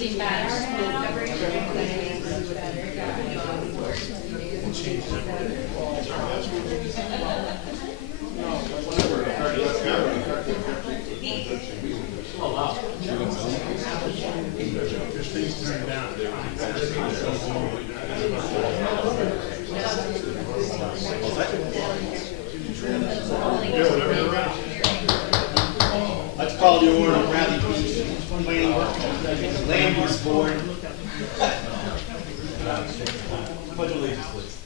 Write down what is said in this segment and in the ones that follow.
Something better now. Oh, wow. Let's call the order of Bradley Beach Land Use Board. Pledge allegiance, please.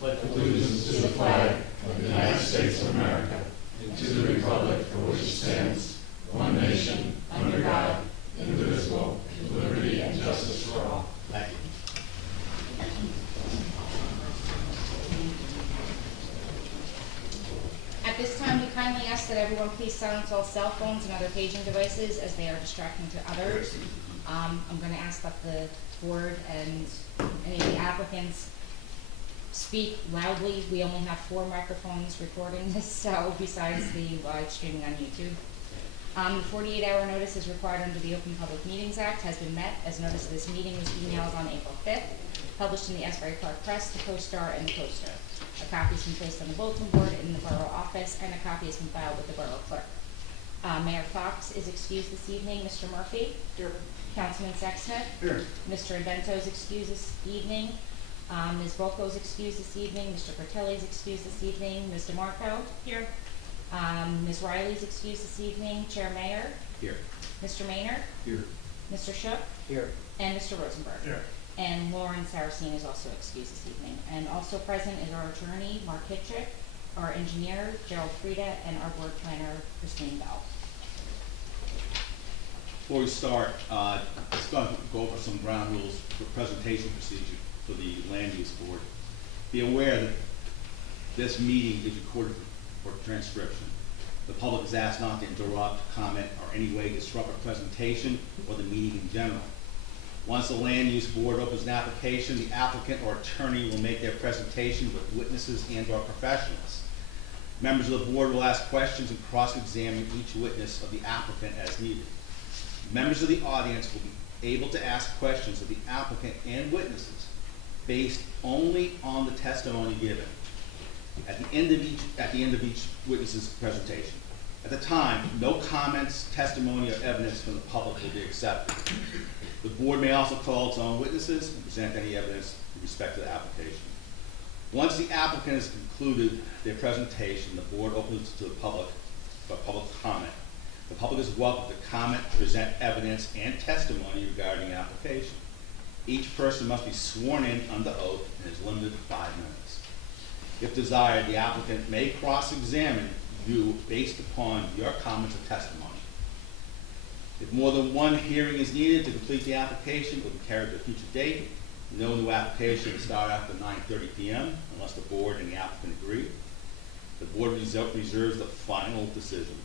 Pledge Allegiance to the flag of the United States of America and to the republic for which it stands, one nation, under God, indivisible, with liberty and justice for all. Thank you. At this time, we kindly ask that everyone please silence all cell phones and other paging devices as they are distracting to others. I'm going to ask that the board and any of the applicants speak loudly. We only have 4 microphones recording this, so besides the live streaming on YouTube. The 48-hour notice is required under the Open Public Meetings Act has been met, as notice of this meeting was emailed on April 5th, published in the Asbury Park Press, the Co-Star, and the Poster. A copy has been placed on the bulletin board in the borough office, and a copy has been filed with the borough clerk. Mayor Fox is excused this evening. Mr. Murphy? Here. Councilman Sexsmith? Here. Mr. Invento is excused this evening. Ms. Volko is excused this evening. Mr. Bertelli is excused this evening. Ms. DeMarco? Here. Ms. Riley is excused this evening. Chair Mayor? Here. Mr. Maynard? Here. Mr. Shook? Here. And Mr. Rosenberg? Here. And Lauren Saracine is also excused this evening. And also present is our attorney, Mark Hitchick, our engineer, Gerald Frieda, and our board planner, Christine Bell. Before we start, let's go over some ground rules for presentation procedure for the Land Use Board. Be aware that this meeting is recorded for transcription. The public is asked not to interrupt, comment, or any way disrupt a presentation or the meeting in general. Once the Land Use Board opens an application, the applicant or attorney will make their presentation with witnesses and or professionals. Members of the board will ask questions and cross-examine each witness of the applicant as needed. Members of the audience will be able to ask questions of the applicant and witnesses based only on the testimony given at the end of each witness's presentation. At the time, no comments, testimony, or evidence from the public will be accepted. The board may also call its own witnesses and present any evidence with respect to the application. Once the applicant has concluded their presentation, the board opens to the public for public comment. The public is welcome to comment, present evidence, and testimony regarding the application. Each person must be sworn in under oath and is limited to 5 minutes. If desired, the applicant may cross-examine you based upon your comments or testimony. If more than one hearing is needed to complete the application, it will be carried to a future date. No new application will start after 9:30 p.m. unless the board and the applicant agree. The board reserves the final decision.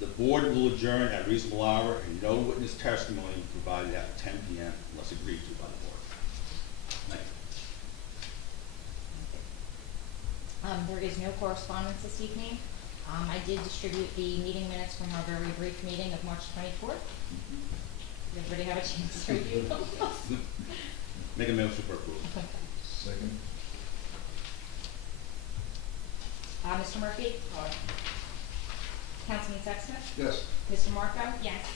The board will adjourn at a reasonable hour, and no witness testimony will be provided after 10 p.m. unless agreed to by the board. Thank you. There is no correspondence this evening. I did distribute the meeting minutes from our very brief meeting of March 24th. Did everybody have a chance to review them? Make a motion for approval. Second. Mr. Murphy? Aye. Councilman Sexsmith? Yes. Mr. Marco? Yes.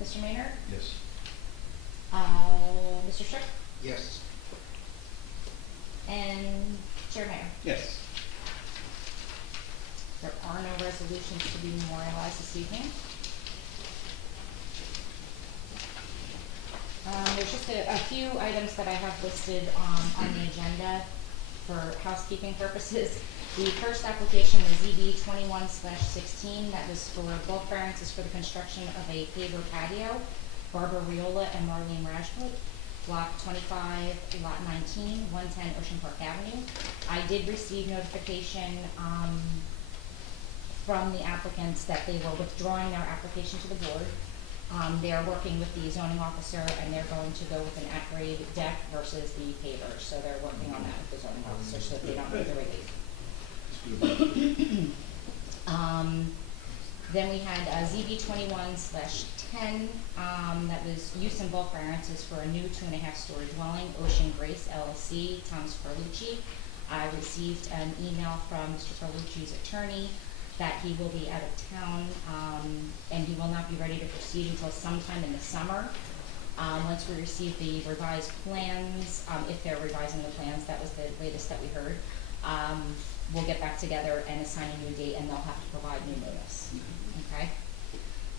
Mr. Maynard? Yes. Mr. Shook? Yes. And Chair Mayor? Yes. There are no resolutions to be memorialized this evening. There's just a few items that I have listed on the agenda for housekeeping purposes. The first application was ZB 21/16. That was for bulk variances for the construction of a paver patio. Barbara Riola and Marlene Rajput, block 25, lot 19, 110 Ocean Park Avenue. I did receive notification from the applicants that they were withdrawing their application to the board. They are working with the zoning officer, and they're going to go with an at-grade deck versus the pavers. So they're working on that with the zoning officer so that they don't need the relief. Then we had ZB 21/10, that was use and bulk variances for a new 2.5-story dwelling, Ocean Grace LLC, Thomas Carlucci. I received an email from Mr. Carlucci's attorney that he will be out of town, and he will not be ready to proceed until sometime in the summer. Once we receive the revised plans, if they're revising the plans, that was the latest that we heard, we'll get back together and assign a new date, and they'll have to provide new notice, okay?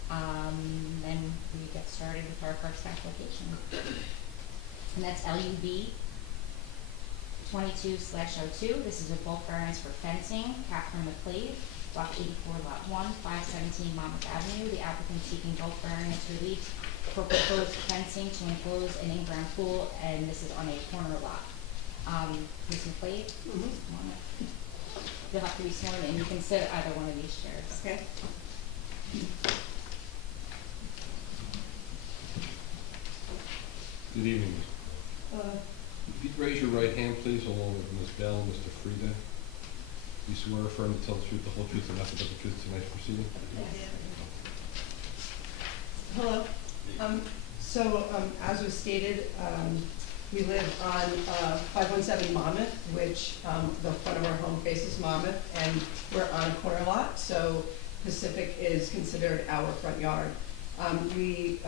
Then we get started with our first application. And that's LUB 22/02. This is a bulk variance for fencing, Catherine McClave, Block 84, Lot 1, 517 Monmouth Avenue. The applicant seeking bulk variance relief for proposed fencing to enclose an in-ground pool, and this is on a corner lot. Ms. McClave? Come on up. You'll have to be sworn in. You can sit at either one of these chairs. Okay. Good evening. If you'd raise your right hand, please, along with Ms. Bell and Mr. Frieda. You swear or affirm to tell the truth, the whole truth, and nothing but the truth tonight's proceeding? Hello. As was stated, we live on 517 Monmouth, which the front of our home faces Monmouth, and we're on a corner lot, so Pacific is considered our front yard. We,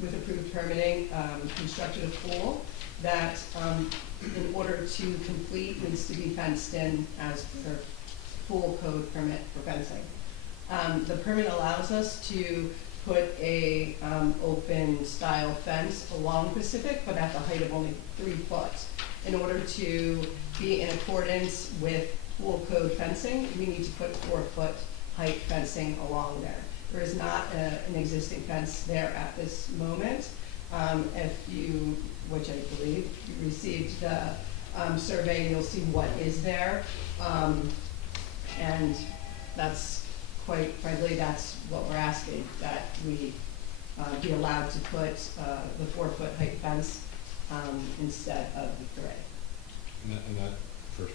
with approved permitting, constructed a pool that, in order to complete, needs to be fenced in as per pool code permit for fencing. The permit allows us to put a open style fence along Pacific, but at the height of only 3 foot. In order to be in accordance with pool code fencing, we need to put 4-foot height fencing along there. There is not an existing fence there at this moment. If you, which I believe you received the survey, you'll see what is there. And that's, quite frankly, that's what we're asking, that we be allowed to put the 4-foot height fence instead of the 3. And that for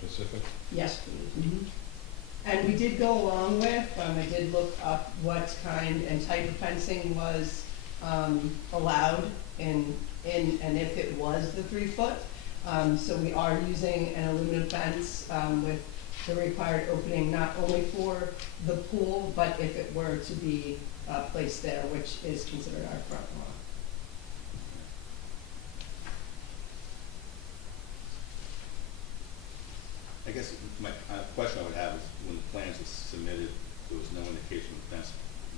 Pacific? Yes, please. Mm-hmm. And we did go along with, I did look up what kind and type of fencing was allowed and if it was the 3 foot. So we are using an aluminum fence with the required opening not only for the pool, but if it were to be placed there, which is considered our front lawn. I guess my question I would have is, when the plans were submitted, there was no indication of fence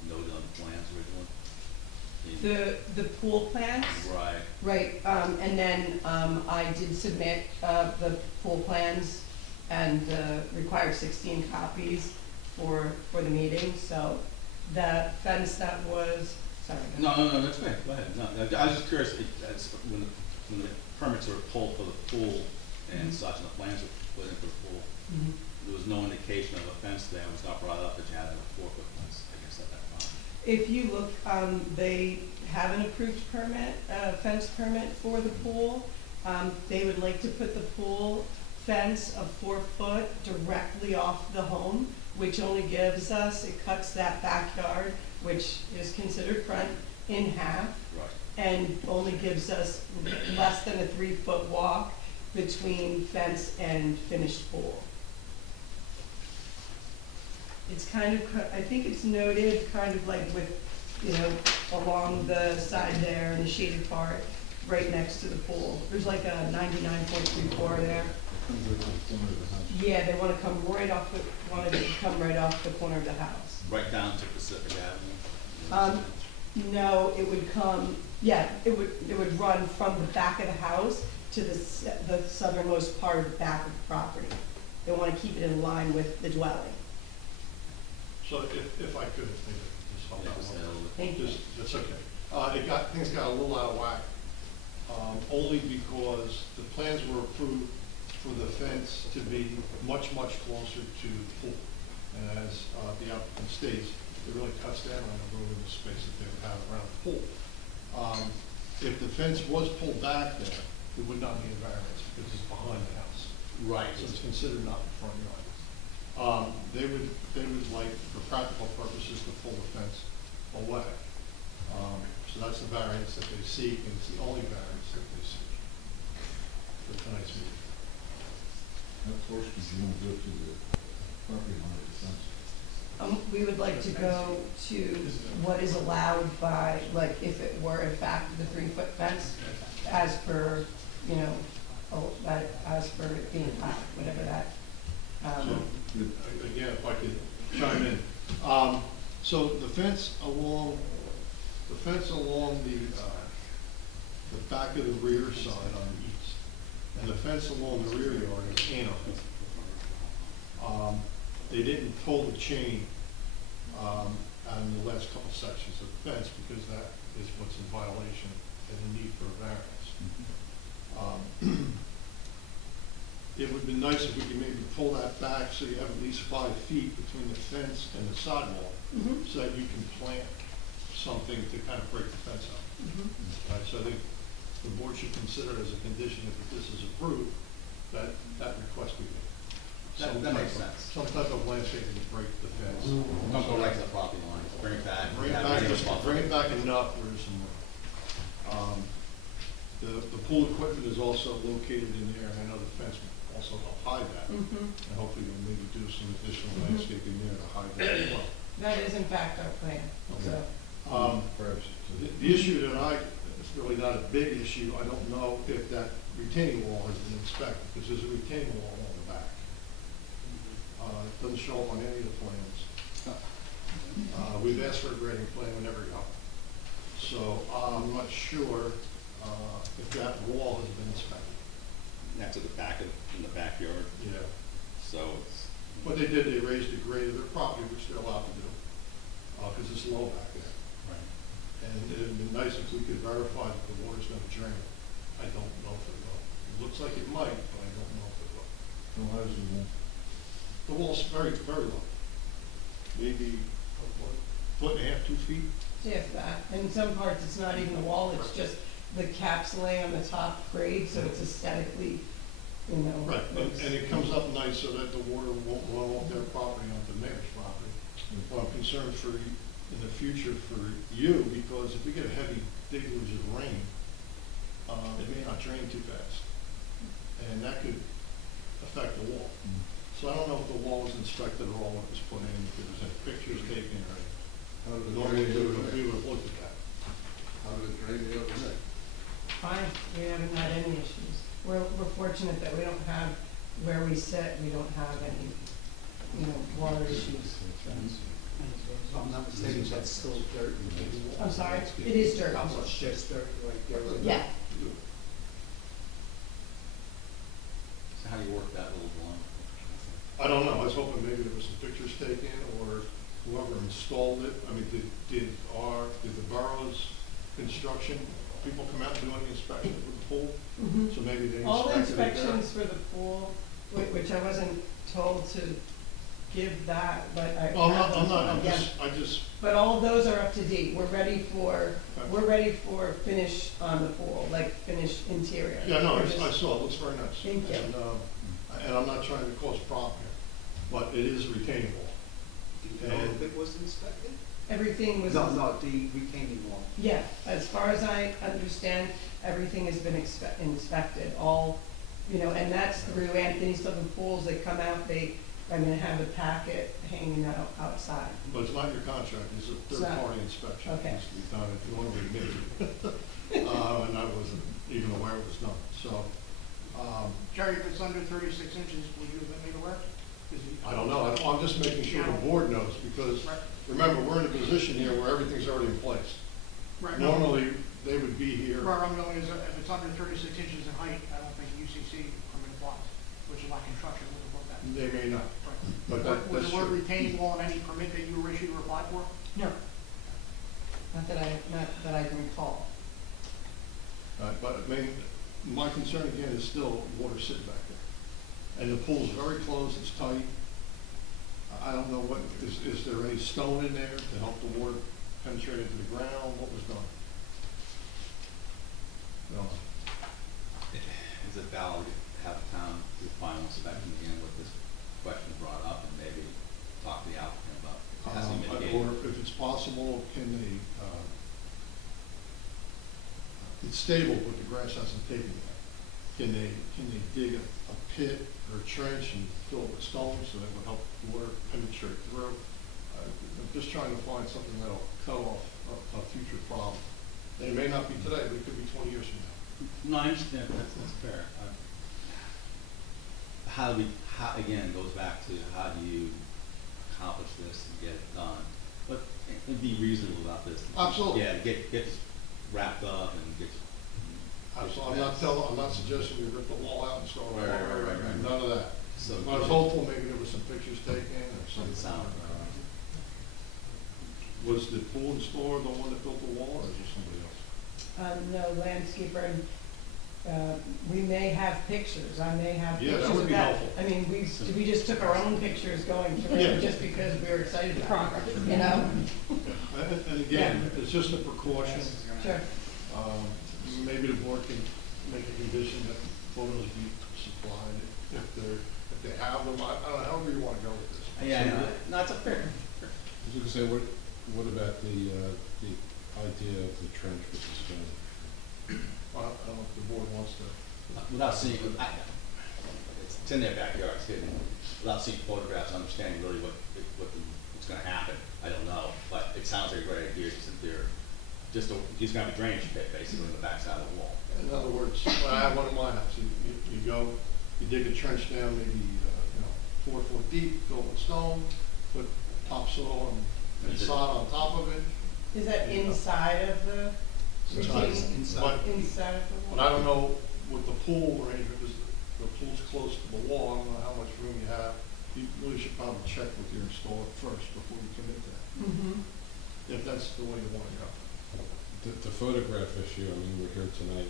noted on the plans originally? The pool plans? Right. Right, and then I did submit the pool plans and required 16 copies for the meeting, so the fence that was, sorry. No, that's fine, go ahead. No, I was just curious, when the permits were pulled for the pool and such, and the plans were put in for the pool, there was no indication of a fence there, it was not brought up that you had a 4-foot fence, I guess, at that time. If you look, they have an approved permit, fence permit for the pool. They would like to put the pool fence of 4 foot directly off the home, which only gives us, it cuts that backyard, which is considered front, in half. Right. And only gives us less than a 3-foot walk between fence and finished pool. It's kind of, I think it's noted kind of like with, you know, along the side there and the shaded part right next to the pool. There's like a 99.34 there. Yeah, they want to come right off the, wanted to come right off the corner of the house. Right down to Pacific Avenue? No, it would come, yeah, it would run from the back of the house to the southernmost part of the back of the property. They want to keep it in line with the dwelling. So if I could, just help out one. Thank you. That's okay. Things got a little out of whack, only because the plans were approved for the fence to be much, much closer to the pool. And as the applicant states, it really cuts down on the road and the space that they would have around the pool. If the fence was pulled back there, it would not need a variance because it's behind the house. Right. So it's considered not the front yard. They would like, for practical purposes, to pull the fence away. So that's the variance that they seek, and it's the only variance that they seek for tonight's meeting. How close did you want to go to the property line of the fence? We would like to go to what is allowed by, like, if it were in fact the 3-foot fence, as per, you know, as per it being allowed, whatever that, So, again, if I could chime in. So the fence along the back of the rear side on the east, and the fence along the rear yard is anarchy. They didn't pull the chain on the last couple sections of the fence because that is what's in violation and the need for a variance. It would be nice if we could maybe pull that back so you have at least 5 feet between the fence and the sidewalk, so that you can plant something to kind of break the fence up. Right, so I think the board should consider as a condition, if this is approved, that request be made. That makes sense. Some type of landscaping to break the fence. Don't go right to the property line, bring it back. Bring it back enough where there's some room. The pool equipment is also located in there, and I know the fence will also help hide that. And hopefully you'll maybe do some additional landscaping there to hide that as well. that is in fact our plan, so. The issue that it's really not a big issue, I don't know if that retaining wall has been inspected, because there's a retaining wall on the back. It doesn't show up on any of the plans. We've asked for a grading plan, we never got one. So I'm not sure if that wall has been inspected. That's at the back in the backyard, Yeah. so it's, What they did, they raised the grade of their property, which they're allowed to do, because it's low back there. right. And it'd be nice if we could verify that the water's gonna drain. I don't know if it will. It looks like it might, but I don't know if it will. So how does it work? The wall's very, very low. Maybe a foot and a half, 2 feet. If that, in some parts, it's not even the wall, it's just the capsulate on the top grade, so it's aesthetically, you know. Right, looks- and it comes up nice so that the water won't run off their property onto the neighbor's property. Well, I'm concerned for, in the future for you, because if we get a heavy deluge of rain, it may not drain too fast. And that could affect the wall. So I don't know if the wall was inspected at all when it was put in, if there was any pictures taken or anything. How did it Normally, drain the other we day? would have looked at that. How did it drain the other day? Fine, we haven't had any issues. We're fortunate that we don't have, where we sit, we don't have any, you know, water issues. If I'm not mistaken, that's still dirt. I'm sorry, it is dirt. It's just dirt right there. Yeah, So how do you work that little one? I don't know, I was hoping maybe there was some pictures taken, or whoever installed it. I mean, did the borough's construction people come out and do any inspection for the pool? So maybe they all the inspected it there. inspections for the pool, which I wasn't told to give that, but I. Oh, I'm not, Yeah. I just, But all of those are up to date. We're ready for finish on the pool, like finish interior. yeah, no, We're I just- saw it, looks very nice. Thank you. And I'm not trying to cause a problem here, but it is retaining wall. Do you know if it was inspected? Everything was. No, the retaining wall. Yeah, as far as I understand, everything has been inspected, all, you know, and that's through Anthony Southern Pools. They come out, I'm gonna have a packet hanging out outside. But it's not your contract, it's a It's not. third-party inspection. Okay. It needs to be done if you want to admit it. And I wasn't even aware it was done, so, Jerry, if it's under 36 inches, will you have been made aware? I don't know, I'm just making sure the board knows, because remember, we're in a position here where everything's already in place. Right, no. Normally, they would be here. Where I'm going is if it's under 36 inches in height, I don't think UCC permit applies, which is like construction, would have looked at. They may not, Right. but Was that's the word true. retaining wall in any permit that you were issued or applied for? No. Not that I can recall. But I mean, my concern again is still water sitting back there. And the pool's very close, it's tight. I don't know is there any stone in there to help the water penetrate into the ground? What was done? No. Is it valid to have the town do final inspection again with this question brought up, and they talk to the applicant about. It has to be mitigated. Or if it's possible, can they, it's stable, but the grass hasn't taken yet. Can they dig a pit or a trench and fill it with stones so that would help water penetrate through? I'm just trying to find something that'll cut off a future problem. And it may not be today, but it could be 20 years from now. No, I understand, that's fair. Again, goes back to how do you accomplish this and get it done? But, and be reasonable about this. Absolutely. Yeah, get this wrapped up and get. I'm not suggesting we rip the wall out and start all Right, over, right. none of that. So, I was hopeful maybe there was some pictures taken or Doesn't sound, something. Was the pool installer the one that built the wall, or is it somebody else? No, landscaper, and, we may have pictures, I may have Yeah, that pictures would of be that. helpful. I mean, we just took our own pictures going through Yeah. it, just because we were excited about Progress. it, you know? And again, it's just a precaution. Sure. Maybe the board can make a condition that photos be supplied if they have them. I don't know, however you want to go with this. yeah, no, it's a fair. I was gonna say, what about the idea of the trench with the stone? I don't know if the board wants to. Without seeing, it's in their backyard, it's hidden. Without seeing photographs, understanding really what's gonna happen, I don't know, but it sounds like a great idea, just in theory. He's gonna have a drainage pit basically in the backside of the wall. In other words, I have one in my house. You go, you dig a trench down maybe 4 foot deep, fill it with stone, put topsoil and sod on top of it. Is that inside of the retaining? But Inside of the But wall? I don't know with the pool arrangement, because the pool's close to the wall, I don't know how much room you have. You really should probably check with your installer first before you commit to that, Mm-hmm. if that's the way you want to go. The photograph issue, I mean, we're here tonight,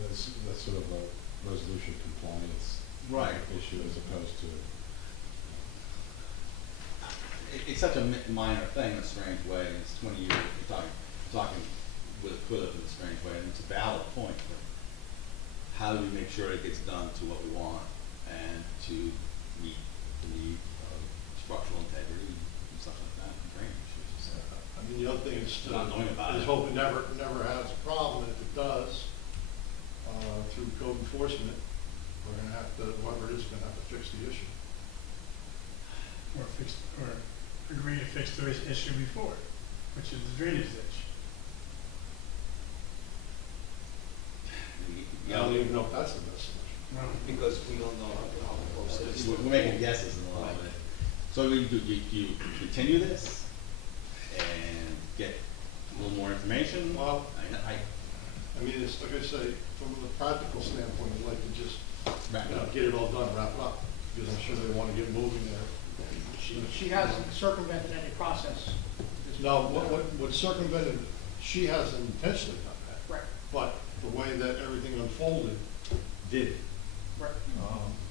that's sort of a resolution compliance Right. issue as opposed to, It's such a minor thing in a strange way, and it's 20 years, you're talking with a in a strange way, and it's a valid point, but how do we make sure it gets done to what we want and to meet the need of structural integrity and stuff like that, and drainage issues? I mean, the other thing is, Not knowing about it. hope it never has a problem, and if it does, through code enforcement, we're gonna have to, whoever it is, gonna have to fix the issue. Or agree to fix the issue before, which is the drainage ditch. I don't even know if that's the best solution. Well, Because we don't know how close it is. We're making guesses in a lot of it. So you continue this and get a little more information? Well, I I mean, it's like I say, from the practical standpoint, I'd like to just, wrap it up. get it all done, wrap it up, because I'm sure they wanna get moving there. She hasn't circumvented any process. No, what circumvented, she hasn't intentionally done that, Right, but the way that everything unfolded did. right.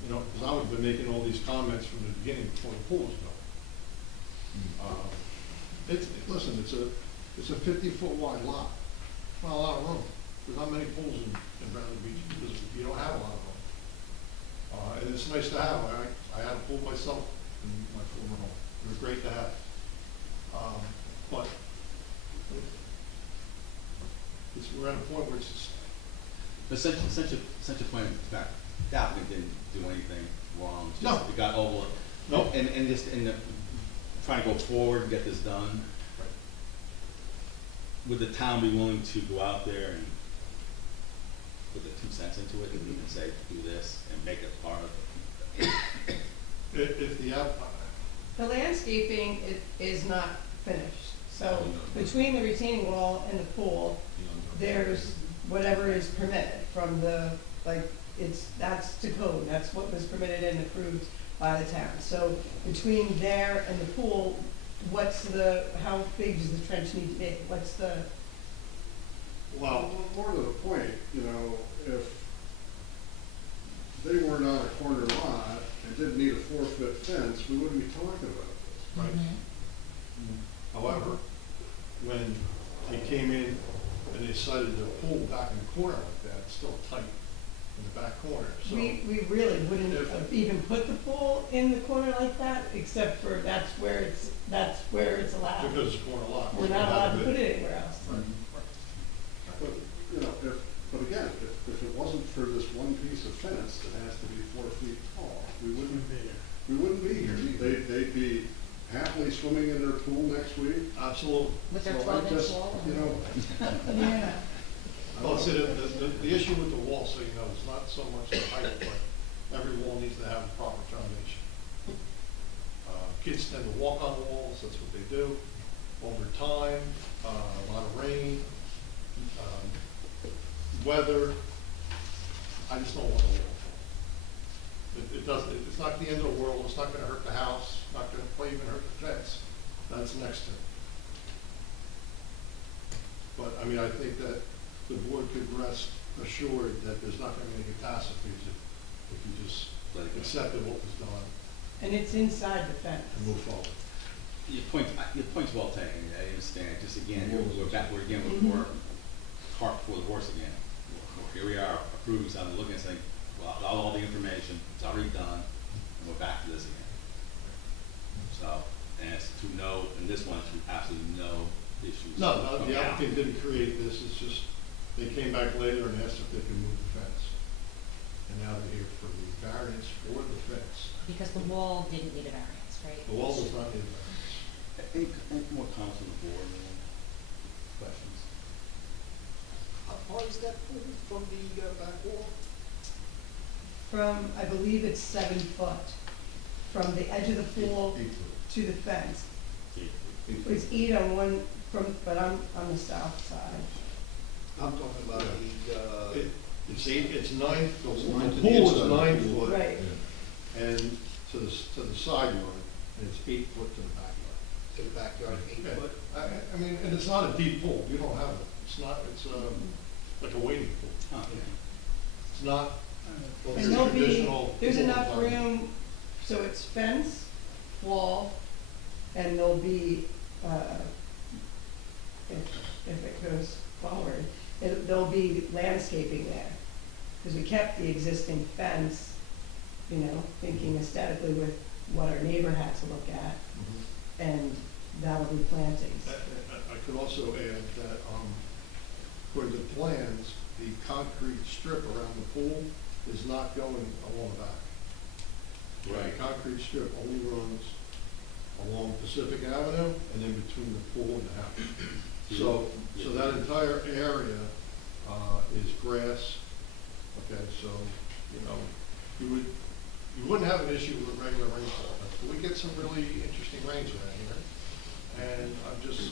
Because I would have been making all these comments from the beginning before the pool was built. Listen, it's a 50-foot wide lot, not a lot of room. There's not many pools in Bradley Beach because you don't have a lot of room. And it's nice to have. I had a pool myself in my former home. It was great to have. But we're at a point where it's just, But since you pointed back, the applicant didn't do anything wrong. It's No. just it got overlooked. No. And just trying to go forward and get this done. Would the town be willing to go out there and put their 2 cents into it and say, do this and make it part of it? if the The landscaping is not finished, so between the retaining wall and the pool, there's whatever is permitted from that's to code, that's what was permitted and approved by the town. So between there and the pool, how big does the trench need to be? well, More to the point, if they weren't on a corner lot and didn't need a 4-foot fence, we wouldn't be talking about this. right. However, when they came in and they cited the pool back in the corner like that, it's still tight. in the back corner, so. We really wouldn't If- have even put the pool in the corner like that, except for that's where it's allowed. Because it's a corner lot. We're not allowed to put it anywhere else. But, you know, but again, if it wasn't for this one piece of fence that has to be 4 feet tall, we wouldn't be here. They'd be happily swimming in their pool next week. Absolutely. With their So I 12-inch just, wall? you know, Yeah. Well, see, the issue with the wall, so you know, is not so much the height, but every wall needs to have a proper foundation. Kids tend to walk on walls, that's what they do. Over time, a lot of rain, weather, I just don't want the wall to fall. It doesn't, it's not the end of the world, it's not gonna hurt the house, not gonna probably even hurt the fence, that's next to it. But, I mean, I think that the board could rest assured that there's not gonna be any catastrophes if you just Let it go. accepted what was done And it's inside the fence. and move forward. Your point's well taken, I understand, just again, we're back, we're again, Mhm. we're cart before the horse again. Here we are approving something, looking and saying, well, all the information, it's already done, and we're back to this again. So, and it's to no, in this one, to absolutely no issues. No, the applicant didn't create this, it's just, they came back later and asked if they could move the fence. And now they're here for the variance for the fence. Because the wall didn't need a variance, right? The wall does not need a variance. Any more comments on the board, any questions? How far is that pool from the back wall? From, I believe it's 7 foot, from the edge of the pool 8 foot. to the fence. 8 foot. It's 8 on one, but I'm on the south side. I'm talking about the, It's 9, the nine to the pool is inside. 9 foot. Right. And to the side yard, and it's 8 foot to the backyard. to the backyard, 8 Yeah, foot. I mean, and it's not a deep pool, you don't have it, it's not, it's like a wading pool. Oh, okay. It's not And a there'll be, traditional. there's pool enough environment. room, so it's fence, wall, and there'll be, if it goes forward, there'll be landscaping there. Because we kept the existing fence, you know, thinking aesthetically with what our neighbor had to look at, Mhm. and that'll be plantings. I could also add that, according to the plans, the concrete strip around the pool is not going along the back. Right. The concrete strip only runs along Pacific Avenue and then between the pool and the house. So that entire area, is grass. Okay, so, you know, you wouldn't have an issue with regular rainfall, but we get some really interesting rains around here. And I'm just,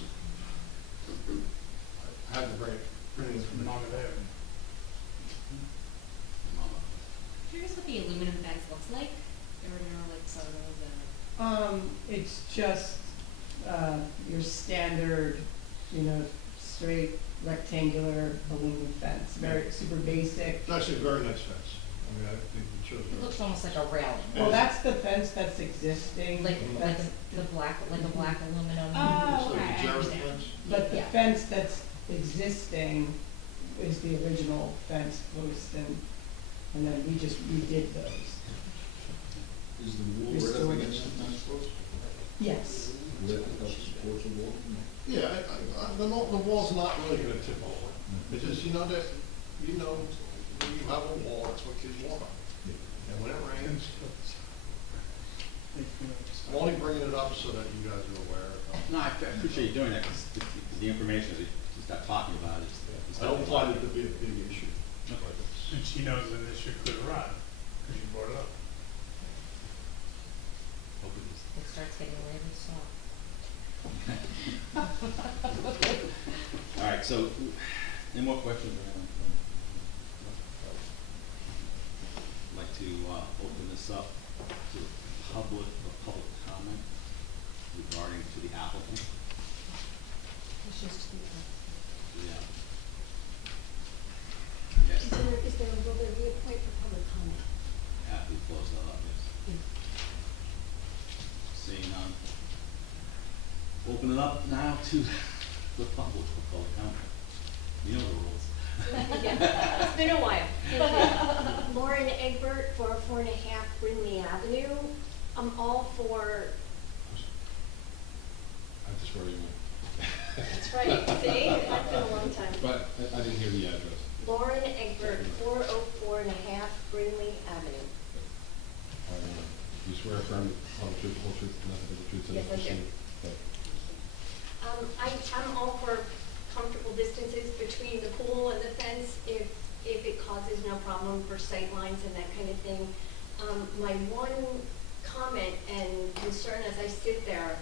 I had to bring it information. None of that. Curious what the aluminum fence looks like. There were no like photos of. It's just, your standard, you know, straight rectangular aluminum fence, very super basic. It's actually a very nice fence. I mean, I think it shows. It looks almost like a railing, Well, that's the fence that's existing. like That's- the black, like a black aluminum. Oh, It's like okay, a I Jared understand. fence. But the Yeah. fence that's existing is the original fence post, and then we just redid those. Is the wall Restored. right up against the fence post? Yes. Will that help support the wall? Yeah, the wall's not really gonna tip over. It's just, you know, that, you know, when you have a wall, that's what kids walk on. And when it rains, I'm only bringing it up so that you guys are aware. No, I appreciate you doing that, because the information, as we start talking about it. I don't find it to be a big issue. And she knows that this should could arrive, because you brought it up. It starts getting really soft. All right, so, any more questions? I'd like to open this up to public comment regarding to the applicant. Yeah. Yes, Will there be a point for public comment? after we close that up, yes. Seeing none. Open it up now to the public for public comment. You know the rules. Yeah, it's been a while. Lauren Egbert for 4.5 Brindley Avenue. I'm all for, I just where you went. that's right, see, that's been a long time. But I didn't hear the address. Lauren Egbert, 404.5 Brindley Avenue. You swear affirm to tell the truth, the whole truth, and nothing but the truth, so Yes, help I you do. God? I'm all for comfortable distances between the pool and the fence if it causes no problem for sight lines and that kind of thing. My one comment and concern as I sit there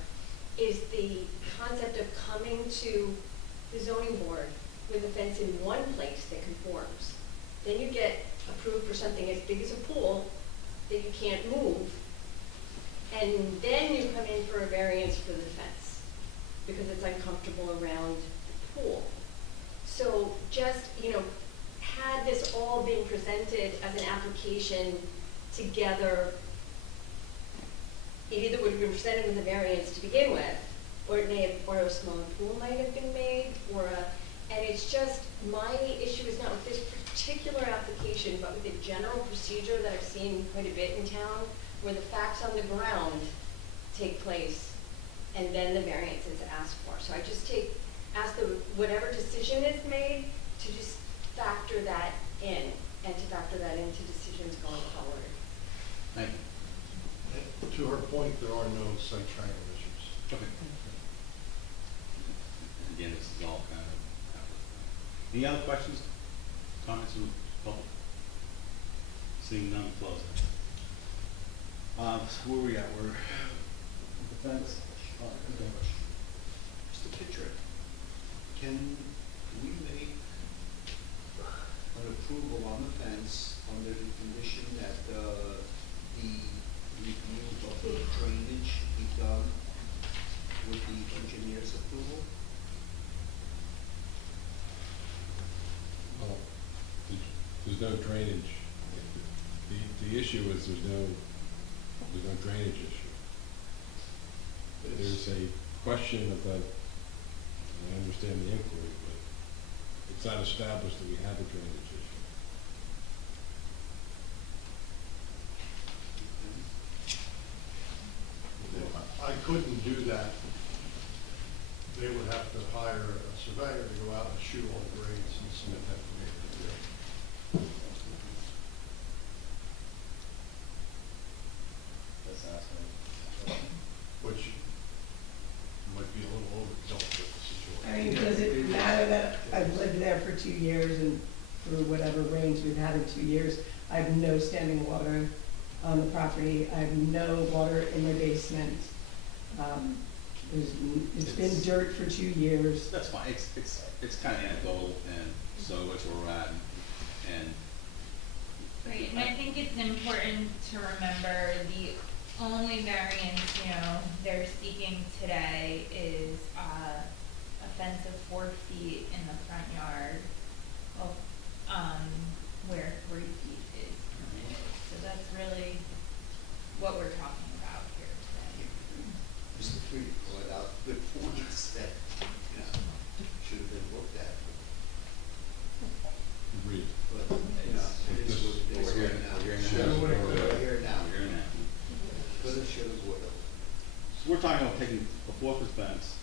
is the concept of coming to the zoning board with a fence in one place that conforms. Then you get approved for something as big as a pool that you can't move, and then you come in for a variance for the fence because it's uncomfortable around the pool. So just, had this all been presented as an application together, it either would have been presented with a variance to begin with, or it may have, or a smaller pool might have been made, and it's just, my issue is not with this particular application, but with the general procedure that I've seen quite a bit in town, where the facts on the ground take place, and then the variance is asked for. So I just ask whatever decision is made to just factor that in, and to factor that into decisions going forward. Thank you. To her point, there are no site triangle issues. Okay. Again, this is all kind of. Any other questions, comments from the public? Seeing none, close it. Where are we at? We're defense. Just to picture it, can we make an approval on the fence under the condition that the review of the drainage be done with the engineer's approval? Well, there's no drainage. The issue is there's no drainage issue. There's a question about, and I understand the inquiry, but it's not established that we have a drainage issue. I couldn't do that. They would have to hire a surveyor to go out and shoot all the grades and submit that for me to do. That's asking. Which might be a little overkill with the situation. I mean, does it matter that I've lived there for 2 years and through whatever rains we've had in 2 years, I have no standing water on the property, I have no water in my basement. It's been dirt for 2 years. That's fine. It's kind of anecdotal, and so that's where we're at. And Right, and I think it's important to remember the only variance, they're seeking today is a fence of 4 feet in the front yard, of, where 3 feet is permitted. So that's really what we're talking about here today. Mr. Freed brought out good points that, should have been looked at. Agreed. But, it is what it is We're here right now. now. We're here now. Shoulda, woulda, coulda, here now. we're here now. Coulda, shoulda, woulda. So we're talking about taking a 4-foot fence,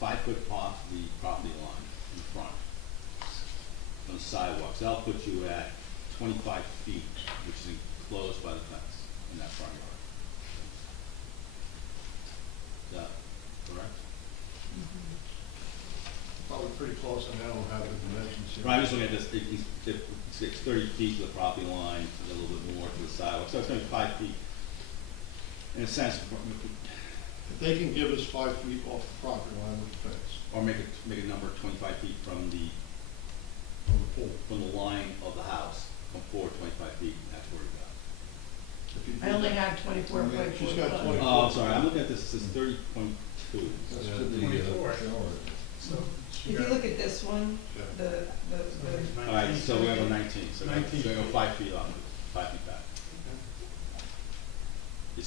5 foot off the property line in front, on the sidewalks. That'll put you at 25 feet, which is enclosed by the fence in that front yard. Is that correct? Probably pretty close, and I don't have the dimensions here. Right, I'm just looking at this, it's 30 feet to the property line, a little bit more to the sidewalk, so it's gonna be 5 feet. In a sense, If they can give us 5 feet off the property line with the fence, or make a number 25 feet from the from the pool. line of the house, come forward 25 feet, and that's where we got. If you I do only that- have 24.4 She's got foot. 20. Oh, I'm sorry, I'm looking at this, it says 30.2. That's Yeah, to the, 24. shower. So If you look at this one, Yeah. the All right, so we have a 19, so we're 19 gonna go 5 feet off, 5 feet back. It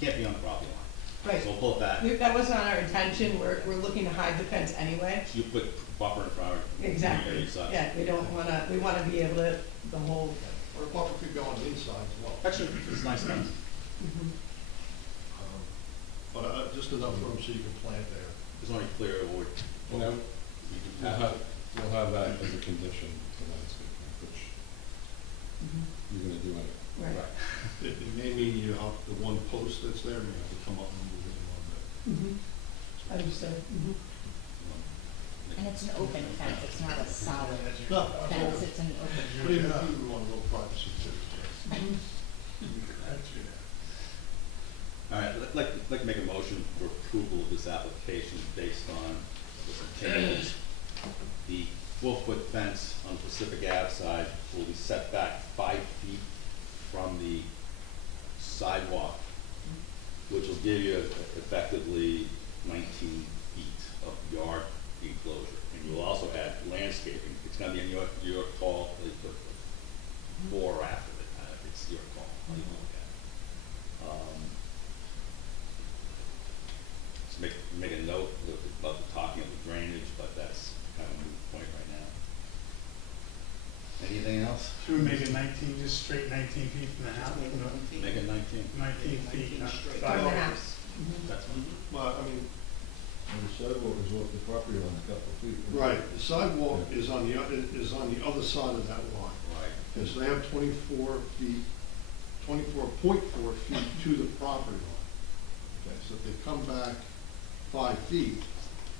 can't be on the property line. Right. So we'll pull it back. That wasn't our intention, we're looking to hide the fence anyway. So you put buffer in front of it. Exactly, on each side. yeah, we wanna be able to, the whole, Or a buffer could go on the inside as well. Actually, it's nice fence. But just enough room so you can plant there. It's only clear wood. You know, You can we'll have have, we'll have that as a condition for landscaping, which you're gonna do anyway. right. It may mean you have the one post that's there, you have to come up and move it a little bit. Understood. And it's an open fence, it's not a solid No, fence, it's an open. but even if you want a little privacy too. All right, I'd like to make a motion for approval of this application based on the change. The 4-foot fence on Pacific Ave side will be set back 5 feet from the sidewalk, which will give you effectively 19 feet of yard enclosure. And you'll also add landscaping. It's gonna be in your call, they put before or after it, it's your call, how you look at it. Just make a note about the talking of the drainage, but that's kind of a moot point right now. Anything else? Should we make it 19, just straight 19 feet from the house? Make it 19. 19 feet, not From 5. the house. That's one. Well, I mean, And the sidewalk is off the property line a couple of feet. right, the sidewalk is on the other side of that line. Right. Okay, so they have 24 feet, 24.4 feet to the property line. Okay, so if they come back 5 feet,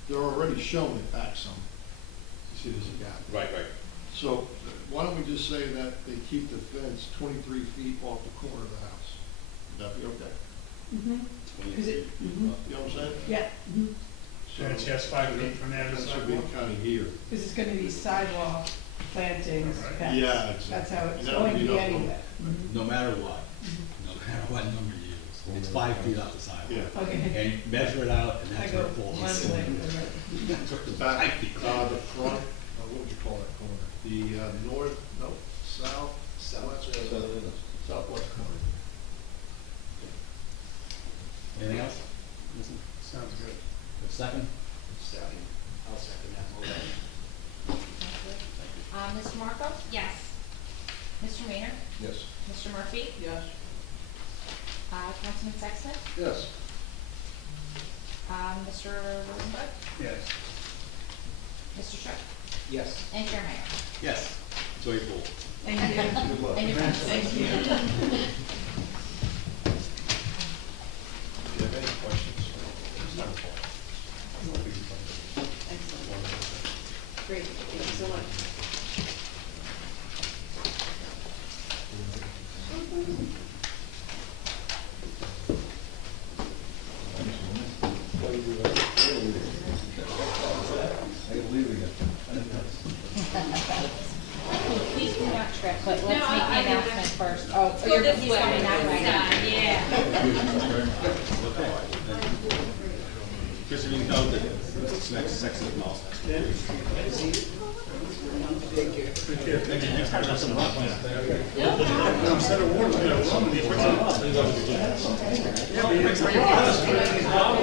they're already showing it back some. You see there's a gap. Right, right. So why don't we just say that they keep the fence 23 feet off the corner of the house? Would that be okay? Is it, You know what I'm saying? yeah, So it's just 5 feet from there to the Fence would be sidewalk? kind of here. because it's gonna be sidewalk, plantings, Right. fence. Yeah, exactly. That's how it's And that would going to be be enough room. anyway. No matter what, no matter what number you use, it's 5 feet off the sidewalk. Yeah. Okay. And measure it out, and I that's go where it falls. one way, right. That's where The it's back, 5 feet. the front, what would you call that corner? The north, no, south? Southwest corner. Anything else? Listen, Sounds good. a second? I'll second that motion. Mr. Marco? Yes. Mr. Maynard? Yes. Mr. Murphy? Yes. Councilman Sexton? Yes. Mr. Rosenberg? Yes. Mr. Sharp? Yes. And Chair Mayor? Yes. Enjoy your pool. Thank you. And your friends. Thank you. Do you have any questions? Great, thank you so much. Please do not trip, but let's make No, the I do announcement that. first. Oh, Go this he's way. coming that way. Yeah. Just so you know that this next section is also. Next time, that's some rock. Instead of water, you know, somebody puts it up. Yeah, but you bring it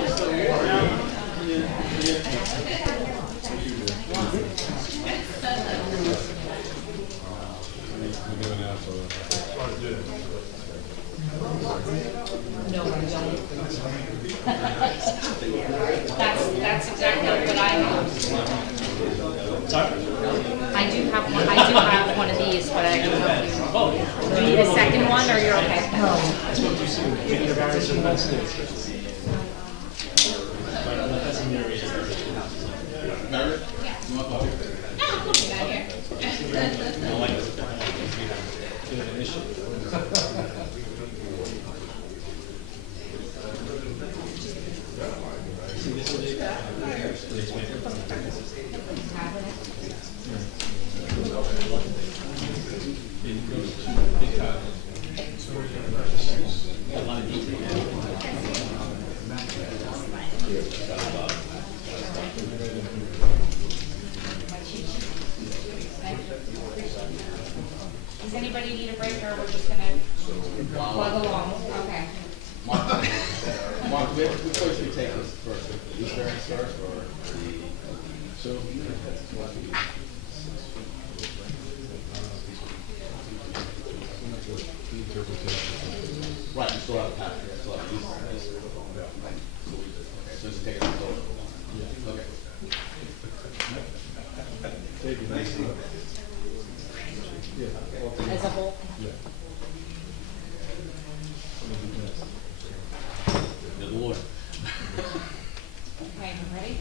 We're doing that, so. No, I don't. That's exactly what I have. I do have one of these, but I don't know if you, do you need a second one, or you're okay? Meredith, you want coffee? No, I'm looking at here. You don't like this? Does anybody need a break, or we're just gonna plug along? Okay. Mark, we have So, Right, you still have a packet, you still have use. So just take it out. Okay. As a whole? Good Lord. Okay, ready?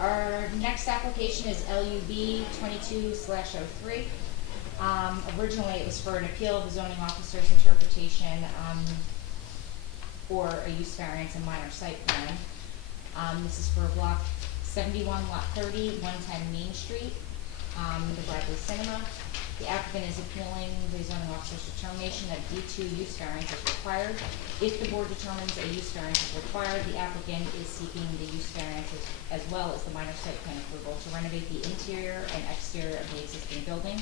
Our next application is LUB 22/03. Originally, it was for an appeal of the zoning officer's interpretation, or a use variance and minor site plan. This is for block 71, lot 30, 110 Main Street, the Bradley Cinema. The applicant is appealing the zoning officer's determination that D2 use variance is required. If the board determines a use variance is required, the applicant is seeking the use variance as well as the minor site plan approval to renovate the interior and exterior of the existing building.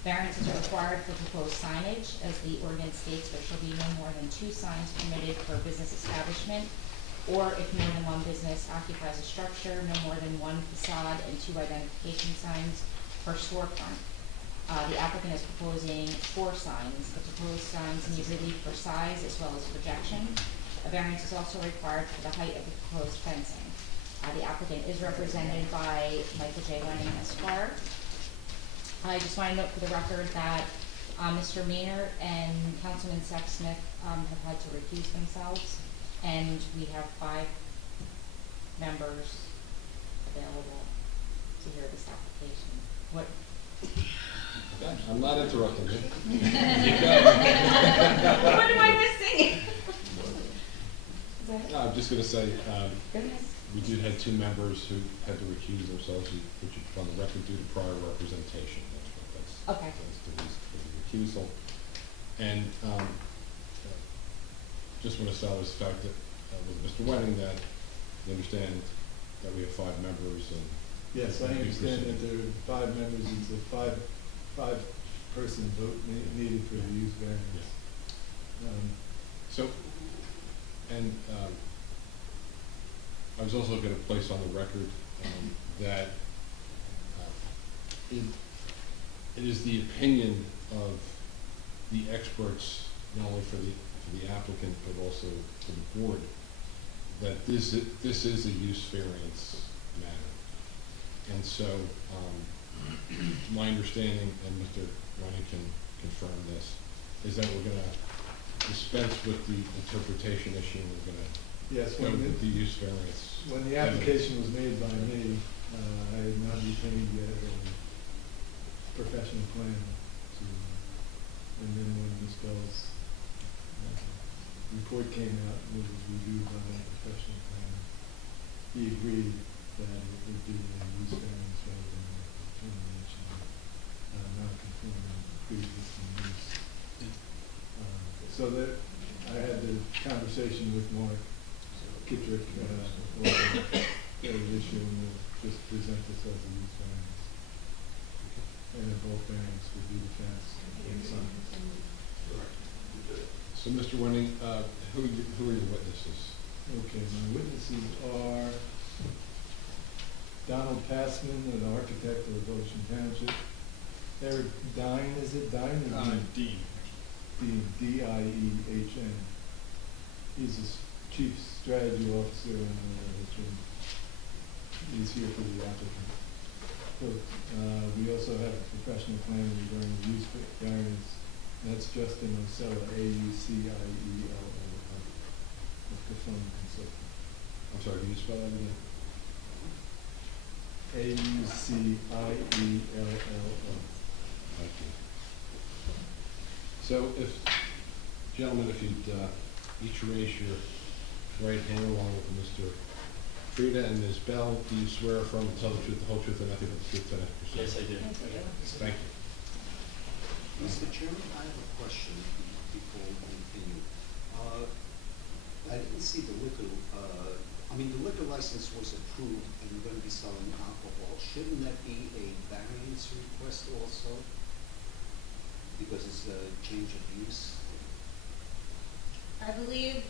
Variances are required for proposed signage, as the ordinance states there shall be no more than 2 signs permitted per business establishment, or if more than one business occupies a structure, no more than 1 facade and 2 identification signs per storefront. The applicant is proposing 4 signs. The proposed signs need relief for size as well as projection. A variance is also required for the height of the proposed fencing. The applicant is represented by Michael J. Lennon, Esquire. I just want to note for the record that Mr. Maynard and Councilman Sexsmith have had to recuse themselves, and we have 5 members available to hear this application. What? I'm not interrupting you. What am I missing? Is that it? No, I'm just gonna say, Goodness. we did have 2 members who had to recuse themselves, which is on the record due to prior representation. Okay. That's the reason for the recusal. And, just want to establish the fact that, with Mr. Wenning, that you understand that we have 5 members and. Yes, I understand that there are 5 members, it's a five-person vote needed for the use variance. So, and I was also going to place on the record that it is the opinion of the experts, not only for the applicant but also for the board, that this is a use variance matter. And so, my understanding, and Mr. Ronnie can confirm this, is that we're going to dispense with the interpretation issue. We're going to Yes, go with the use variance. when the application was made by me, I had not retained yet a professional planner to, and then when Ms. Bell's report came out, and it was reviewed by a professional planner, he agreed that it would be a use variance rather than a determination of non-conforming pre-existing use. So that I had the conversation with Mark Kittrick, or the issue, and just present this as a use variance. And then both variants would be the fence and signs. So, Mr. Wenning, who are your witnesses? Okay, my witnesses are Donald Passman, an architect of Ocean Township. Eric Dine, is it Dine? Dean. Dean, D-I-E-H-N. He's a chief strategy officer and he's here for the applicant. So, we also have a professional planner regarding the use variance. That's Justin Ocella, A-U-C-I-E-L-L, a performing consultant. I'm sorry, can you spell that again? A-U-C-I-E-L-L-O. Thank you. So if, gentlemen, if you'd each raise your right hand along with Mr. Frida and Ms. Bell, do you swear affirm to tell the truth, the whole truth, and nothing but the truth tonight? Yes, I do. Thank you. Mr. Chairman, I have a question before we continue. I didn't see the liquor, the liquor license was approved and you're going to be selling alcohol. Shouldn't that be a variance request also? Because it's a change of use? I believe,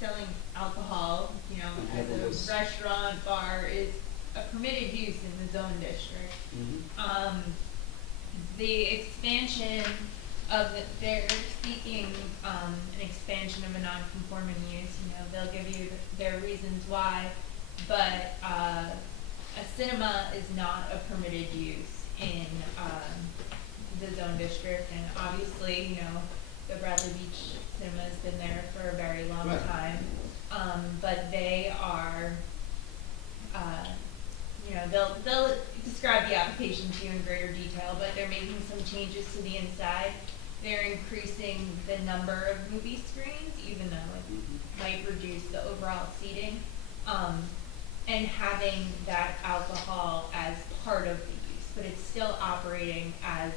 selling alcohol, you know, Never as was. a restaurant, bar is a permitted use in the zone district. The expansion of, they're seeking, an expansion of a non-conforming use, you know, they'll give you their reasons why, but, a cinema is not a permitted use in, the zone district, and obviously, you know, the Bradley Beach Cinema's been there for a very long Right. time. But they are, you know, they'll describe the application to you in greater detail, but they're making some changes to the inside. They're increasing the number of movie screens, even though it might reduce the overall seating, and having that alcohol as part of the use, but it's still operating as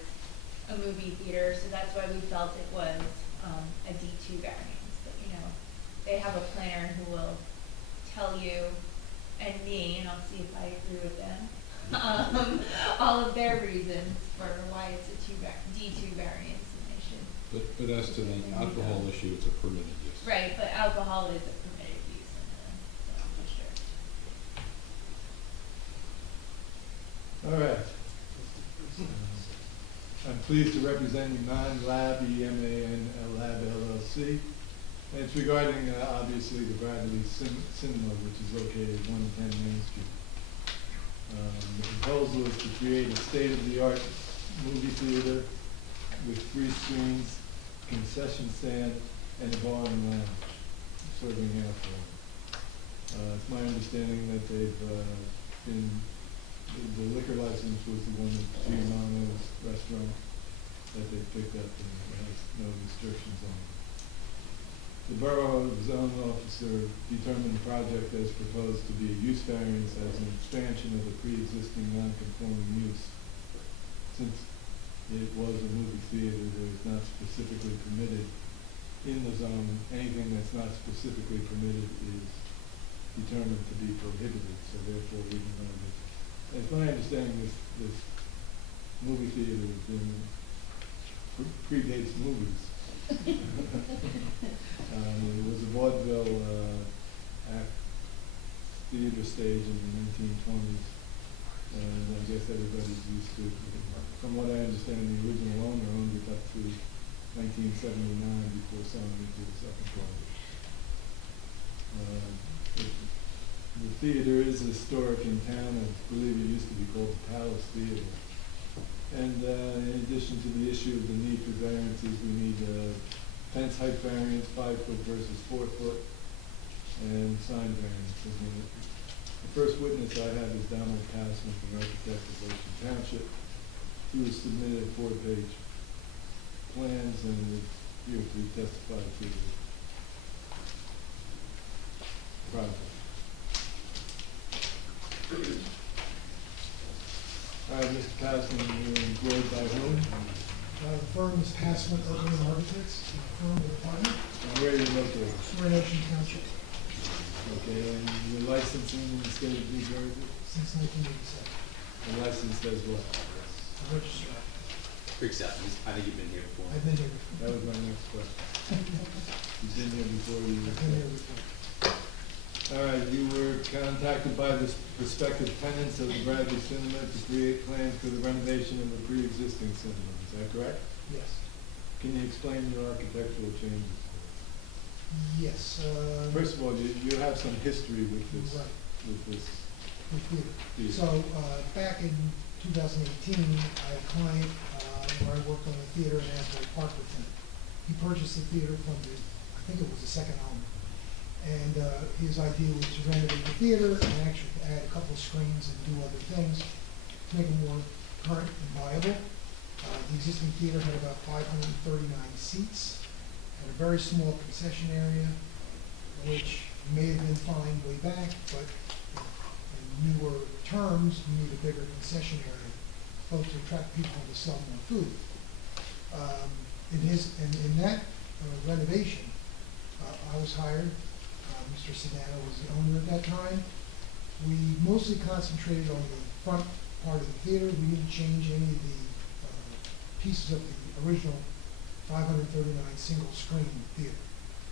a movie theater, so that's why we felt it was, a D2 variance, but, you know, they have a planner who will tell you and me, and I'll see if I agree with them, all of their reasons for why it's a D2 variance, and they should. But as to the alcohol issue, it's a permitted use. Right, but alcohol is a permitted use in the zone district. All right. I'm pleased to represent Iman Lab, EMAN Lab LLC. And it's regarding, obviously, the Bradley Cinema, which is located at 110 Main Street. The proposal is to create a state-of-the-art movie theater with 3 screens, concession stand, and a bar and lounge, serving alcohol. It's my understanding that they've the liquor license was the one at Giovanni's restaurant that they picked up, and it has no restrictions on it. The Borough Zone Officer determined the project as proposed to be a use variance as an expansion of the pre-existing non-conforming use. Since it was a movie theater that is not specifically permitted in the zone, anything that's not specifically permitted is determined to be prohibited, so therefore we can only. It's my understanding this movie theater has been, predates movies. It was a vaudeville theater stage in the 1920s, and I guess everybody's used to it. From what I understand, the original owner owned it up to 1979 before selling it to the second party. The theater is historic in town. I believe it used to be called the Palace Theater. And in addition to the issue of the need for variances, we need a fence height variance, 5 foot versus 4 foot, and sign variance. And the first witness I have is Donald Passman, the architect of Ocean Township, who has submitted 4-page plans and is here to testify to the project. All right, Mr. Passman, you're employed by whom? The firm is Passman Urban Architects, a firm of department. And where are you located? We're in Ocean Township Okay, and you're licensing in the state of New Jersey? since 1987. And licensed as what? A registrar. Acceptance, I think you've been here before. I've been here before. That was my next question. You've been here before you. I've been here before. All right, you were contacted by the prospective tenants of the Bradley Cinema to create plans for the renovation of the pre-existing cinema, is that correct? Yes. Can you explain your architectural changes? Yes. First of all, you have some history with this, Right. with this. With theater. theater. So, back in 2018, I had a client where I worked on the theater in Asbury Park with him. He purchased the theater from I think it was the second owner. And his idea was to renovate the theater and actually add a couple of screens and do other things to make it more current and viable. The existing theater had about 539 seats, had a very small concession area, which may have been fine way back, but in newer terms, we need a bigger concession area, both to attract people and to sell more food. In that renovation, I was hired. Mr. Sedano was the owner at that time. We mostly concentrated on the front part of the theater. We didn't change any of the pieces of the original 539 single screen theater.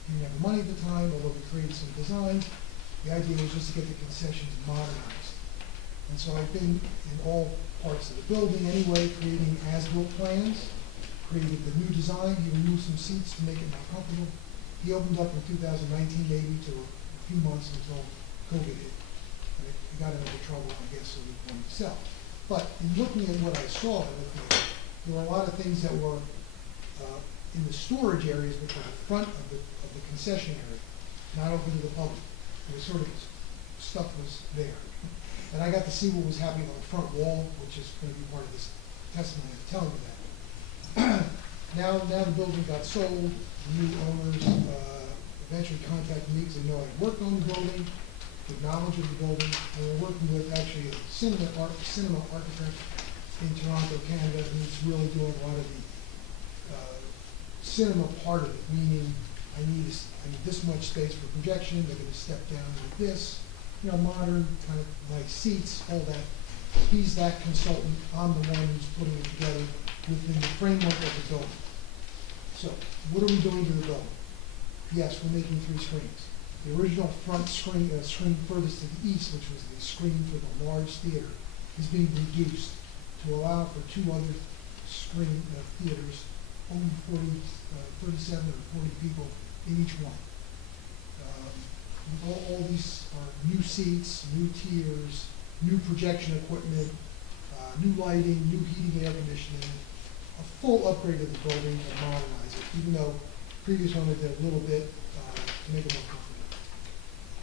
didn't have the money at the time, although we created some designs. The idea was just to get the concessions modernized. And so I've been in all parts of the building anyway, creating as-built plans, created the new design. He removed some seats to make it more comfortable. He opened up in 2019 maybe to a few months until COVID hit. And it got him into trouble, I guess, so he wanted to sell. But in looking at what I saw, there were a lot of things that were in the storage areas, which were the front of the concession area, not open to the public. There was sort of stuff was there. And I got to see what was happening on the front wall, which is going to be part of this testimony. I'm telling you that. Now the building got sold. The new owners eventually contacted me because they know I worked on the building, good knowledge of the building, and we're working with actually a cinema architect in Toronto, Canada, who's really doing a lot of the cinema part of it, meaning I need this much space for projection. They're going to step down like this, modern kind of nice seats, all that. He's that consultant. I'm the one who's putting it together within the framework of the building. So, what are we doing to the building? Yes, we're making 3 screens. The original front screen furthest to the east, which was the screen for the large theater, is being reduced to allow for 2 other screen theaters, only 37 or 40 people in each one. All these are new seats, new tiers, new projection equipment, new lighting, new heating, air conditioning, a full upgrade of the building and modernize it, even though previous owner did a little bit to make it more comfortable.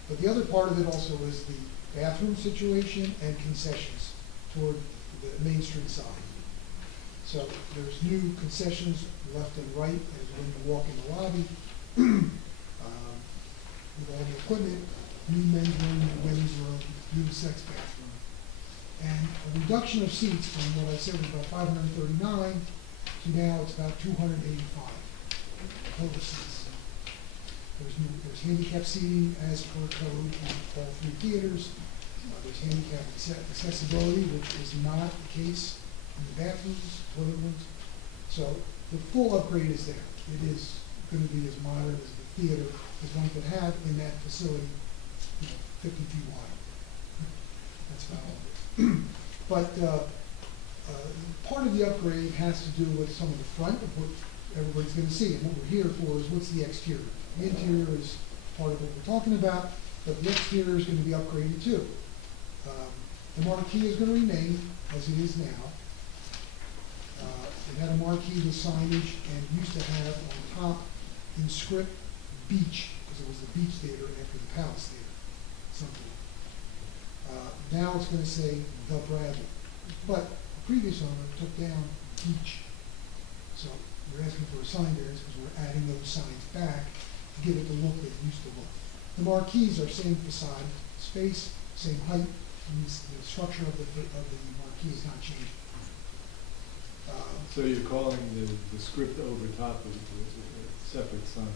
But the other part of it also is the bathroom situation and concessions toward the Main Street side. So there's new concessions left and right as when you walk in the lobby. With all the equipment, new men's room, new women's room, unisex bathroom. And a reduction of seats from what I said was about 539 to now it's about 285 total seats. There's handicap seating as per code in all 3 theaters. There's handicap accessibility, which is not the case in the bathrooms, toilet rooms. So the full upgrade is there. It is going to be as modern as the theater as one could have in that facility, 50 feet wide. That's about all of it. But part of the upgrade has to do with some of the front of what everybody's going to see. And what we're here for is what's the exterior. The interior is part of what we're talking about, but the exterior is going to be upgraded too. The marquee is going to remain as it is now. It had a marquee with signage and used to have on top in script Beach, because it was the Beach Theater after the Palace Theater, something. Now it's going to say The Bradley. But the previous owner took down Beach. So we're asking for a sign variance because we're adding those signs back to give it the look that it used to look. The marquees are same facade, space, same height, and the structure of the marquee is not changing. So you're calling the script over top of a separate sign?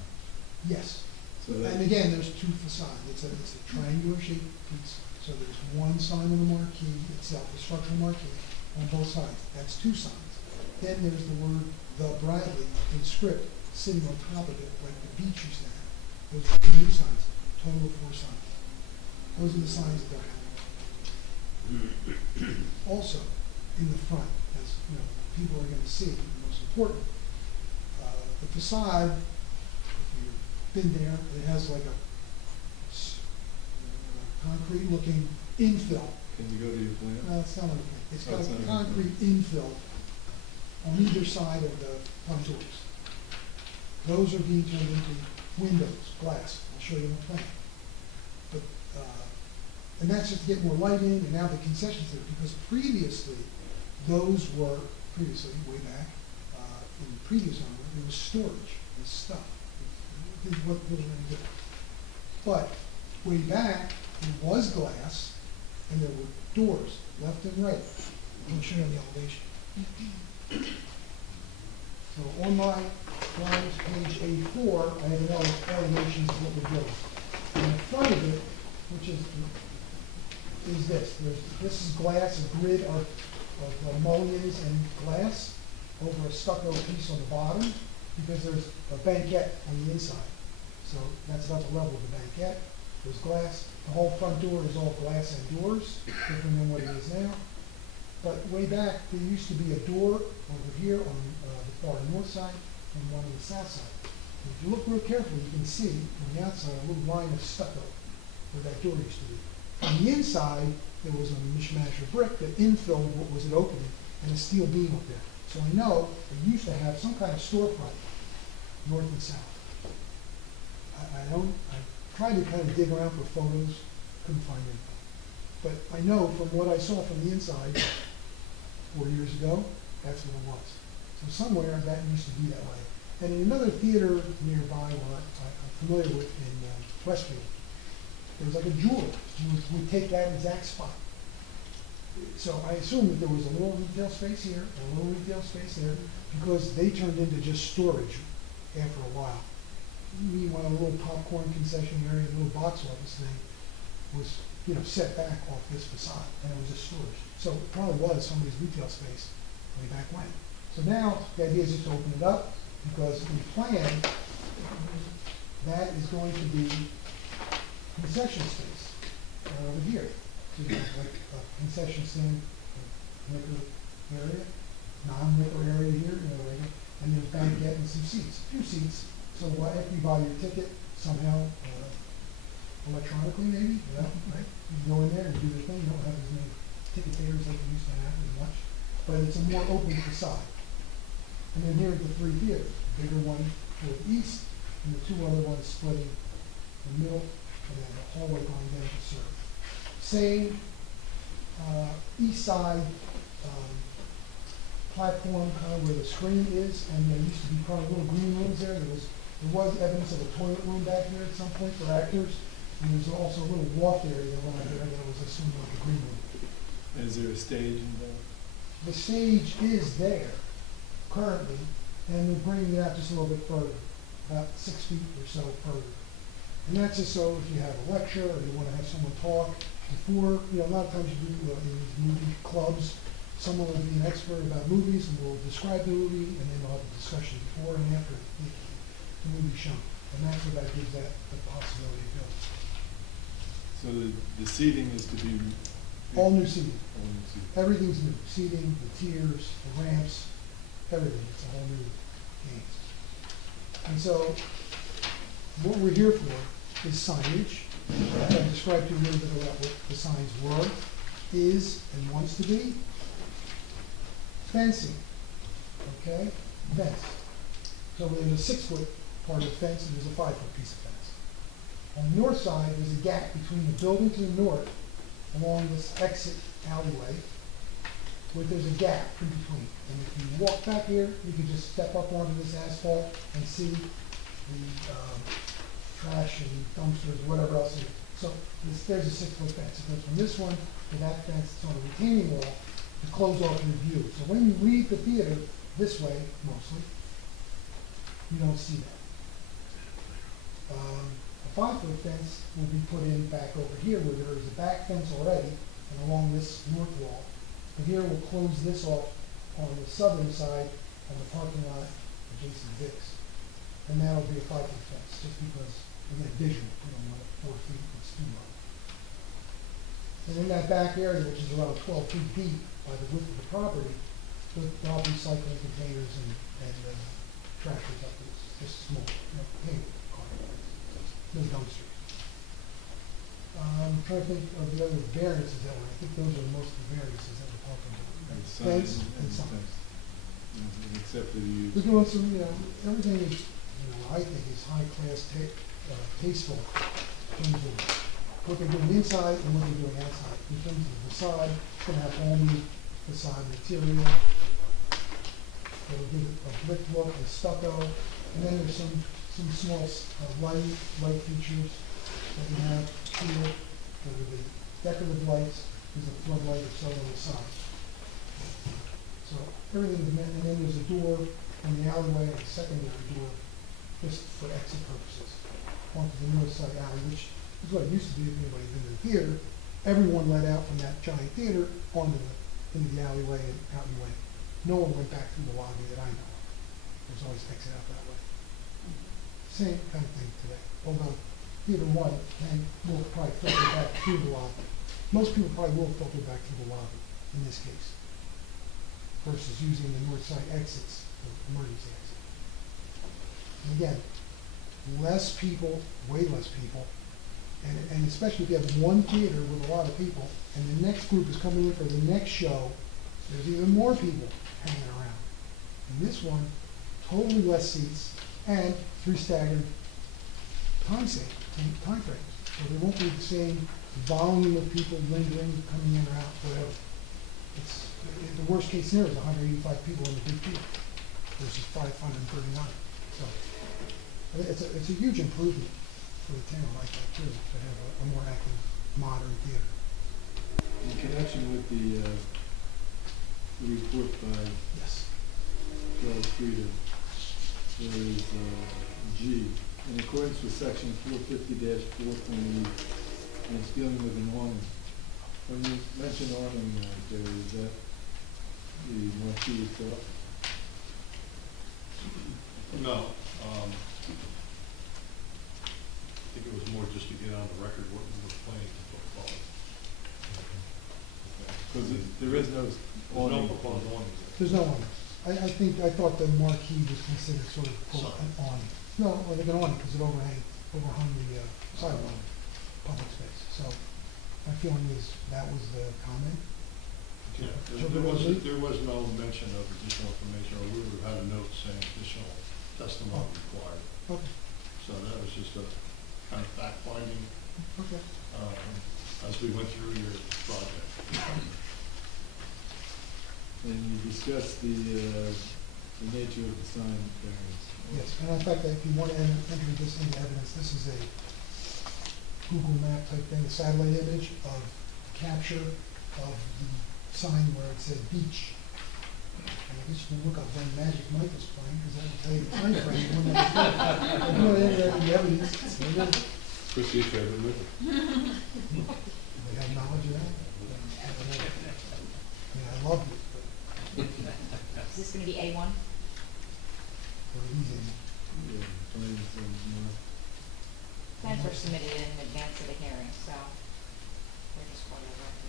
Yes. So and again, there's 2 facades. It's a triangular shaped piece. So there's one sign on the marquee itself, the structural marquee, on both sides. That's 2 signs. Then there's the word The Bradley in script sitting on top of it like the Beach used to have. Those are 2 new signs, total of 4 signs. Those are the signs that they're having. Also, in the front, as people are going to see, the most important, the facade, if you've been there, it has like a concrete looking infill. Can you go to your plan? No, it's not on the plan. It's got a concrete infill on either side of the front doors. Those are being turned into windows, glass. I'll show you on the plan. But, and that's just to get more light in, and now the concessions there, because previously, those were, way back, in the previous owner, there was storage, this stuff. This is what was really good. But way back, it was glass, and there were doors, left and right. I'm going to show you on the elevation. So on my drawings, page 84, I have an elevation of what we're doing. In the front of it, which is this. This is glass, a grid of mullions and glass over a stucco piece on the bottom, because there's a banquette on the inside. So that's about the level of the banquette. There's glass. The whole front door is all glass and doors, different than what it is now. But way back, there used to be a door over here on the far north side and one on the south side. And if you look real carefully, you can see on the outside a little line of stucco where that door used to be. On the inside, there was a mishmash of brick that infilled what was an opening and a steel beam up there. So I know it used to have some kind of storefront, north and south. I tried to kind of dig around for photos, couldn't find anything. But I know from what I saw from the inside 4 years ago, that's what it was. So somewhere that used to be that way. And in another theater nearby, I'm familiar with in Westfield, there was like a jeweler who would take that exact spot. So I assume that there was a little retail space here and a little retail space there because they turned into just storage after a while. Meanwhile, a little popcorn concession area, a little box office thing was, set back off this facade, and it was just storage. So it probably was somebody's retail space way back when. So now the idea is just to open it up because in plan that is going to be concession space over here. So you have like a concession stand, liquor area, non-liquor area here, and there's banquette and some seats, a few seats. So after you buy your ticket, somehow, electronically maybe, right? You can go in there and do the thing. You don't have as many ticket payers like you used to have as much, but it's a more open facade. And then here are the three theaters, the bigger one toward the east, and the two other ones splitting the middle, and then the hallway going down to serve. Same east side platform, kind of where the screen is, and there used to be probably little green rooms there. There was evidence of a toilet room back here at some point for actors, and there was also a little walk area around there that was assumed like a green room. Is there a stage involved? The stage is there currently, and we're bringing it out just a little bit further, about 6 feet or so further. And that's just so if you have a lecture or you want to have someone talk before, a lot of times you do in these movie clubs, someone will be an expert about movies and will describe the movie, and then we'll have a discussion before and after the movie shown. And that's what that gives that the possibility of doing. So the seating is to be All new seating. all new seating. Everything's new. Seating, the tiers, the ramps, everything. It's a whole new game. And so what we're here for is signage. I described to you a little bit about what the signs were, is, and wants to be. Fencing, okay? Fence. So there's a 6-foot part of the fence and there's a 5-foot piece of fence. On the north side, there's a gap between the building to the north along this exit alleyway where there's a gap in between. And if you walk back here, you can just step up onto this asphalt and see the trash and dumpsters, whatever else. So there's a 6-foot fence. It goes from this one to that fence. It's on a retaining wall to close off your view. So when you leave the theater this way, mostly, you don't see that. A 5-foot fence will be put in back over here where there is a back fence already and along this north wall. But here we'll close this off on the southern side on the parking lot adjacent to Dick's. And that'll be a 5-foot fence just because, again, visual, 4 feet, it's too low. And in that back area, which is around 12 feet deep by the width of the property, there'll be recycling containers and trash receptacles, just small, paint, no dumpsters. I'm trying to think of the other variances that were, I think those are most of the variances that we're talking about. Right? Fence and signs. Except for the use. We're doing some, everything is, I think is high-class, tasteful in terms of what they're doing inside and what they're doing outside. In terms of the facade, it's going to have all new facade material. It'll give it a brick look, a stucco, and then there's some small light features that we have here. There are the decorative lights, there's a floodlight or so on the side. So everything is meant, and then there's a door in the alleyway, a secondary door, just for exit purposes, onto the north side alley, which is what it used to be if anybody's been to the theater. Everyone let out from that giant theater into the alleyway and out and away. No one went back through the lobby that I know of. There's always exit out that way. same kind of thing today. Although theater one will probably filter back through the lobby. Most people probably will filter back through the lobby in this case, versus using the north side exits, the emergency exit. And again, less people, way less people, and especially if you have one theater with a lot of people, and the next group is coming in for the next show, there's even more people hanging around. And this one, totally less seats, and 3 staggered time frames. So there won't be the same volume of people lingering, coming in or out, whatever. It's, the worst case scenario is 185 people in the big theater versus 539. So it's a huge improvement for the town like that too, to have a more active, modern theater. In connection with the report by Yes. Charles Frieda, there is G, in accordance with section 450-4.8, and it's dealing with an awning. When you mention awning, Jerry, is that the marquee itself? No, I think it was more just to get on the record what we were planning to put forward. Because there is no There's no awning. proposed awnings. There's no awning. I thought the marquee was considered sort of quote, an awning. No, well, they can awning because it overhung the sidewalk, public space. So my feeling is that was the comment. Yeah, there was no mention of additional information, or we would have had a note saying additional testimony required. Okay, So that was just a kind of fact-finding, okay. as we went through your project. And you discussed the nature of the sign variance. Yes, and in fact, if you want to enter this into evidence, this is a Google map type thing, a satellite image of capture of the sign where it said beach. And I guess you can look up when Magic Mike was playing, because that will tell you the time frame when that was playing. If you want to enter the evidence, there you go. What's your favorite movie? They have knowledge of that. I mean, I love it, but Is this gonna be A1? for a reason. Yeah, plans and, Plans were submitted in advance of the hearing, so they're just for the record.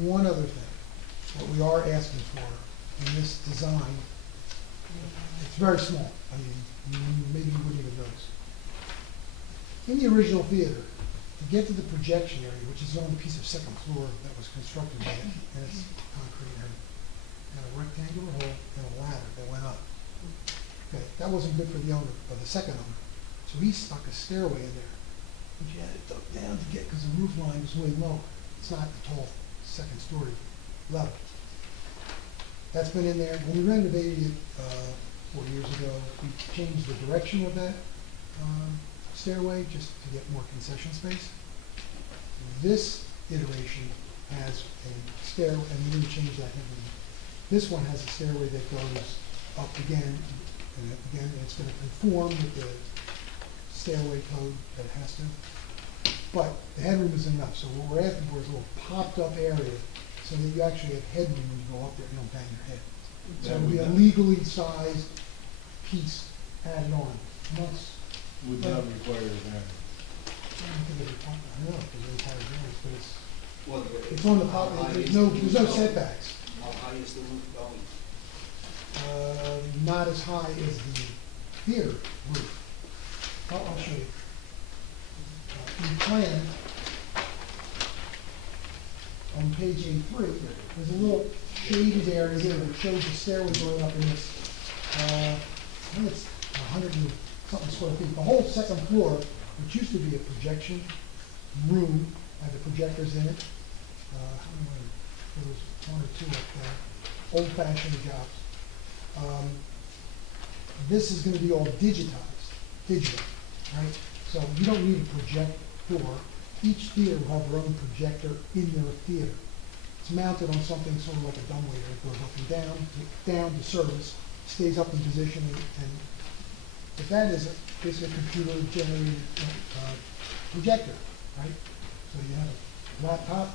One other thing, what we are asking for in this design, it's very small. I mean, maybe you wouldn't even notice. In the original theater, to get to the projection area, which is the only piece of second floor that was constructed by it, and it's concrete and everything, and a rectangular hole and a ladder that went up. Okay, that wasn't good for the owner, or the second owner. So he stuck a stairway in there, which you had to duck down to get, because the roof line was way low. It's not the tall second story level. That's been in there. When we renovated it 4 years ago, we changed the direction of that stairway just to get more concession space. This iteration has a stair, and we didn't change that. This one has a stairway that goes up again and again, and it's going to conform with the stairway code that it has to. But the headroom is enough, so what we're asking for is a little popped-up area so that you actually have headroom when you go up there, you don't bang your head. So it'll be a legally sized piece added on. And that's, would not require a variance. I don't think it requires, I know, because it requires variance, but Well, it's on the how pop, high there's is no, the there's roof no going? setbacks. How high is the roof going? Not as high as the theater roof. I'll show you. In the plan, on page A3, there's a little shaded area here that shows the stairway going up in this, I think it's 100 and something square feet. The whole second floor, which used to be a projection room, had the projectors in it. How many, there was 1 or 2 up there, old-fashioned jobs. This is gonna be all digital, right? So you don't need a projector. Each theater will have their own projector in their theater. It's mounted on something sort of like a dumbwaiter. It goes up and down to service, stays up in position, and if that is a computer-generated projector, right? So you have a laptop,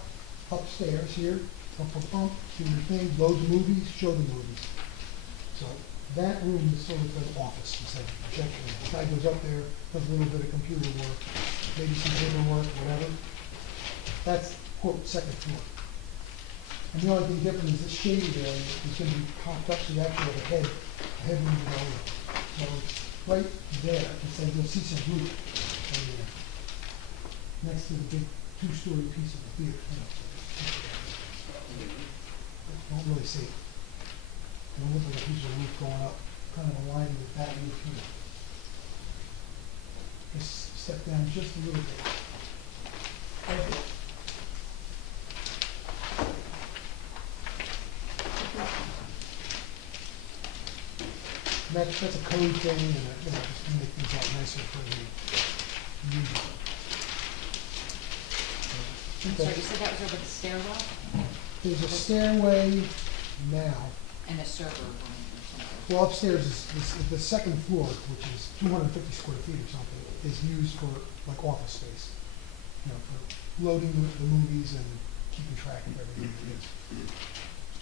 upstairs here, pump, pump, pump, do your thing, load the movies, show the movies. So that room is sort of an office, instead of a projection room. The guy goes up there, does a little bit of computer work, maybe some paperwork, whatever. That's, quote, second floor. And the only thing different is this shaded area is gonna be popped up, so you actually have a headroom to go in. So it's right there, it's like you'll see some roof over there, next to the big two-story piece of the theater. Don't really see it. It'll look like a piece of roof going up, kind of aligning with that roof here. Just step down just a little bit. Okay. That's a code thing, and just to make things a lot nicer for the user. I'm sorry, you said that was over the stairwell There's a stairway now. and a server room or something? Well, upstairs is the second floor, which is 250 square feet or something, is used for like office space. You know, for loading the movies and keeping track of everything it is.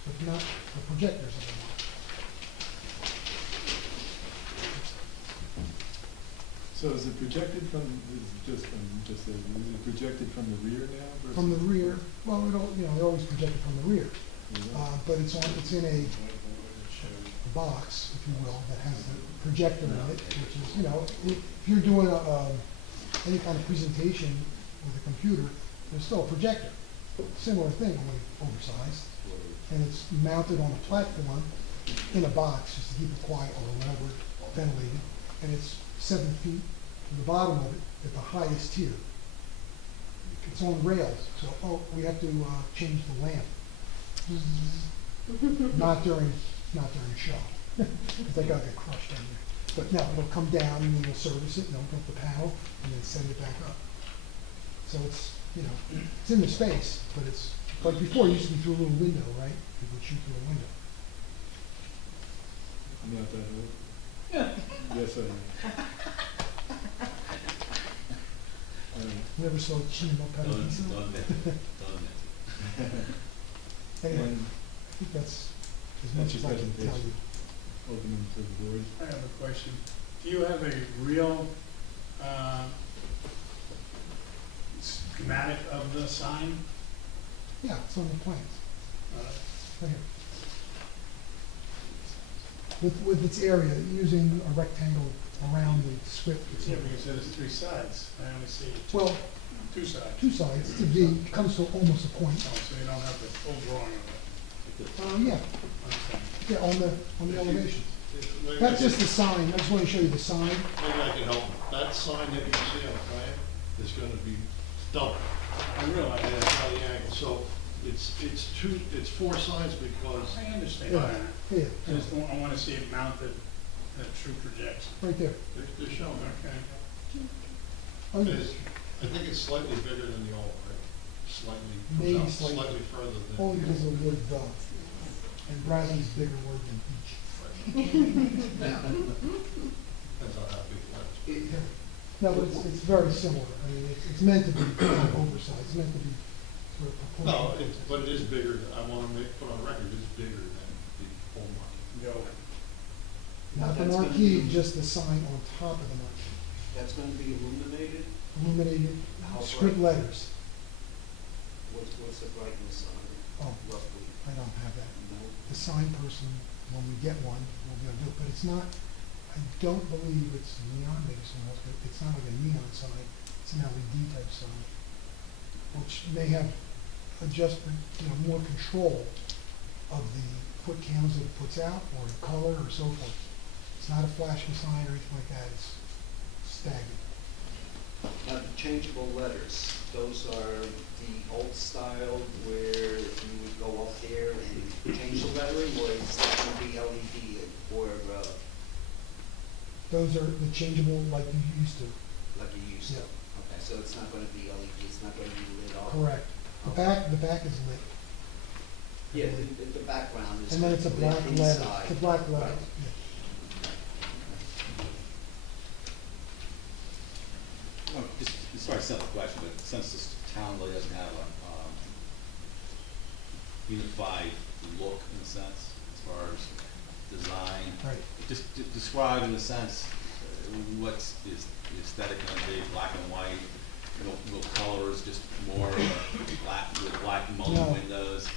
But not the projectors anymore. So is it projected from, is it projected from the rear now versus? From the rear, well, they're always projected from the rear. But it's in a box, if you will, that has the projector in it, which is, if you're doing any kind of presentation with a computer, there's still a projector. Similar thing, only oversized. And it's mounted on a platform in a box, just to keep it quiet or whatever, ventilated. And it's 7 feet to the bottom of it at the highest tier. It's on rails, so we have to change the lamp. Not during show, because they gotta get crushed down there. But no, it'll come down and then we'll service it and open up the panel and then send it back up. So it's it's in the space, but it's like before. It used to be through a little window, right? You would shoot through a window. I'm not that old. Yes, I am. Never saw Chino Paradiso. Anyway, And I think that's as much as I can tell you. open them to the board. I have a question. Do you have a real schematic of the sign? Yeah, it's on the plans. Right here. With its area, using a rectangle around the script. Yeah, because there's 3 sides. I only see Well, 2 sides. 2 sides, it comes to almost a point. Oh, so you don't have the full drawing of it. Yeah, Okay. on the elevation. That's just the sign, I just want to show you the sign. Maybe I can help. That sign that you see on the plan is gonna be double. I realize And that. it's on the angle, so it's 4 signs because. I understand Yeah, that. yeah, I just want, I want to see it mounted at true projection. right there. They're showing. Okay. Oh, yeah. I think it's slightly bigger than the old, right? Slightly, Maybe comes out slightly. slightly further than. Only because of the word the. And Bradley's bigger word than each. Depends on how big it is. No, but it's very similar. I mean, it's meant to be oversized, it's meant to be sort of No, proportional. but it is bigger, I want to put on record, it's bigger than the whole market. Go. Not the That's gonna marquee, be- just the sign on top of the marquee. That's gonna be illuminated? Illuminated How script bright? letters. What's the brightness on it, Oh, roughly? I don't have that. No? The sign person, when we get one, will be able to do it, but it's not, I don't believe it's neon, maybe someone else, but it's not like a neon sign, it's an LED type sign, which may have adjustment, more control of the foot candles that it puts out, or the color, or so forth. It's not a flashing sign or anything like that, it's staggered. Now, the changeable letters, those are the old style where you would go up there and change the lettering, or is that gonna be LED or, Those are the changeable like you used to. like you used to? Yeah. Okay, so it's not gonna be LED, it's not gonna be lit up? Correct. The back is lit. Yeah, the background is And then it's a lit black letter, inside. it's a black letter. Right. Yeah. Sorry to settle the question, but since this town really doesn't have unified look in a sense, as far as design. Right. Just describe in a sense, what's is the aesthetic gonna be, black and white, no colors, just more black, with black mullion No. windows.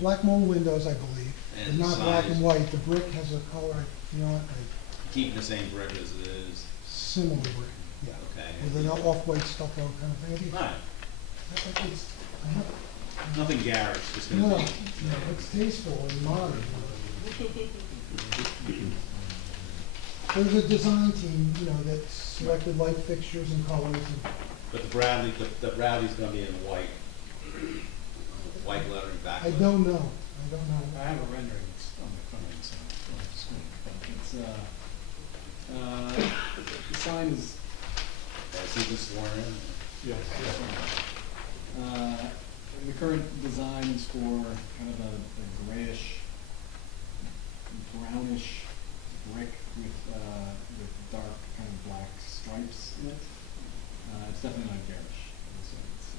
Black mold windows, I believe, And but not black size. and white. The brick has a color, you know what, Keeping the same brick as it is. similar brick, yeah. Okay. With an off-white stucco kind of thing. I think Right. it's, I have- Nothing garish, just no, gonna no, be. it's tasteful and modern. There's a design team, you know, that selected light fixtures and colors and But the Bradley's gonna be in white. White lettering back. I don't know. I have a rendering, it's on the front end, so on the screen, but it's, the sign is, Has he been sworn in? yes, and the current design is for kind of a grayish, brownish brick with dark kind of black stripes in it. It's definitely not garish.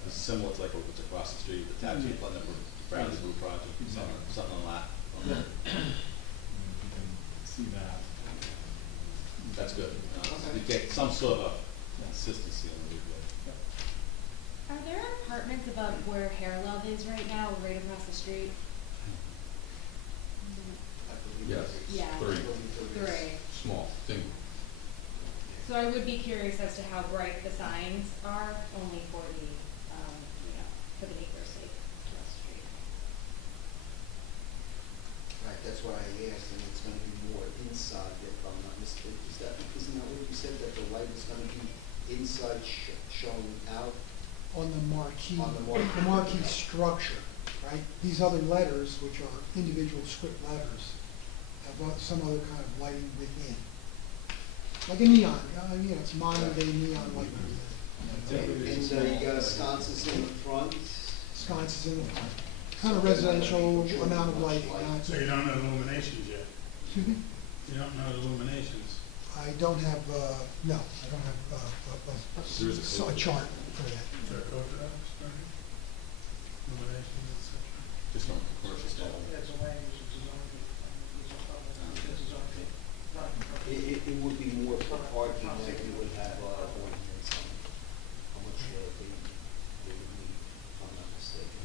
It's similar to like what's across the street, the tattoo Yeah. on the Bradley Blue Project, something like that. You can see that. That's good. You get some sort of consistency on the wood. Are there apartments above where Hair Love is right now, right across the street? Yes. Yeah. Three. Three. Small, single. So I would be curious as to how bright the signs are, only for the, for the neighbor's sake across the street. Right, that's why I asked, and it's gonna be more inside, if I'm not mistaken. Isn't that what you said, that the light is gonna be inside showing out? on the marquee, On the marquee. the marquee structure, right? These other letters, which are individual script letters, have some other kind of lighting within. Like a neon, you know, it's modern day neon lighting. And the sconces in the front? Sconces in the front. Kind of residential amount of lighting, not. So you don't know illuminations yet? Excuse me? You don't know illuminations? I don't have, no, I don't have a chart for that. Is there a code for that, Mr. Attorney? Illuminations, et cetera? Just on commercial style. That's a land use, it's a zoning, it's a zoning, It would be more for parking that you would have, ordinance on how much, they would need, if I'm not mistaken.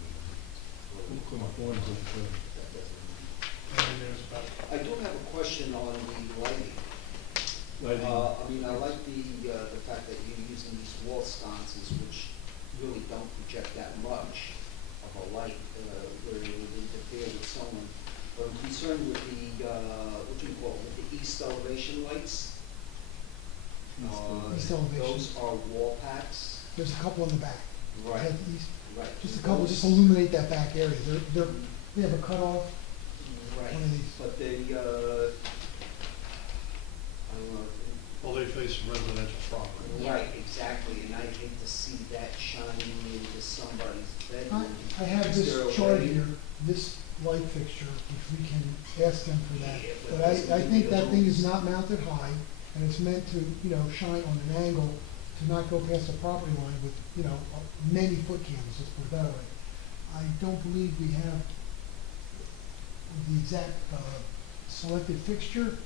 That doesn't need. And there's about, I do have a question on the lighting. Lighting. I mean, I like the fact that you're using these wall sconces, which really don't project that much of a light, where it would interfere with someone. But I'm concerned with the, what do you call it, with the east elevation lights? East elevation. Those are wall packs? There's a couple in the back. Right. Is that the east? Right. Just a couple, just illuminate that back area. They have a cutoff. Right, One of these. but they, I don't know. Well, they face residential property. Right, exactly, and I hate to see that shining into somebody's bedroom. I have Is there a this chart way- here, this light fixture, which we can ask them for that. Yeah, But doesn't I it think be that thing is almost- not mounted high, and it's meant to, you know, shine on an angle to not go past the property line with, you know, many foot candles, let's put it that way. I don't believe we have the exact, selected fixture,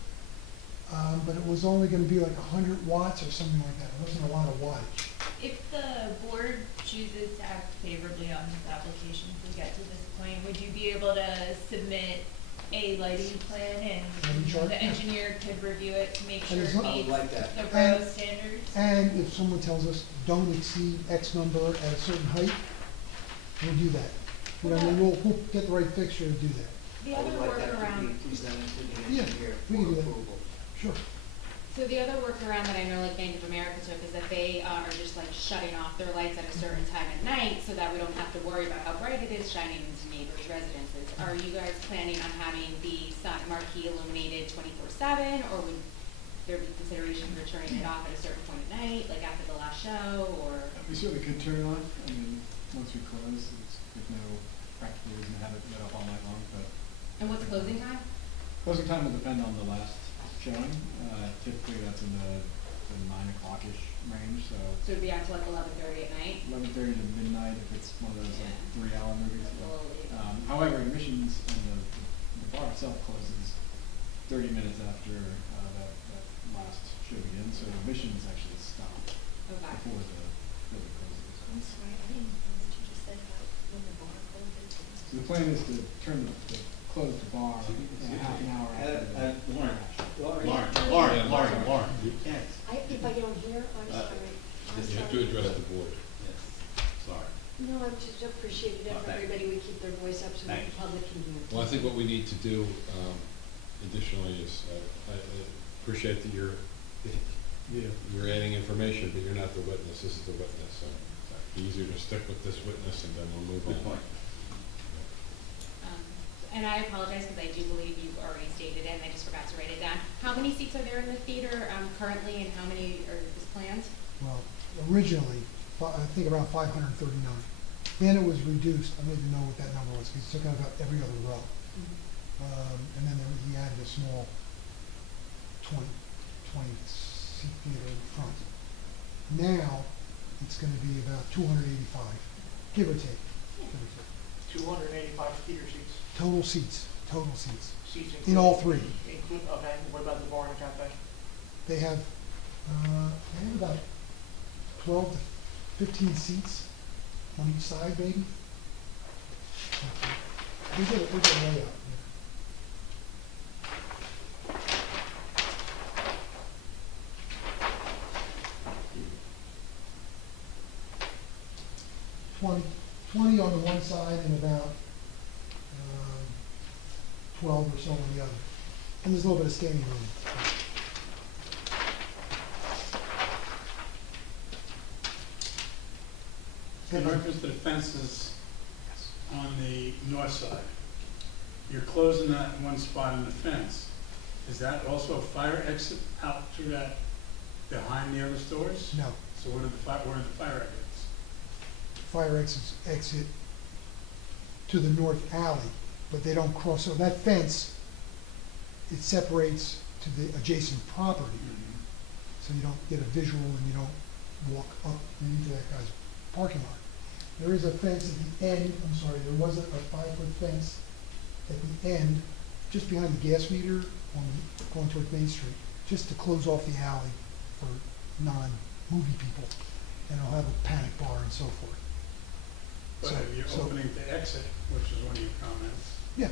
but it was only gonna be like 100 watts or something like that. It wasn't a lot of wattage. If the board chooses to act favorably on this application, if we get to this point, would you be able to submit a lighting plan Lighting and chart? the engineer could review it to make And sure as it long- I would meets like that. the And- borough standards? And if someone tells us, don't exceed X number at a certain height, we'll do that. You know, we'll get the right fixture to do that. The I would other like that to workaround, be presented to the Yeah, engineer we can for do that. approval. Sure. So the other workaround that I know like Bank of America took is that they are just like shutting off their lights at a certain time at night so that we don't have to worry about how bright it is shining into neighbors' residences. Are you guys planning on having the sign marquee illuminated 24/7, or would there be consideration for turning it off at a certain point at night, like after the last show, or? we certainly could turn it on, I mean, once we close, there's no practical reason to have it lit up all night long, but And what's closing time? closing time will depend on the last showing. Typically, that's in the the 9 o'clock-ish range, so So it'd be out to like 11:30 at night? 11:30 to midnight if it's one of those like Yeah. 3-hour movies. That's a little late. However, admissions and the bar itself closes 30 minutes after that last show begins, so admissions actually stop Okay. before the closes. I'm sorry, I didn't know what you just said about when the bar closes. So the plan is to close the bar half an hour after the Lauren, you can't. If I don't hear, I'm sorry. I'm You have to sorry. address the board. Yes, sorry. No, I just appreciated it if Thank you. everybody would keep their voice up so that Thank the public can hear. Well, I think what we need to do additionally is, I appreciate that you're adding information, but you're not the witness, this is the witness, so it'd be easier to stick with this witness and then we'll move on. Good point. And I apologize because I do believe you already stated it and I just forgot to write it down. How many seats are there in the theater currently and how many are planned? Well, originally, I think around 539. Then it was reduced, I don't even know what that number was, because it took out about every other row. And then he added a small 20 seat theater in front. Now, it's gonna be about 285, give or take. 285 theater seats. Total seats. Seats In all three. Okay, what about the bar and cafe? They have about 12 to 15 seats on each side, maybe. We get a layout. Yeah. 20 on the one side and about 12 or so on the other. And there's a little bit of standing room. In reference to the fences on the north side, you're closing that one spot in the fence. Is that also a fire exit out through that, behind the other stores? No. So where are the fire exits? Fire exit to the north alley, but they don't cross, so that fence, it separates to the adjacent property. So you don't get a visual and you don't walk up into that guy's parking lot. There is a fence at the end, there was a 5-foot fence at the end, just behind the gas meter going toward Main Street, just to close off the alley for non-movie people. And it'll have a panic bar and so forth. But if you're opening to exit, which is one of your comments, Yeah,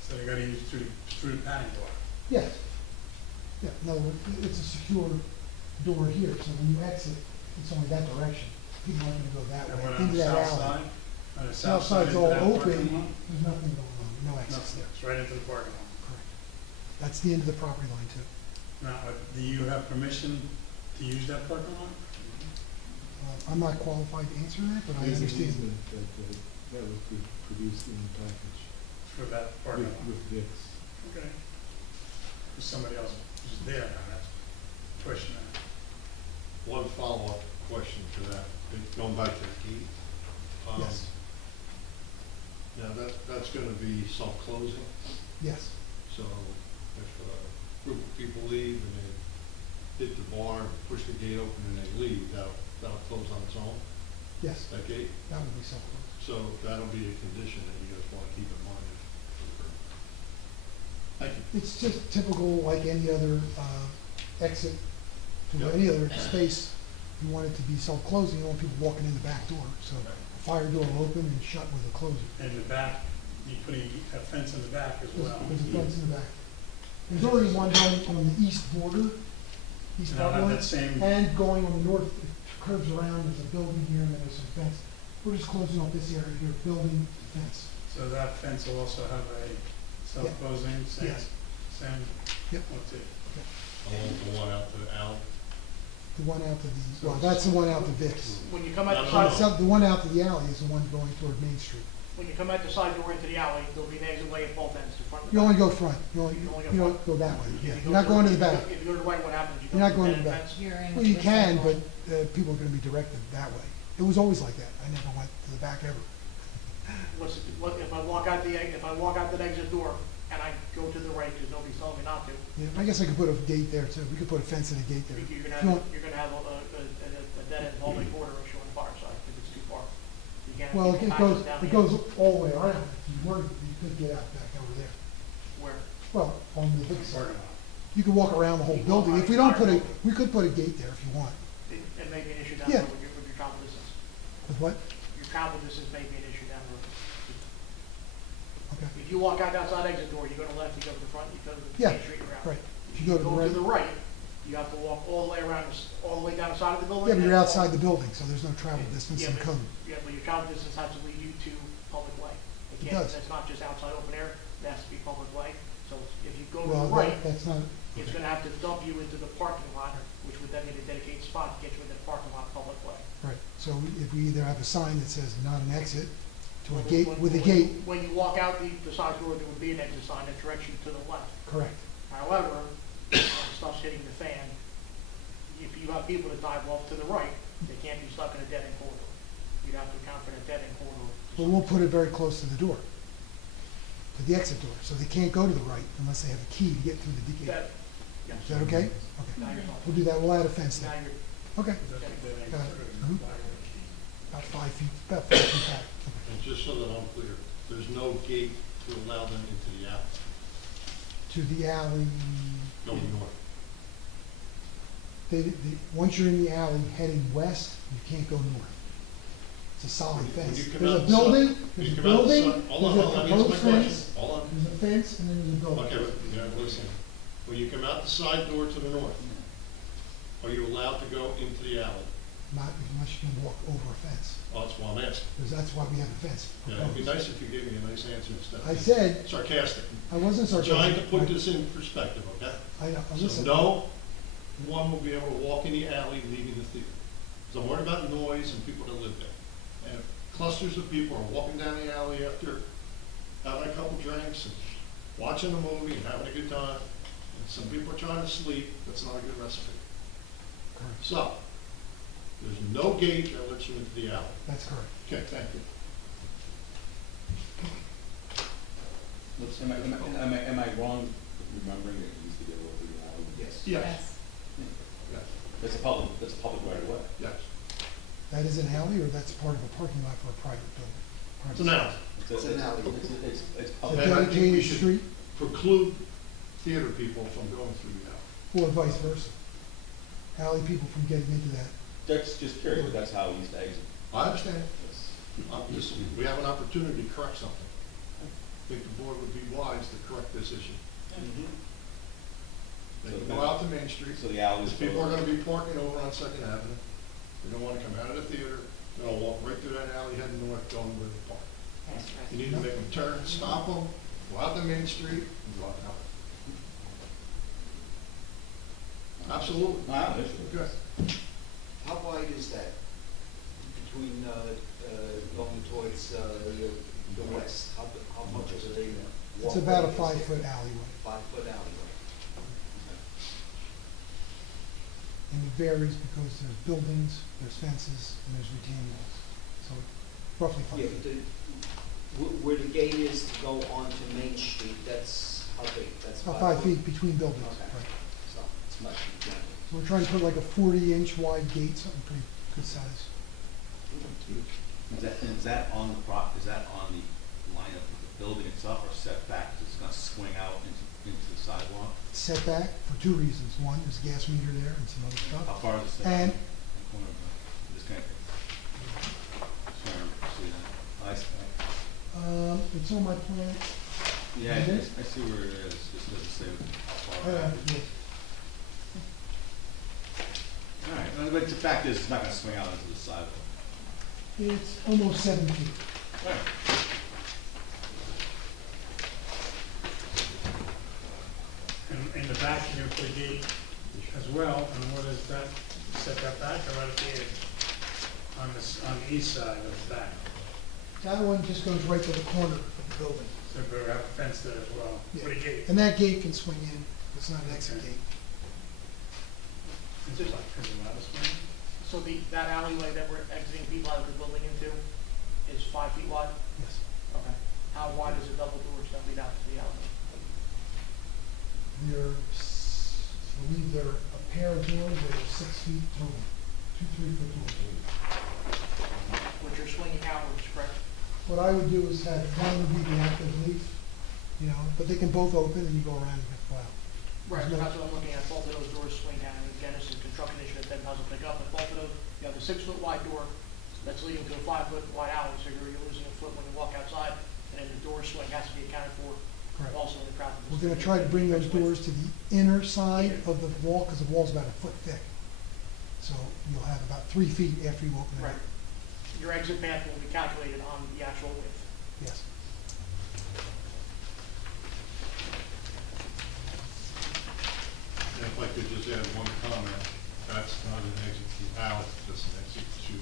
so you gotta use through the panic door. yes. Yeah, no, it's a secure door here, so when you exit, it's only that direction. People aren't gonna go that And way, what, on into the that south alley. side? On the South south side side's into all that open, parking lot? there's nothing going on, no access there. It's right into the parking lot. Correct. That's the end of the property line too. Now, do you have permission to use that parking lot? I'm not qualified to answer that, but I There's an understand. easement that was produced in the package For that parking lot? with Dick's. Okay. If somebody else is there now, that's pushing that. One follow-up question to that, going back to the gate. Yes, Now, that's gonna be self-closing, yes, so if a group of people leave and they hit the bar, push the gate open and they leave, that'll close on its own, yes, that gate? that would be self-closed. So that'll be a condition that you guys wanna keep in mind. Thank you. It's just typical, like any other exit to Yep. any other space. You want it to be self-closing, you don't want people walking in the back door. So a fire door will open and shut with a closer. In the back, you put a fence in the back as well. There's a fence in the back. There's already one going on the east border, east And I'll property have line, that same, and going on the north, it curves around, there's a building here, and then there's some fence. We're just closing off this area here, building, fence. so that fence will also have a self-closing, same, Yes. same, Yep. what's it? The one out to the alley? The one out to the, well, that's the one out to Vic's. When you come out the The side, the one out to the alley is the one going toward Main Street. when you come out the side door into the alley, there'll be an exit way at both ends, the front and the You back. only go front, you don't go that way, yeah. You're not going to the back. If you go to the right, what happens? You You're not go going to to the the back. fence? Well, you can, but people are gonna be directed that way. It was always like that. I never went to the back ever. If I walk out the exit door, and I go to the right because nobody's telling me not to, Yeah, I guess I could put a gate there too. We could put a fence and a gate there. you're If gonna you have, want- you're gonna have a dead end hallway border issue on the far side because it's too far. You can't have Well, people it goes, access down it the goes end. all the way around. If you were, you could get out back over there. Where? Well, on the big side. Parking lot. You could walk around the whole You can walk building. around If we the don't entire put a, building. we could put a gate there if you want. It may be an issue down Yeah. the road with your travel distance. With what? Your travel distance may be an issue down the road. Okay. If you walk out the outside exit door, you go to the left, you go to the front, you go to the Yeah, main street around. right. If you go to the right, you have to walk all the way around, all the way down the side of the building. Yeah, but you're and outside the building, so there's no travel distance Yeah, in but- code. Yeah, but your travel distance has to lead you to public way. It does. It's not just outside open air, it has to be public way. So if you go to Well, the right, that's not, it's gonna have to dump you into the parking lot, which would then need a dedicated spot to get you in the parking lot public way. right. So if we either have a sign that says not an exit to a When- gate, when- with a when- gate, When you walk out the side door, there would be an exit sign that directs you to the left. correct. However, when stuff's hitting the fan, if you have people that dive off to the right, they can't be stuck in a dead end corridor. You'd have to account for that dead end corridor. But we'll put it very close to the door, to the exit door, so they can't go to the right unless they have a key to get through the gate. That, yes. Is that okay? Now Okay. you're talking. We'll do that. We'll add a fence Now there. you're, Okay. Got it. Mhm. About 5 feet, about 5 feet back. Okay. And just so that I'm clear, there's no gate to allow them into the alley, To the alley, going north. once you're in the alley heading west, you can't go north. It's a solid When fence. you come There's a out the side- building, when there's you a come out the building, side- hold there's on, a hold on, answer my proposed question. fence, Hold on. there's a fence, and then there's a building. Okay, but, you know, listen, when you come out the side door to the north, are you allowed to go into the alley? Not unless you can walk over a fence, Well, that's why I'm asking. because that's why we have a fence. Yeah, it'd be proposed. nice if you gave me a nice answer instead of. I said, Sarcastic. I wasn't sarcastic. Trying to put this in perspective, okay? I know, So listen. no one will be able to walk in the alley leaving the theater. So I'm worried about noise and people that live there. And clusters of people are walking down the alley after having a couple drinks and watching a movie and having a good time. And some people are trying to sleep, that's not a good recipe. Correct. So, there's no gate that lets you into the alley. That's correct. Okay, thank you. Am I wrong remembering that it used to be a little bit alley? Yes. Yes. Yes. It's a public right of way. Yes. That is an alley, or that's part of a parking lot for a private building? It's an alley. It's an alley. It's It's a public. And I think we dedicated should street, preclude theater people from going through the alley. or vice versa. Alley people from getting into that. That's just curious, but that's how we used to exit. I understand. It's- We have an opportunity to correct something. I think the board would be wise to correct this issue. They can go out to Main Street. So the alley is. People are gonna be parking over on Second Avenue. They don't wanna come out of the theater. They'll walk right through that alley heading north, going where they park. You need to make them turn, stop them, go out to Main Street, and go out. Absolutely. Wow, that's good. Okay. How wide is that between, going towards, the west? How much is it? It's about a 5-foot alleyway, 5-foot alleyway. and it varies because there's buildings, there's fences, and there's retaining walls. So roughly 5 Yeah, feet. but where the gate is to go onto Main Street, that's how big? That's About 5 5 feet between buildings, Okay. right. So it's much, yeah. So we're trying to put like a 40-inch wide gate, something pretty good size. Is that on the line of the building itself or set back? 'Cause it's gonna swing out into the sidewalk? Setback for 2 reasons. One, there's a gas meter there and some other How stuff. far is the And corner of this kind of? Sorry, see that. it's on my plan. Yeah, It is? I see where it is, just doesn't say how far. Yeah. All right, but the fact is, it's not gonna swing out into the sidewalk. It's almost 7 feet. All right. And in the back, you're gonna put a gate as well, and what is that, set that back or right at the edge? On the east side of the back, That one just goes right to the corner of the building. so we have a fence there as well, Yeah. with a gate. And that gate can swing in. It's not an exit Okay. gate. It's just like, cause of that, it's- So that alleyway that we're exiting people out of the building into is 5 feet wide? Yes. Okay. How wide is the double doors that lead out to the alleyway? I would do is have one would be the active leaf, you know, but they can both open and you go around and go out. Right, There's no- that's what I'm looking at, both of those doors swing down, and again, this is a construction issue that Ted doesn't pick up, but both of those, you have the 6-foot wide door that's leading to a 5-foot wide alley, so you're losing a foot when you walk outside, and then the door swing has to be accounted for Correct. also in the traffic. We're gonna try to bring those doors to the inner side of the wall, because the wall's about a foot thick. So you'll have about 3 feet after you open it Right. up. Your exit path will be calculated on the actual width. Yes. And if I could just add one comment, that's not an exit to Al, that's an exit to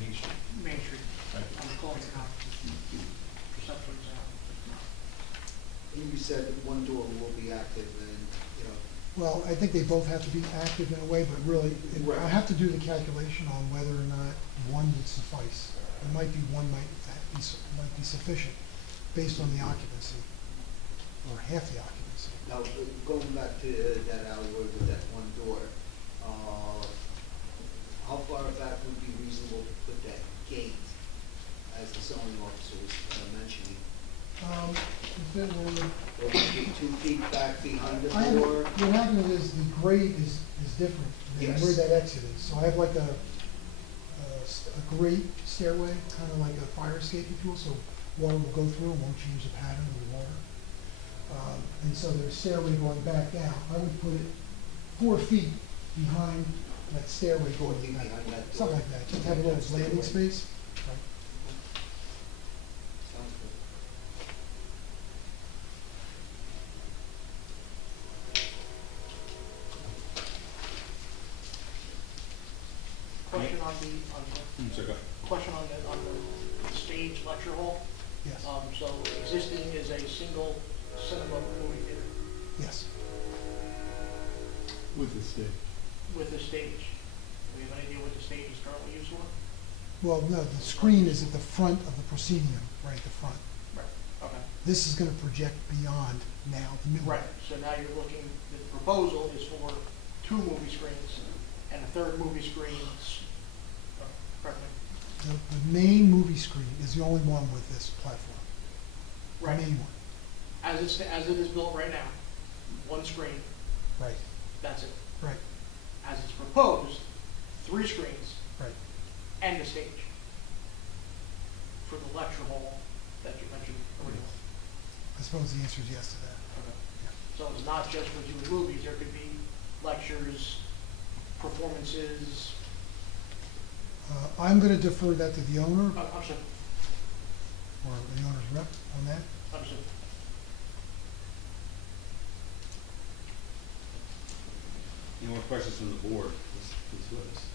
Main Street. Main Street, Thank you. on the corner now. Perception is out. You said that one door will be active and, you know, Well, I think they both have to be active in a way, but really, I have to do the calculation on whether or not one would suffice. It might be one might be sufficient based on the occupancy, or half the occupancy. now, going back to that alleyway with that one door, how far back would be reasonable to put that gate, as the zoning officer was mentioning? If it were, Or would it be 2 feet back behind the I have, door? what happens is the grade is different than Yes. where that exit is. So I have like a grate stairway, kind of like a fire escape, if you will, so water will go through and won't change the pattern of the water. And so there's a stairway going back down. I would put it 4 feet behind that stairway going 4 feet back. behind that door. Something like that, just have a little landing space. Right. Sounds good. Question on So go. question on the stage lecture hall. Yes, So existing is a single cinema movie theater yes. With the state. with a stage. Do we have any idea what the stage is currently used for? Well, no, the screen is at the front of the proscenium, right at the front. Right. Okay. This is gonna project beyond now, the new one. Right, so now you're looking, the proposal is for 2 movie screens and a 3rd movie screen, correct me? The main movie screen is the only one with this platform. The Right. main one, As it is built right now, 1 screen, right, that's it. right, As it's proposed, 3 screens right. and a stage for the lecture hall that you mentioned originally. I suppose the answer is yes to that. So it's not just reviewing movies, there could be lectures, performances, I'm gonna defer that to the owner, I'm sorry, or the owner's rep on that. understood. Any more questions from the board? Please witness.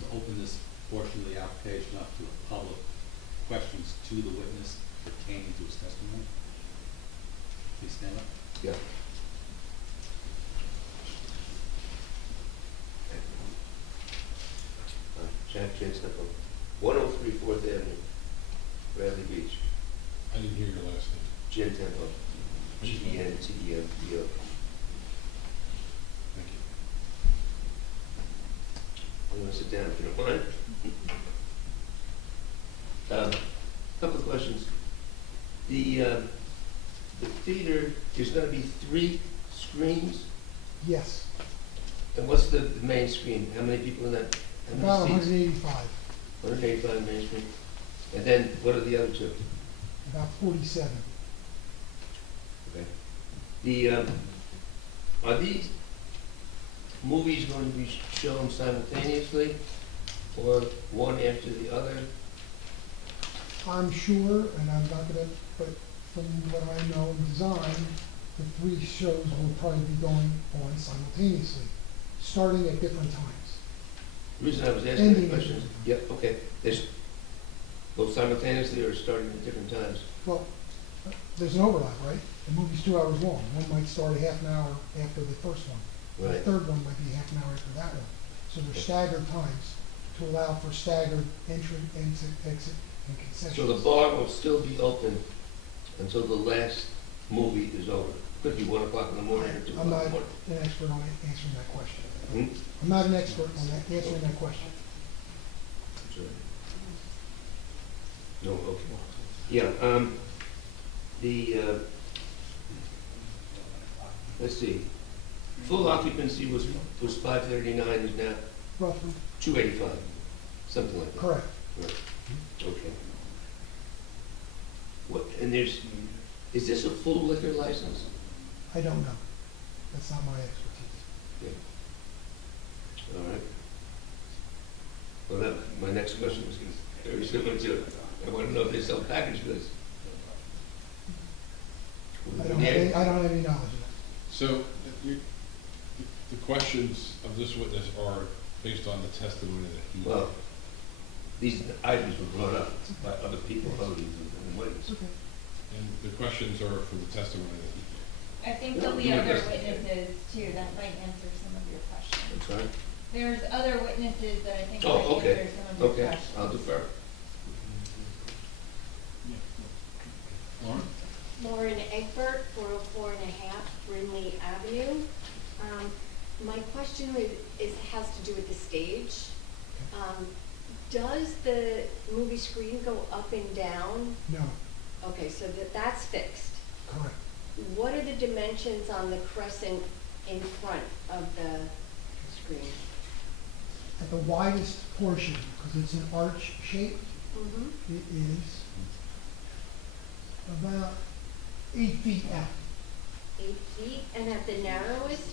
To open this portion of the application up to the public, questions to the witness pertaining to his testimony. Please stand up. Yeah. Jack Temple, 103 4th Avenue, Bradley Beach. I didn't hear your last name. Jim Temple, G-E-N-T-E-M-P-O. Thank you. I'm going to sit down if you don't mind. Couple of questions. The theater, there's going to be 3 screens, Yes, and what's the main screen? How many people in that? How many about seats? 185, 185 main screen. And then what are the other 2? about 47. Okay. The, are these movies going to be shown simultaneously, or one after the other? I'm sure, and I'm not gonna, but from what I know in design, the 3 shows will probably be going on simultaneously, starting at different times. The reason I was asking Ending the question is, yeah, okay, there's both simultaneously or starting at different times? Well, there's an overlap, right? The movie's 2 hours long. One might start a half an hour after the first one. The Right. third one might be half an hour after that one. So they're staggered times to allow for staggered entry, exit, and concessions. So the bar will still be open until the last movie is over? Could be 1 o'clock in the morning or 2 o'clock I'm in not the morning. an expert on answering that question. Hmm? I'm not an expert on answering that question. Sure. No, okay. Yeah, let's see, full occupancy was 539, is now roughly. 285, something like that. Correct. Right. Okay. What, and is this a full liquor license? I don't know. That's not my expertise. Yeah. All right. Well, that, my next question was very similar to it. I want to know if they sell packaged goods. I don't have any knowledge of that. So, the questions of this witness are based on the testimony that he. Well, these items were brought up by other people, other than witnesses. Okay. And the questions are from the testimony that he. I think there'll be other witnesses too that might answer some of your questions. I'm sorry? There's other witnesses that I think might Oh, okay. answer some of your Okay, questions. I'll defer. Lauren? Lauren Egbert, 404 and a half Brinley Avenue. My question has to do with the stage. Does the movie screen go up and down? No, Okay, so that's fixed. correct. What are the dimensions on the crescent in front of the screen? At the widest portion, because it's an arch shape, Mm-hmm. it is about 8 feet out. 8 feet, and at the narrowest?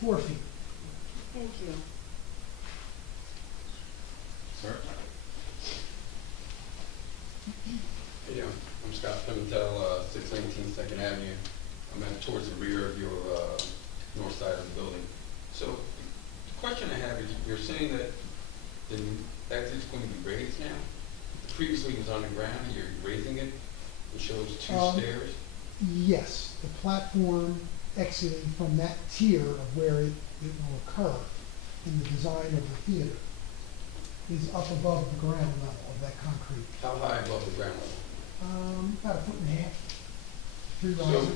Four feet. Thank you. Sir? Hey, I'm Scott Pimentel, 619 Second Avenue. I'm towards the rear of your north side of the building. So the question I have is, you're saying that the exit's going to be raised now? Previously it was on the ground, and you're raising it? It shows two stairs? Yes, the platform exiting from that tier of where it will occur in the design of the theater is up above the ground level of that concrete. How high above the ground level? About 1.5 feet, 3 So risers.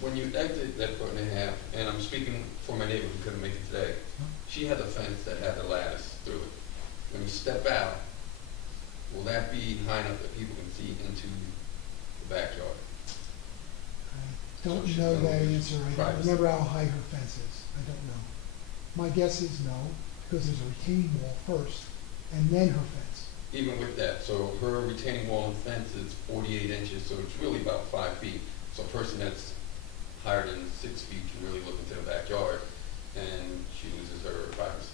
when you exit that 1.5 feet, and I'm speaking for my neighbor who couldn't make it today, she had a fence that had a lattice through it. When you step out, will that be high enough that people can see into the backyard? I don't So know she's that gonna answer. I don't privacy. remember how high her fence is. I don't know. My guess is no, because there's a retaining wall first, and then her fence. Even with that, so her retaining wall and fence is 48 inches, so it's really about 5 feet. So a person that's higher than 6 feet can really look into the backyard, and she loses her privacy.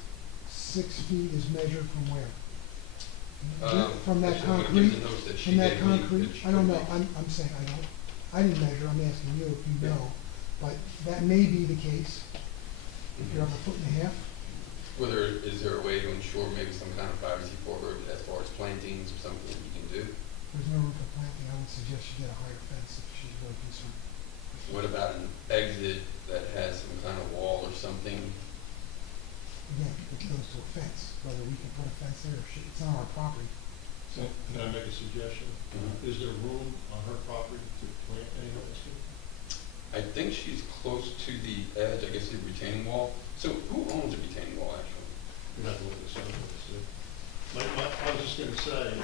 6 feet is measured from where? From I that should wanna give concrete? the notes that she From that gave me, concrete? that she I don't could know. make. I'm saying I don't. I didn't measure. I'm asking you if you know. But that may be the case. If you're up 1.5 feet. Is there a way to ensure maybe some kind of privacy for her as far as plantings or something that you can do? There's no room for planting. I would suggest you get a higher fence if she's really concerned. What about an exit that has some kind of wall or something? Again, it goes to a fence, whether we can put a fence there or it's on our property. So, can I make a suggestion? Mhm. Is there room on her property to plant any of this? I think she's close to the edge, I guess the retaining wall. So who owns the retaining wall, actually? We'd have to look this up. I was just gonna say,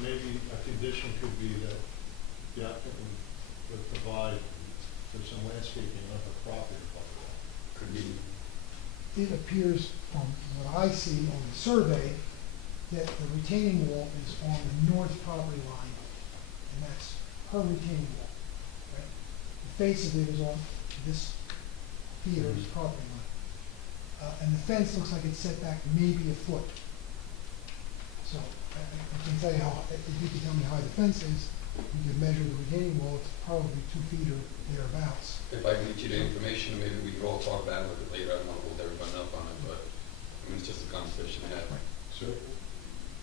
maybe a condition could be that the applicant would provide for some landscaping of the property. Could be. It appears from what I see on the survey that the retaining wall is on the north property line, and that's her retaining wall. Right? The face of it is on this theater's property line. And the fence looks like it's set back maybe a foot. So I can tell you how, if you can tell me how high the fence is, you can measure the retaining wall, it's probably 2 feet or thereabouts. If I can get you the information, maybe we could all talk about it a little bit later. I don't want to hold everyone up on it, but I mean, it's just a conversation to have. So,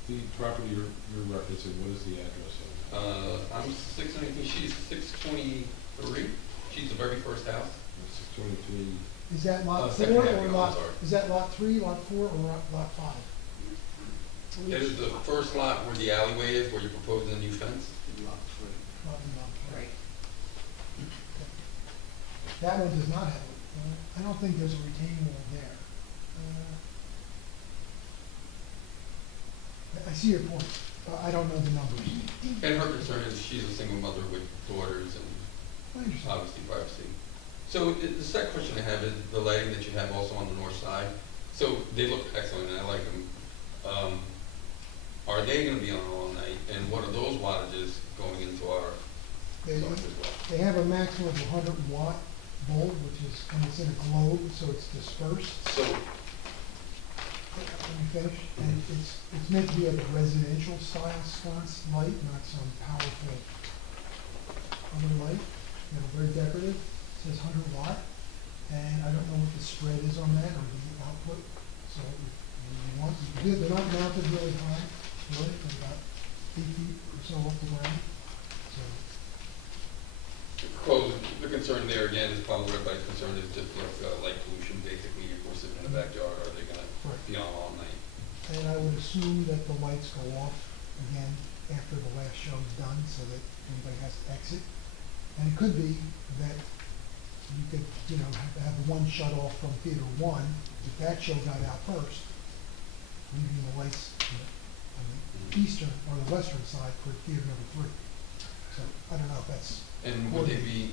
the property you're referencing, what is the address of it? I'm 619, she's 623. She's the very first house. 623. Is that lot Second 4 or Avenue, I'm lot, sorry. is that lot 3, lot 4, or lot 5? It is the first lot where the alleyway is, where you're proposing a new fence. Probably lot 3. Right. That one does not have, I don't think there's a retaining wall there. see your point. I don't know the numbers. And her concern is she's a single mother with daughters and I understand. obviously privacy. So the second question I have is the lighting that you have also on the north side. So they look excellent and I like them. Are they gonna be on all night? And what are those wattages going into our They, stuff as well? they have a maximum of 100-watt bulb, which is, and it's in a globe, so it's dispersed. So, Let me finish. And it's meant to be like a residential style sconce light, not some powerful other light. You know, very decorative. It says 100 watt. And I don't know what the spread is on that or the output. So if you want, you can do it. They're not mounted really high, really. They're about 8 feet or so off the ground. So the concern there again is probably everybody's concern is just like light pollution. Basically, if we're sitting in the backyard, are they gonna be on all night? and I would assume that the lights go off again after the last show is done, so that anybody has to exit. And it could be that you could, you know, have one shut off from theater one, if that show got out first, leaving the lights on the eastern or the western side for theater number 3. So I don't know if that's. And would they be,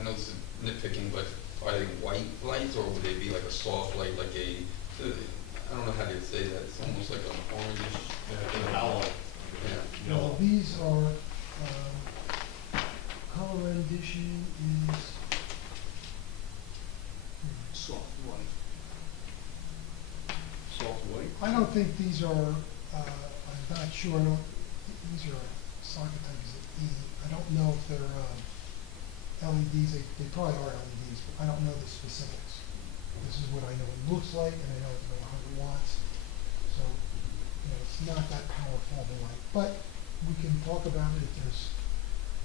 I know this is nitpicking, but are they white lights or would they be like a soft light, like a, I don't know how to say that, it's almost like an orangish. Yeah. Well, these are, color rendition is. Soft white. Soft white? I don't think these are, I'm not sure, these are socket types of E. I don't know if they're, LEDs, they probably are LEDs, but I don't know the specifics. This is what I know it looks like, and I know it's about 100 watts. So, you know, it's not that powerful of a light, but we can talk about it if there's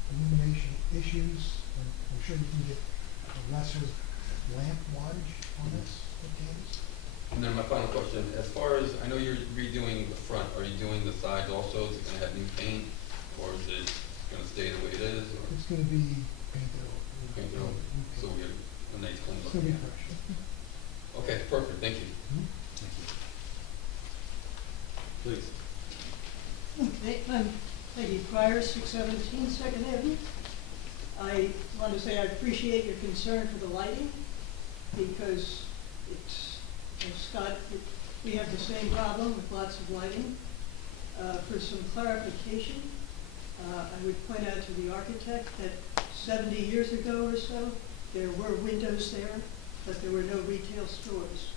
illumination issues, and I'm sure you can get a lesser lamp wattage on this, okay? And then my final question, as far as, I know you're redoing the front, are you doing the sides also? Is it gonna have new paint, or is it gonna stay the way it is? Or It's gonna be painted over. painted over, so we get a nice clean It's look? gonna be fresh. Okay, perfect, thank you. Thank you. Please. Okay, I'm Peggy Pryor, 617 Second Avenue. I want to say I appreciate your concern for the lighting, because it's, as Scott, we have the same problem with lots of lighting. For some clarification, I would point out to the architect that 70 years ago or so, there were windows there, but there were no retail stores.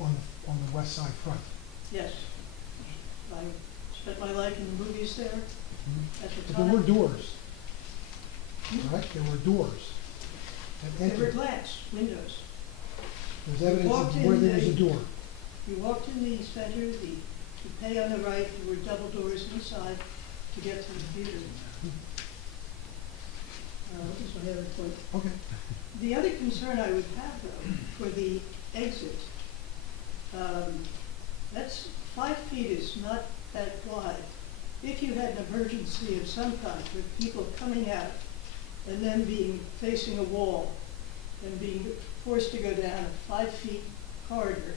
On the west side front. Yes. I spent my life in the movies there at the But time. there were doors. Correct? There were doors. that There were entered. glass windows. There's You evidence walked of where in there was a door. You walked in the center, you pay on the right, there were double doors inside to get to the theater. This is my other point. Okay. The other concern I would have though, for the exit, that's 5 feet is not that wide. If you had an emergency of some kind with people coming out and then being facing a wall and being forced to go down a 5 feet corridor,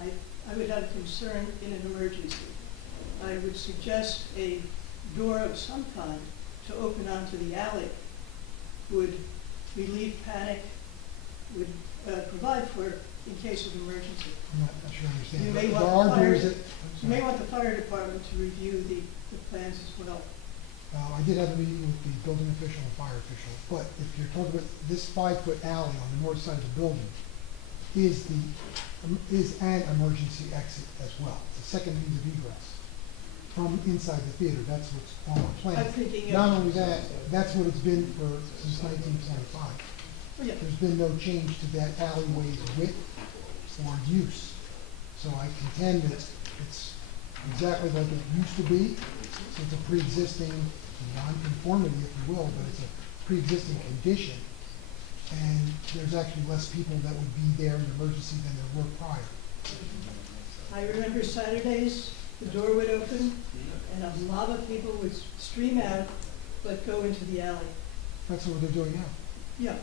I would have concern in an emergency. I would suggest a door of some kind to open onto the alley would relieve panic, would provide for in case of emergency. I'm not sure I understand. You may There want are the doors fire, that. you may want the fire department to review the plans as well. I did have a meeting with the building official and fire official, but if you're talking about this 5-foot alley on the north side of the building is an emergency exit as well. It's the second means of egress from inside the theater. That's what's on our plan. I'm thinking Not of- only that, that's what it's been since 1925. Oh, yeah. There's been no change to that alleyway's width or use. So I contend that it's exactly like it used to be. So it's a pre-existing non-conformity, if you will, but it's a pre-existing condition. And there's actually less people that would be there in emergency than there were prior. I remember Saturdays, the door would open and a mob of people would stream out but go into the alley. That's what they're doing now. Yeah.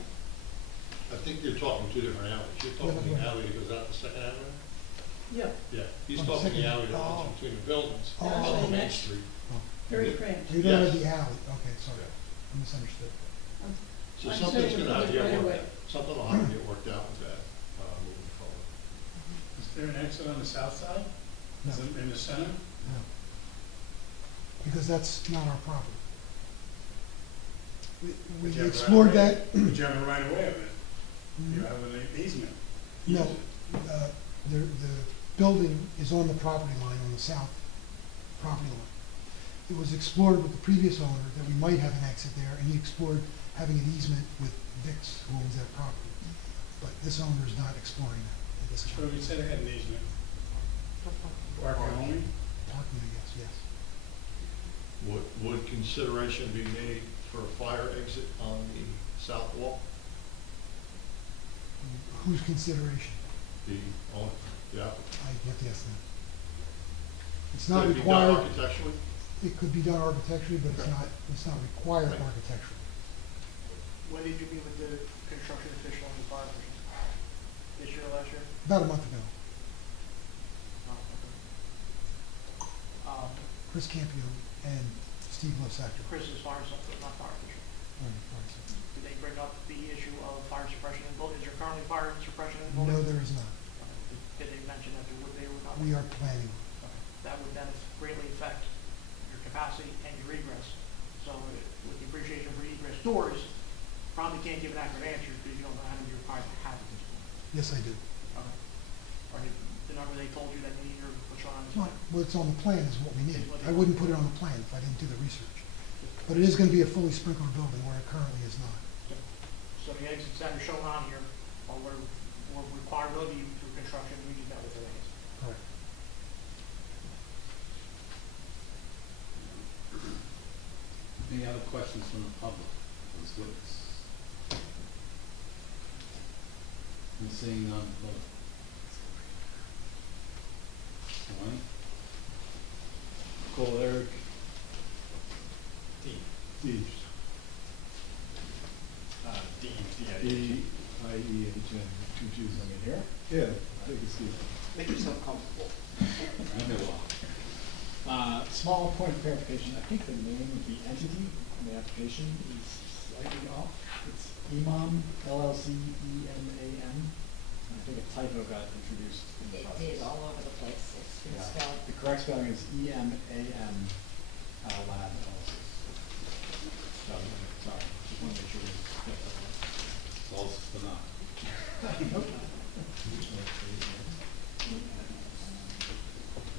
I think you're talking two different alleys. You're talking the alley that goes out to Second Avenue? Yeah. Yeah, he's On the talking the second- alley that runs oh. between the buildings Oh. on Main Street. Very cramped. You don't have Yes. the alley, okay, sorry, I misunderstood. So I'm something's saying gonna have to get right worked away. out, something will have to get worked out with that, moving forward. Is there an exit on the south side? No. Is it in the center? No. Because that's not our property. But We you have explored right that. away. But you have a right of way of it. You Mhm. have an easement. No, the building is on the property line, on the south property line. It was explored with the previous owner that we might have an exit there, and he explored having an easement with Vix, who owns that property. But this owner is not exploring that at this So time. we said it had an easement. Parking only? Parking, I guess, yes. Would consideration be made for a fire exit on the south wall? Whose consideration? The owner, the applicant? I have to ask them. It's not Could it be done required. architecturally? It could be done architecturally, but Okay. it's not required Right. architecturally. When did you meet with the construction official and the fire official? This year or last year? About a month ago, Oh, okay. Chris Campion and Steve Losactor. Chris is fire official, not fire official. Did they bring up the issue of fire suppression in the building? Is there currently fire suppression in the building? No, there is not. Did they mention that there would be or would not? We are planning. That would then greatly affect your capacity and your egress. So with the appreciation for egress doors, probably can't give an accurate answer because you don't know how many you're required to have at this point. Yes, I do. Okay. Or the number they told you that you need or what's shown on this Well, plan? what's on the plan is what we need. Is what I they- wouldn't put it on the plan if I didn't do the research. But it is gonna be a fully sprinkled building where it currently is not. So the exits that are shown on here are were required of you through construction, we just met with the exits. Correct. Any other questions from the public? Let's witness. I'm seeing none. Vote. Wayne? Call Eric. Deej. D-I-E-H-N, confusing me here. Yeah, take a seat. Make yourself comfortable. Small point of clarification, I think the name of the entity in the application is slightly off. It's EMAM, LLC-E-M-A-M. I think a typo got introduced in the It process. did all over the place. It's been Yeah. spelled. The correct spelling is E-M-A-M, Lab LLC. So, sorry, just want to make sure we get that right. False for not.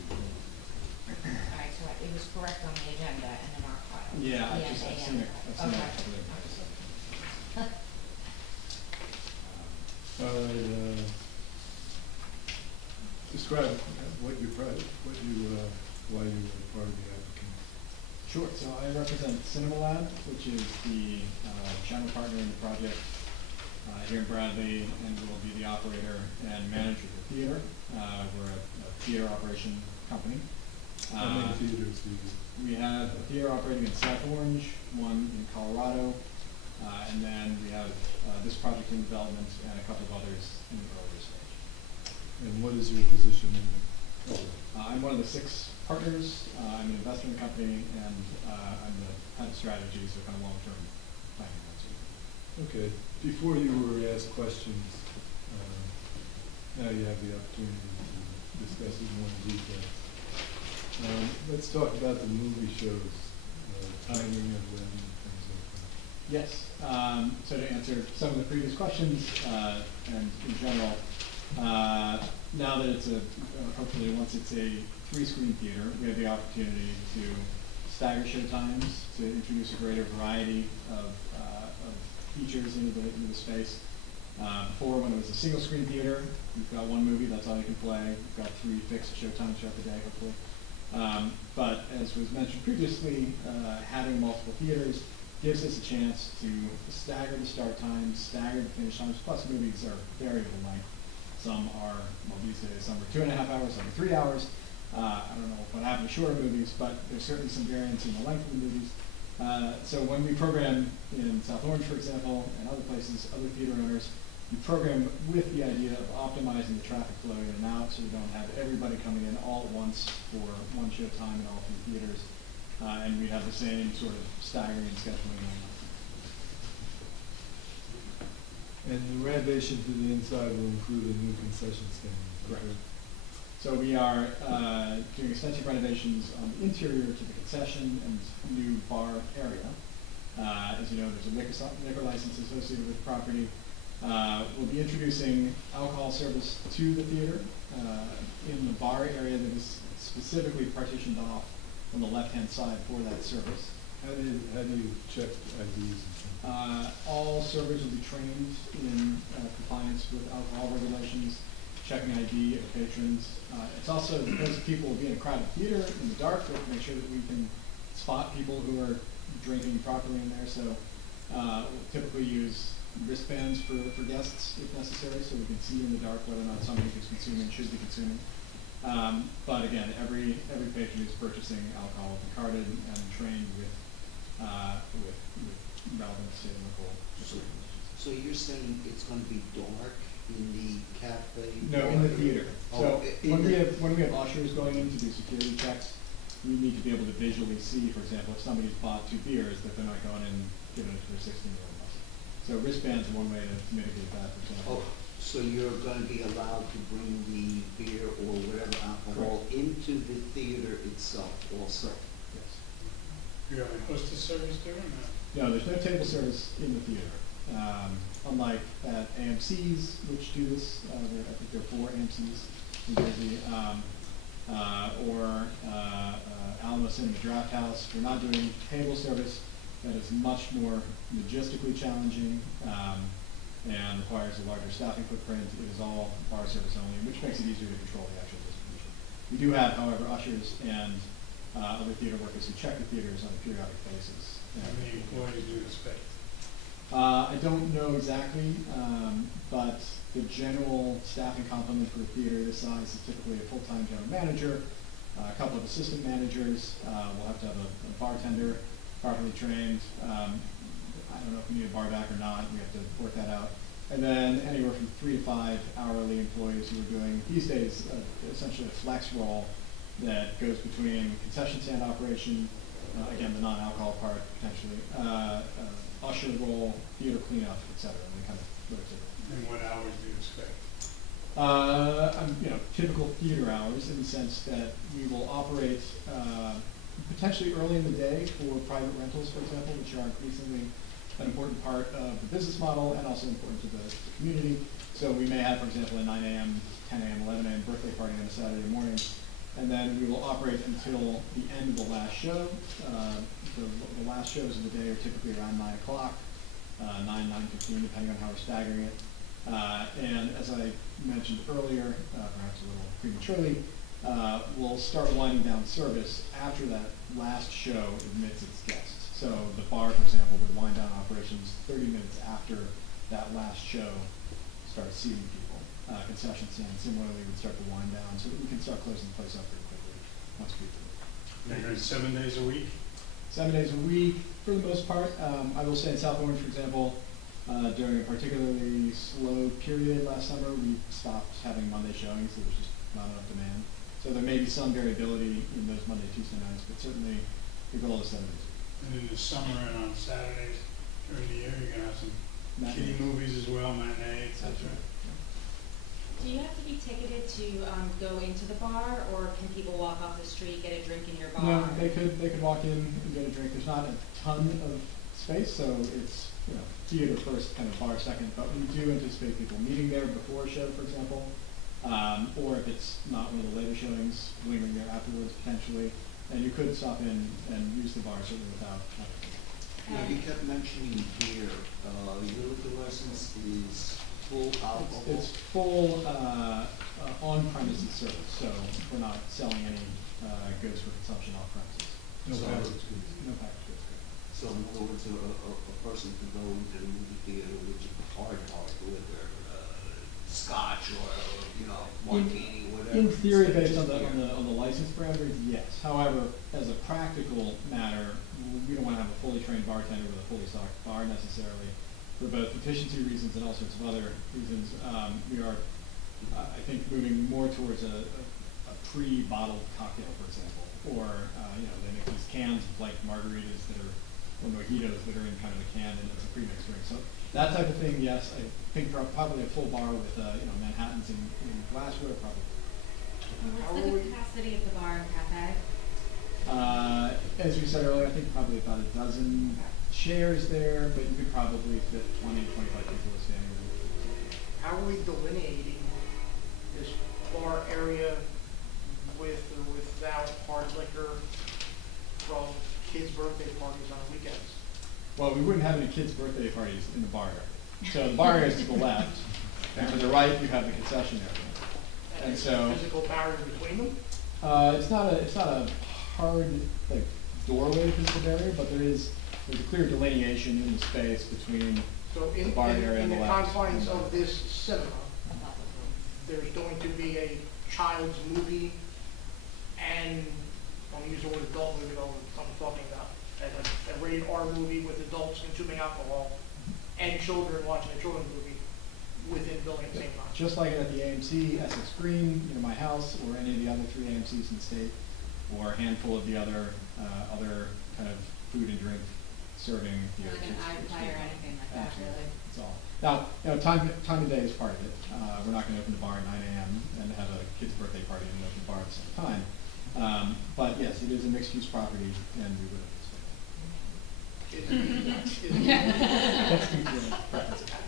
All right, so it was correct on the agenda and in our file. Yeah, I've seen it, I've seen it. Okay. All right, describe what you, why you were part of the applicant. Sure, so I represent Cinema Lab, which is the general partner in the project here in Bradley, and will be the operator and manager of the theater. We're a theater operation company. How many theaters do you? We have a theater operating in South Orange, one in Colorado, and then we have this project in development and a couple of others in the earlier stage. And what is your position in the company? I'm one of the 6 partners. I'm an investor in the company, and I'm the head of strategy, so kind of long-term planning. Okay, before you were asked questions, now you have the opportunity to discuss it more in detail. Let's talk about the movie shows, timing of them, and things like that. Yes, so to answer some of the previous questions, and in general, now that it's hopefully once it's a 3-screen theater, we have the opportunity to stagger show times, to introduce a greater variety of features into the space. Before, when it was a single-screen theater, you've got one movie, that's all you can play. You've got 3 fixed show times throughout the day, hopefully. But as was mentioned previously, having multiple theaters gives us a chance to stagger the start times, stagger the finish times, plus movies are variable length. Some are, well, these days, some are 2.5 hours, some are 3 hours. I don't know what happened to shorter movies, but there's certainly some variance in the length of the movies. So when we program in South Orange, for example, and other places, other theater owners, we program with the idea of optimizing the traffic flow in and out, so we don't have everybody coming in all at once for one show time in all three theaters. And we'd have the same sort of staggering and scheduling going on. And the renovation to the inside will include a new concession stand. Correct. So we are doing extensive renovations on the interior to the concession and new bar area. As you know, there's a liquor license associated with the property. We'll be introducing alcohol service to the theater in the bar area that is specifically partitioned off on the left-hand side for that service. How do you check IDs? All servers will be trained in compliance with alcohol regulations, checking ID of patrons. It's also because people will be in a crowded theater in the dark, we have to make sure that we can spot people who are drinking properly in there. So we'll typically use wristbands for guests if necessary, so we can see in the dark whether or not somebody who's consuming should be consuming. But again, every patron who's purchasing alcohol will be carded and trained with relevant state and local regulations. So you're saying it's gonna be dark in the cafe? No, in the theater. So Oh, when we have ushers going in to do security checks, we need to be able to visually see, for example, if somebody's bought 2 beers, that they're not going and giving it to their 16-year-old muscle. So wristbands are one way to mitigate that, for example. Oh, so you're gonna be allowed to bring the beer or whatever alcohol into the theater itself also? Yes. You have a hostess service there or not? No, there's no table service in the theater. Unlike at AMC's, which do this, I think there are 4 AMC's in Jersey, or Alamo Cinema Draft House. We're not doing table service. That is much more logistically challenging and requires a larger staffing footprint. It is all bar service only, which makes it easier to control the actual distribution. We do have, however, ushers and other theater workers who check the theaters on a periodic basis. How many employees do you expect? I don't know exactly, but the general staffing complement for a theater this size is typically a full-time general manager, a couple of assistant managers. We'll have to have a bartender properly trained. I don't know if we need a bar back or not. We have to work that out. And then anywhere from 3 to 5 hourly employees who are doing, these days, essentially a flex role that goes between concession stand operation, again, the non-alcohol part potentially, usher role, theater cleanup, et cetera, and they kind of rotate. And what hours do you expect? Typical theater hours in the sense that we will operate potentially early in the day for private rentals, for example, which are increasingly an important part of the business model and also important to the community. So we may have, for example, a 9 a.m., 10 a.m., 11 a.m. birthday party on a Saturday morning, and then we will operate until the end of the last show. The last shows of the day are typically around 9 o'clock, 9:15, depending on how we're staggering it. And as I mentioned earlier, perhaps a little prematurely, we'll start winding down service after that last show admits its guests. So the bar, for example, would wind down operations 30 minutes after that last show starts seating people. Concession stand similarly would start to wind down so that we can start closing the place up pretty quickly once people. You're doing 7 days a week? 7 days a week for the most part. I will say in South Orange, for example, during a particularly slow period last summer, we stopped having Monday showings. There was just not enough demand. So there may be some variability in those Monday, Tuesday nights, but certainly the goal is 7 days. And in the summer and on Saturdays during the year, you're going to have some kiddie movies as well, matinee, et cetera. Do you have to be ticketed to go into the bar, or can people walk off the street, get a drink in your bar? No, they could walk in and get a drink. There's not a ton of space, so it's theater first, kind of bar second. But we do anticipate people meeting there before a show, for example, or if it's not one of the later showings, lingering there afterwards potentially. And you could stop in and use the bar certainly without. Now, you kept mentioning beer. Your liquor license is full alcohol? It's full on-premises service, so we're not selling any goods for consumption off-premises. No packaged goods. No packaged goods. So in other words, a person can go into the movie theater with hard liquor, scotch or martini, whatever. In theory, based on the license parameters, yes. However, as a practical matter, we don't want to have a fully trained bartender with a fully stocked bar necessarily. for both efficiency reasons and all sorts of other reasons, we are, I think, moving more towards a pre-bottled cocktail, for example, or you know, they make these cans of like margaritas that are, or mojitos that are in kind of a can, and it's a pre-mixed drink. So that type of thing, yes, I think probably a full bar with you know, Manhattans in glassware, probably. What's the capacity of the bar and cafe? As we said earlier, I think probably about a dozen chairs there, but you could probably fit 20, 25 people standing there. How are we delineating this bar area with or without hard liquor from kids' birthday parties on weekends? Well, we wouldn't have any kids' birthday parties in the bar area. So the bar area is to the left, and to the right you have the concession area. And so physical barrier between them? It's not a hard like doorway physical barrier, but there's a clear delineation in the space between so the bar area in and the the left. confines of this cinema, there's going to be a child's movie, and I'll use the word adult movie, though, I'm talking about a rated R movie with adults consuming alcohol and children watching a children's movie within the building at the same time. Just like at the AMC, Essex Green, you know, my house, or any of the other 3 AMCs in the state, or a handful of the other kind of food and drink serving theaters. Like an iPlayer or anything like that, really. That's all. Now, you know, time of day is part of it. We're not going to open the bar at 9 a.m. and have a kid's birthday party and open the bar at the same time. But yes, it is a mixed-use property, and we would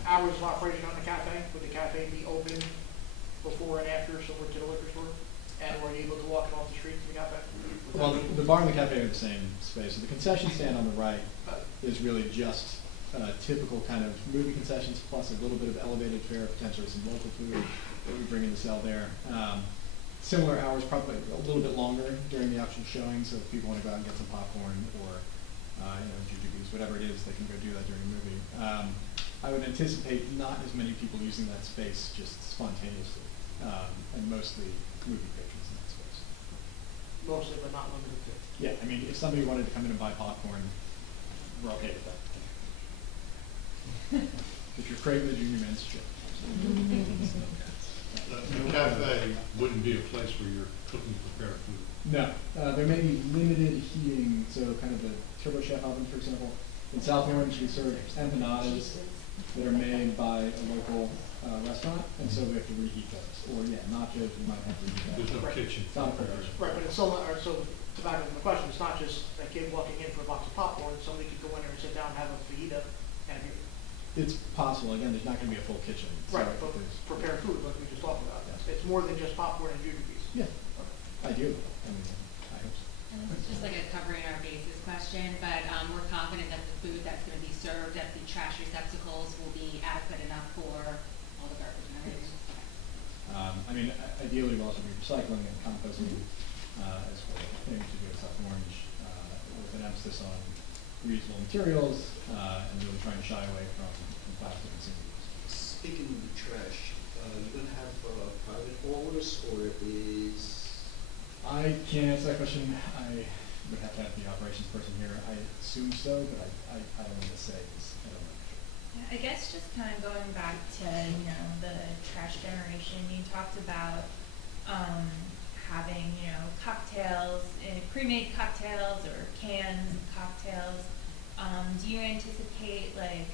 Hours of operation on the cafe, would the cafe be open before and after, similar to the liquor store? And were you able to walk off the street to the cafe? Well, the bar and the cafe are the same space. So the concession stand on the right is really just typical kind of movie concessions, plus a little bit of elevated fare, potentially some local food that we bring in to sell there. Similar hours, probably a little bit longer during the actual showing, so if people want to go out and get some popcorn or you know, jujubes, whatever it is, they can go do that during the movie. I would anticipate not as many people using that space just spontaneously, and mostly movie patrons in that space. Mostly, but not limited to. Yeah, I mean, if somebody wanted to come in and buy popcorn, we're okay with that. If you're craving the junior men's strip. The cafe wouldn't be a place where you're cooking prepared food. No, there may be limited heating, so kind of the turbo chef oven, for example. In South Orange, we serve empanadas that are made by a local restaurant, and so we have to reheat those. Or yeah, nachos, we might have to reheat those. There's no kitchen. It's not a preparation. Right, but it's still not, so to back up the question, it's not just a kid walking in for a box of popcorn, somebody could go in there and sit down and have a fajita and a beer. It's possible. Again, there's not going to be a full kitchen. Right, so but prepared food, like we just talked about. Yes. It's more than just popcorn and jujubes. Yeah, ideally. I mean, I hope so. And this is just like a covering our bases question, but we're confident that the food that's going to be served at the trash receptacles will be adequate enough for all the garbage and everything. I mean, ideally, we'll also be recycling and composting as well. Things to do at South Orange with an emphasis on reusable materials and really trying to shy away from plastic and single use. Speaking of the trash, you're going to have private haulers, or is... I can't answer that question. I would have to have the operations person here. I assume so, but I don't want to say because I don't know for sure. Yeah, I guess just kind of going back to, you know, the trash generation, you talked about having, you know, cocktails, pre-made cocktails or cans of cocktails. Do you anticipate like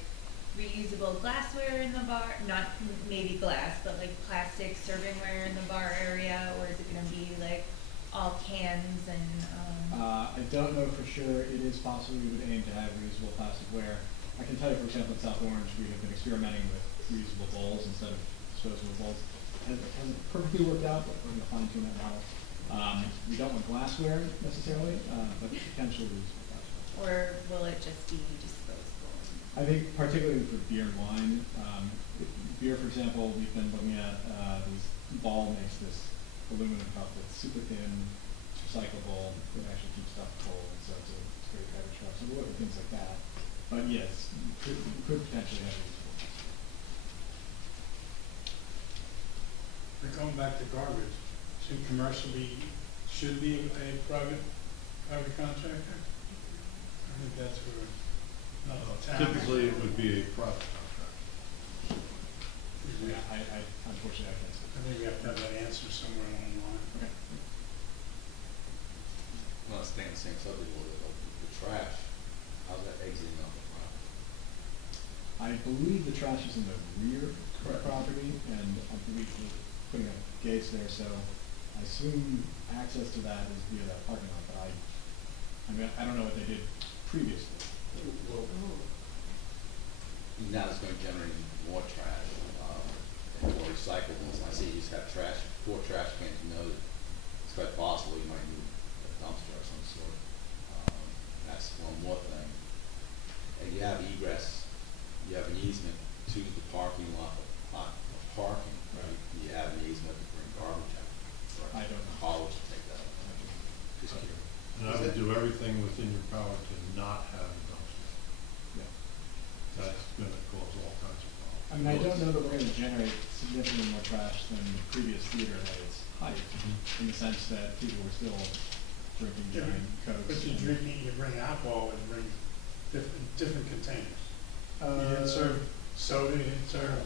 reusable glassware in the bar? Not maybe glass, but like plastic servingware in the bar area, or is it going to be like all cans and? I don't know for sure. It is possible we would aim to have reusable plasticware. I can tell you, for example, in South Orange, we have been experimenting with reusable bowls instead of disposable bowls. It hasn't perfectly worked out, but we're going to fine-tune that model. We don't want glassware necessarily, but potentially reusable glassware. Or will it just be disposable? I think particularly for beer and wine, beer, for example, we've been looking at Ball makes this aluminum cup that's super thin, it's recyclable, it actually keeps stuff cold, and so it's a great beverage cup. So we'll look at things like that. But yes, could potentially have reusable. We're going back to garbage. Should commercial should be a private contractor? I think that's where. Typically, it would be a private contractor. Yeah, I unfortunately, I can't. I think we have to have that answer somewhere online. Okay. Well, staying on the same subject a little bit, but the trash, how's that exiting off the property? I believe the trash is in the rear of the Correct. property, and I believe we're putting up gates there, so I assume access to that is via that parking lot, but I mean, I don't know what they did previously. Well, now it's going to generate more trash, and more recyclables. I see you just have trash, 4 trash cans, you know, it's quite possible you might need a dumpster of some sort. That's one more thing. And you have egress, you have an easement to the parking lot of parking, right? You have an easement to bring garbage out. I don't know. How would you take that up? Just curious. And I would do everything within your power to not have a dumpster. Yeah. That's gonna cause all kinds of problems. I mean, I don't know that we're gonna generate significantly more trash than the previous theater at its height, in the sense that people were still drinking giant Cokes. But you're drinking, you bring alcohol and bring different containers. You didn't serve soda, you didn't serve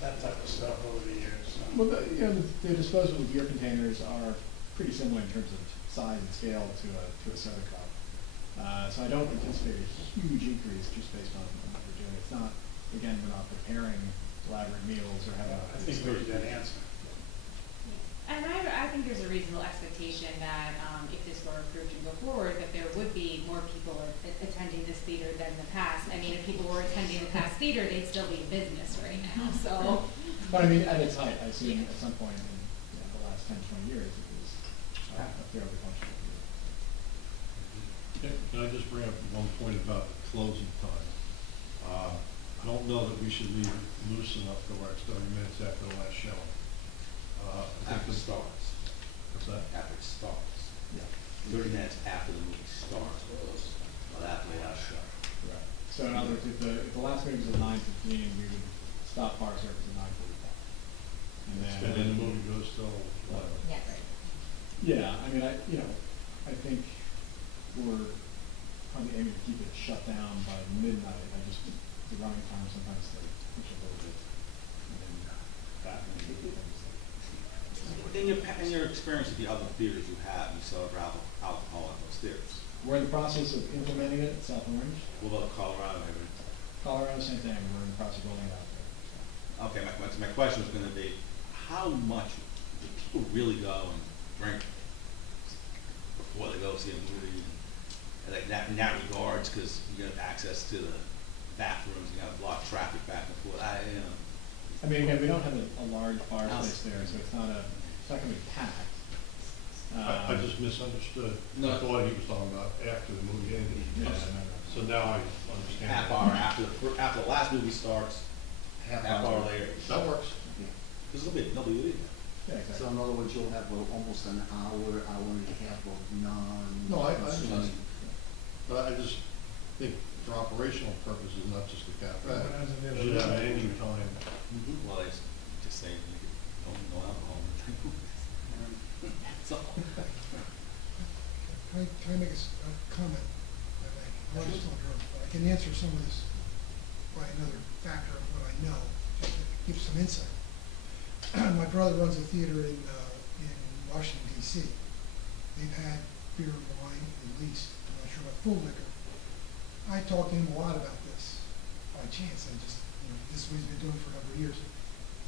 that type of stuff over the years, so. Well, you know, the disposable beer containers are pretty similar in terms of size and scale to a soda cup. So I don't anticipate a huge increase just based on what we're doing. It's not, again, we're not preparing elaborate meals or having. I think we need that answer. And I think there's a reasonable expectation that, if this were approved and go forward, that there would be more people attending this theater than the past. I mean, if people were attending the past theater, they'd still be in business right now, so. But I mean, at its height, I assume at some point in the last 10, 20 years, it was a fairly functional theater. Can I just bring up one point about the closing time? I don't know that we should leave it loose enough to where it's 30 minutes after the last showing. After it starts. What's that? After it starts. Yeah. 30 minutes after the movie starts, because after the last show. Right. So in other words, if the last movie was at 9:15, we would stop bar service at 9:45. And then the movie goes till whatever. Yeah, right. Yeah, I mean, I think we're probably aiming to keep it shut down by midnight. The running time sometimes they push a little bit. And then that may be things In your experience with the other theaters you have, you serve alcohol at those theaters. We're in the process of implementing it at South Orange. What about Colorado? Colorado, same thing. We're in the process of rolling it out there. Okay, my question is going to be, how much do people really go and drink before they go see a movie? And like that, in that regards, because you have access to the bathrooms, you got to block traffic back and forth. I mean, again, we don't have a large bar space there, so it's not going to be packed. I just misunderstood. No. I thought he was talking about after the movie ended. No. So now I understand. Half hour after the last movie starts, half hour later. That works. Because nobody will be there. Yeah, exactly. So in other words, you'll have almost an hour and a half of No, I non-consuming. But I just think for operational purposes, not just the cafe, What happens if you they should have have any time. Well, it's just saying, no alcohol. That's all. Can I make a comment? I just don't know, but I can answer some of this by another factor of what I know, just to give some insight. My brother runs a theater in Washington D.C. They've had beer and wine released. I'm not sure about full liquor. I talked to him a lot about this by chance. This is what he's been doing for a number of years.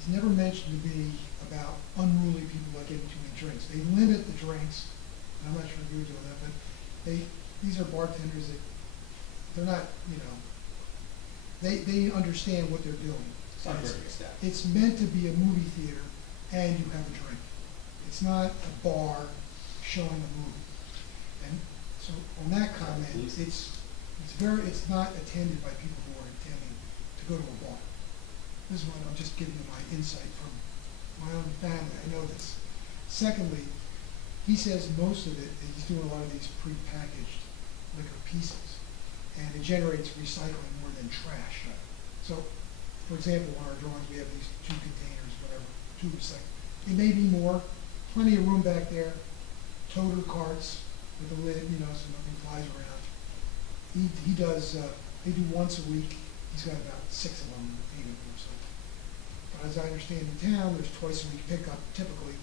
He's never mentioned to me about unruly people not getting too many drinks. They limit the drinks, and I'm not sure if you're doing that, but these are bartenders that they're not, they understand what they're doing. It's meant to be a movie theater, and you have a drink. It's not a bar showing a movie. And so on that comment, it's not attended by people who are intending to go to a bar. This is what I'm just giving you my insight from my own family. I know this. Secondly, he says most of it, he's doing a lot of these pre-packaged liquor pieces, and it generates recycling more than trash. So, for example, on our drawings, we have these 2 containers, whatever, 2 recycling. It may be more, plenty of room back there, toter carts with a lid, so nothing flies around. He does, they do once a week. He's got about 6 of them, 8 of them or so. as I understand in town, there's twice a week pickup typically.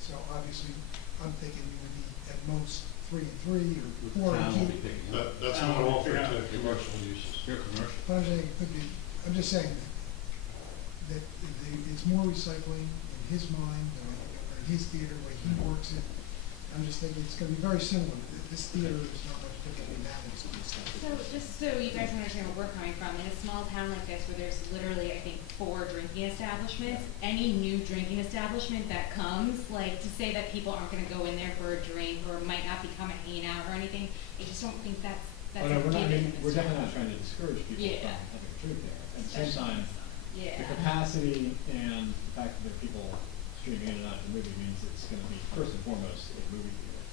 So obviously, I'm thinking you would need at most 3 and 3 or 4 and 2. That's not offered to commercial uses. Here, commercial. But I'm saying it could be, I'm just saying that it's more recycling in his mind, or in his theater, the way he works it. I'm just thinking it's gonna be very similar. This theater is not much different than that one. So just so you guys understand where we're coming from, in a small town like this where there's literally, I think, 4 drinking establishments, any new drinking establishment that comes, like to say that people aren't gonna go in there for a drink or might not become a hangout or anything, I just don't think that's Oh, a no, we're not, I given mean, in we're this definitely town. not trying to discourage people Yeah. from having a drink there. At the same time, Yeah. the capacity and the fact that there are people streaming in and out of the movie means it's gonna be first and foremost a movie theater.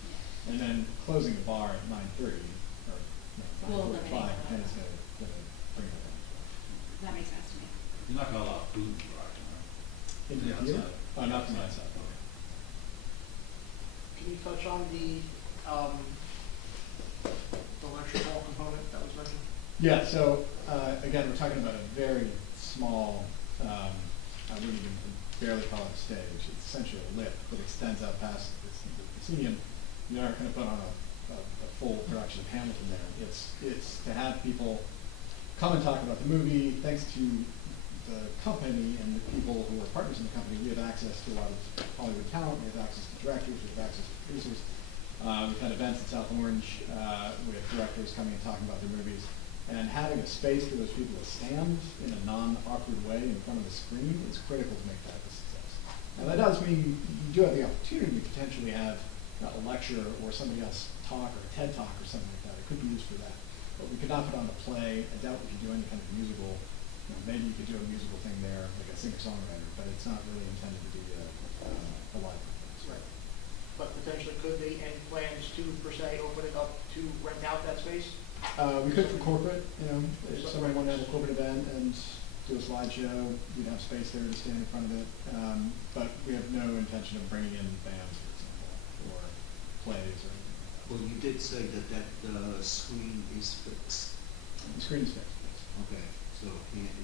And then closing the bar at 9:30, or Will 9:45, eliminate and it's gonna bring that down. That makes sense to me. You're not gonna allow food driving, right? In the Yeah, theater? outside. Oh, not from the outside, okay. Can you touch on the lecture hall component that was mentioned? Yeah, so, again, we're talking about a very small, I wouldn't even barely call it a stage. It's essentially a lift that extends out past the proscenium. You're not gonna put on a full production of Hamilton there. It's to have people come and talk about the movie. Thanks to the company and the people who are partners in the company, we have access to a lot of Hollywood talent. We have access to directors, we have access to producers. We've had events at South Orange with directors coming and talking about their movies. And having a space for those people to stand in a non-awkward way in front of the screen is critical to make that a success. Now that does mean you do have the opportunity to potentially have a lecture or somebody else talk, or a TED talk or something like that. It could be used for that. But we could not put on a play. I doubt we could do any kind of musical. Maybe you could do a musical thing there, like a singer-songwriter, but it's not really intended to be a live performance. Right. But potentially could be any plans to, per se, open it up to rent out that space? We could for corporate, if somebody wanted to have a corporate event and do a slideshow, we'd have space there to stand in front of it. But we have no intention of bringing in bands, for example, or plays or anything like that. Well, you did say that screen is fixed. The screen is fixed, yes. Okay, so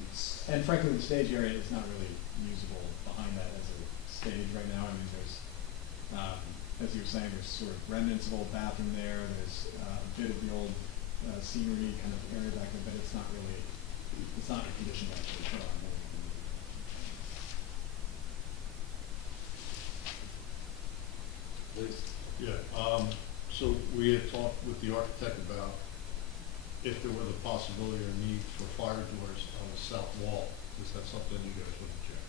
it's. And frankly, the stage area is not really usable behind that as a stage right now. I mean, there's, as you were saying, there's sort of remnants of old bathroom there. There's a bit of the old scenery kind of area back there, but it's not really, it's not in a condition to actually put on anything. Please. Yeah, so we had talked with the architect about if there were the possibility or need for fire doors on the south wall. Is that something you guys would check?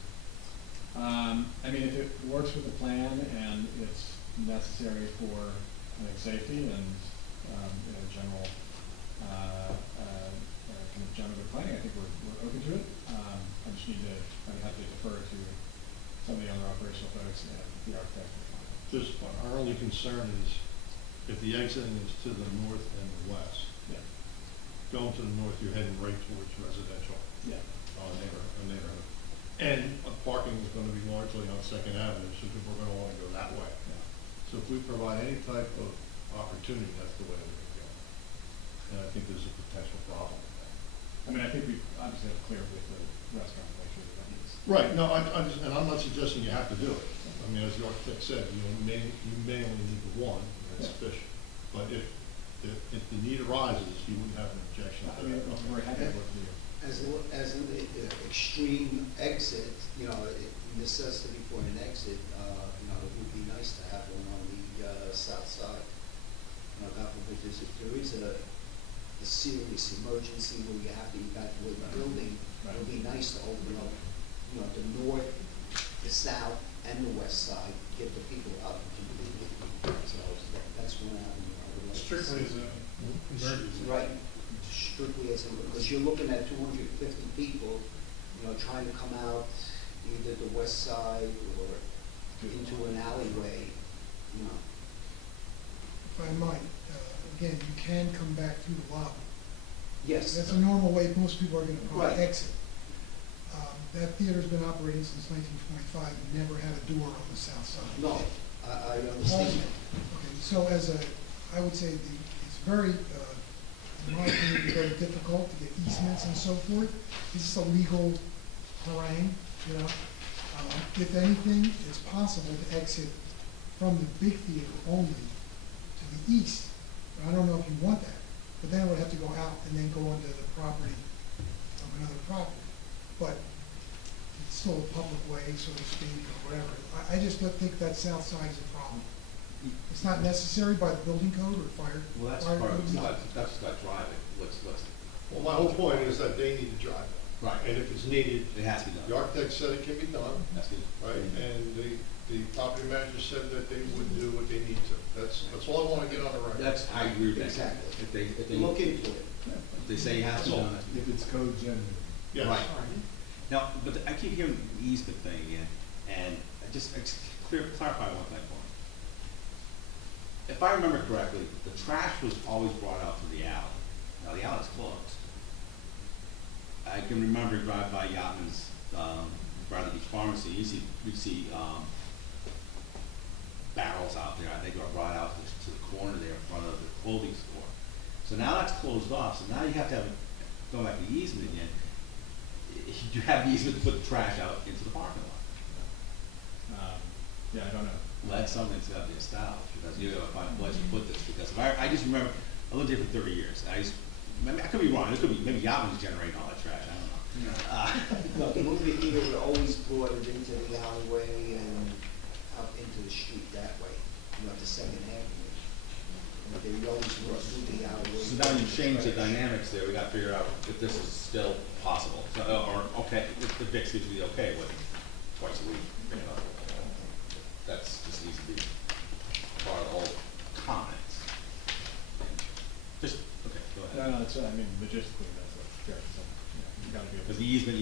I mean, if it works with the plan and it's necessary for, I think, safety and, general, kind of general good planning, I think we're open to it. I just need to, I'd have to defer to some of the other operational folks and the architect. Just, our only concern is if the exiting is to the north and the west. Yeah. Going to the north, you're heading right towards residential. Yeah. Neighborhood. And parking is gonna be largely on Second Avenue, so we're gonna wanna go that way. Yeah. So if we provide any type of opportunity, that's the way we're gonna go. And I think there's a potential problem with that. I mean, I think we obviously have to clear with the restaurant to make sure that is. Right, no, and I'm not suggesting you have to do it. I mean, as the architect said, you may only need the one, and that's sufficient. But if the need arises, you wouldn't have an objection to that. We're happy to work with you. As an extreme exit, necessity for an exit, it would be nice to have one on the south side. God forbid, if there is a serious emergency where you have to evacuate the building, it would be nice to open up, the north, the south, and the west side, give the people opportunity. So that's one avenue I would like to see. Strictly as an emergency. Right, strictly as a, because you're looking at 250 people, trying to come out either the west side or into an alleyway, If I might, again, you can come back through the lobby. Yes. That's a normal way most people are gonna probably Right. exit. That theater's been operating since 1925, and never had a door on the south side. No, I understand. Okay, so I would say it's very, in my opinion, very difficult to get easements and so forth. This is a legal harangue. you know? If anything, it's possible to exit from the big theater only to the east. But I don't know if you want that, but then it would have to go out and then go onto the property of another property. But it's still a public way, so to speak, or whatever. I just don't think that south side is a problem. It's not necessary by the building code or fire. Well, that's fire part of code. it, that's not driving, let's, Well, my whole point is that they need to drive it. right, And if it's needed, it has to be the done, architect said it can be done, that's good. right? And the property manager said that they would do what they need to. That's all I want to get on the record. That's, I agree with that. Exactly. If they, Look into it. if they say it has to be done, If it's code generated. Yes. right. Now, but I keep hearing the easement thing again, and I just clarify one thing for me. If I remember correctly, the trash was always brought out to the alley. Now, the alley's closed. I can remember drive by Yachtman's, Bradley Beach Pharmacy, you'd see, barrels out there, I think are brought out to the corner there in front of the clothing store. So now that's closed off, so now you have to have, go back to the easement again. You have the easement to put the trash out into the parking lot. Yeah, I don't know. Well, that's something that's gotta be established, because you gotta find a place to put this, because I just remember, I lived here for 30 years, I could be wrong, it could be, maybe Yachtman's generating all that trash, I don't know. No, the movie theater would always brought it into the alleyway and out into the street that way, you know, to Second Avenue. And they would always brought through the alleyway. So now you've changed the dynamics there, we gotta figure out if this is still possible, so, or, okay, if the Vic seems to be okay with twice a week, you know. That's just needs to be part of the whole comments. Just, okay, go ahead. No, that's, I mean, logistically, that's a fair, so, yeah, you gotta be able Because to. the easement,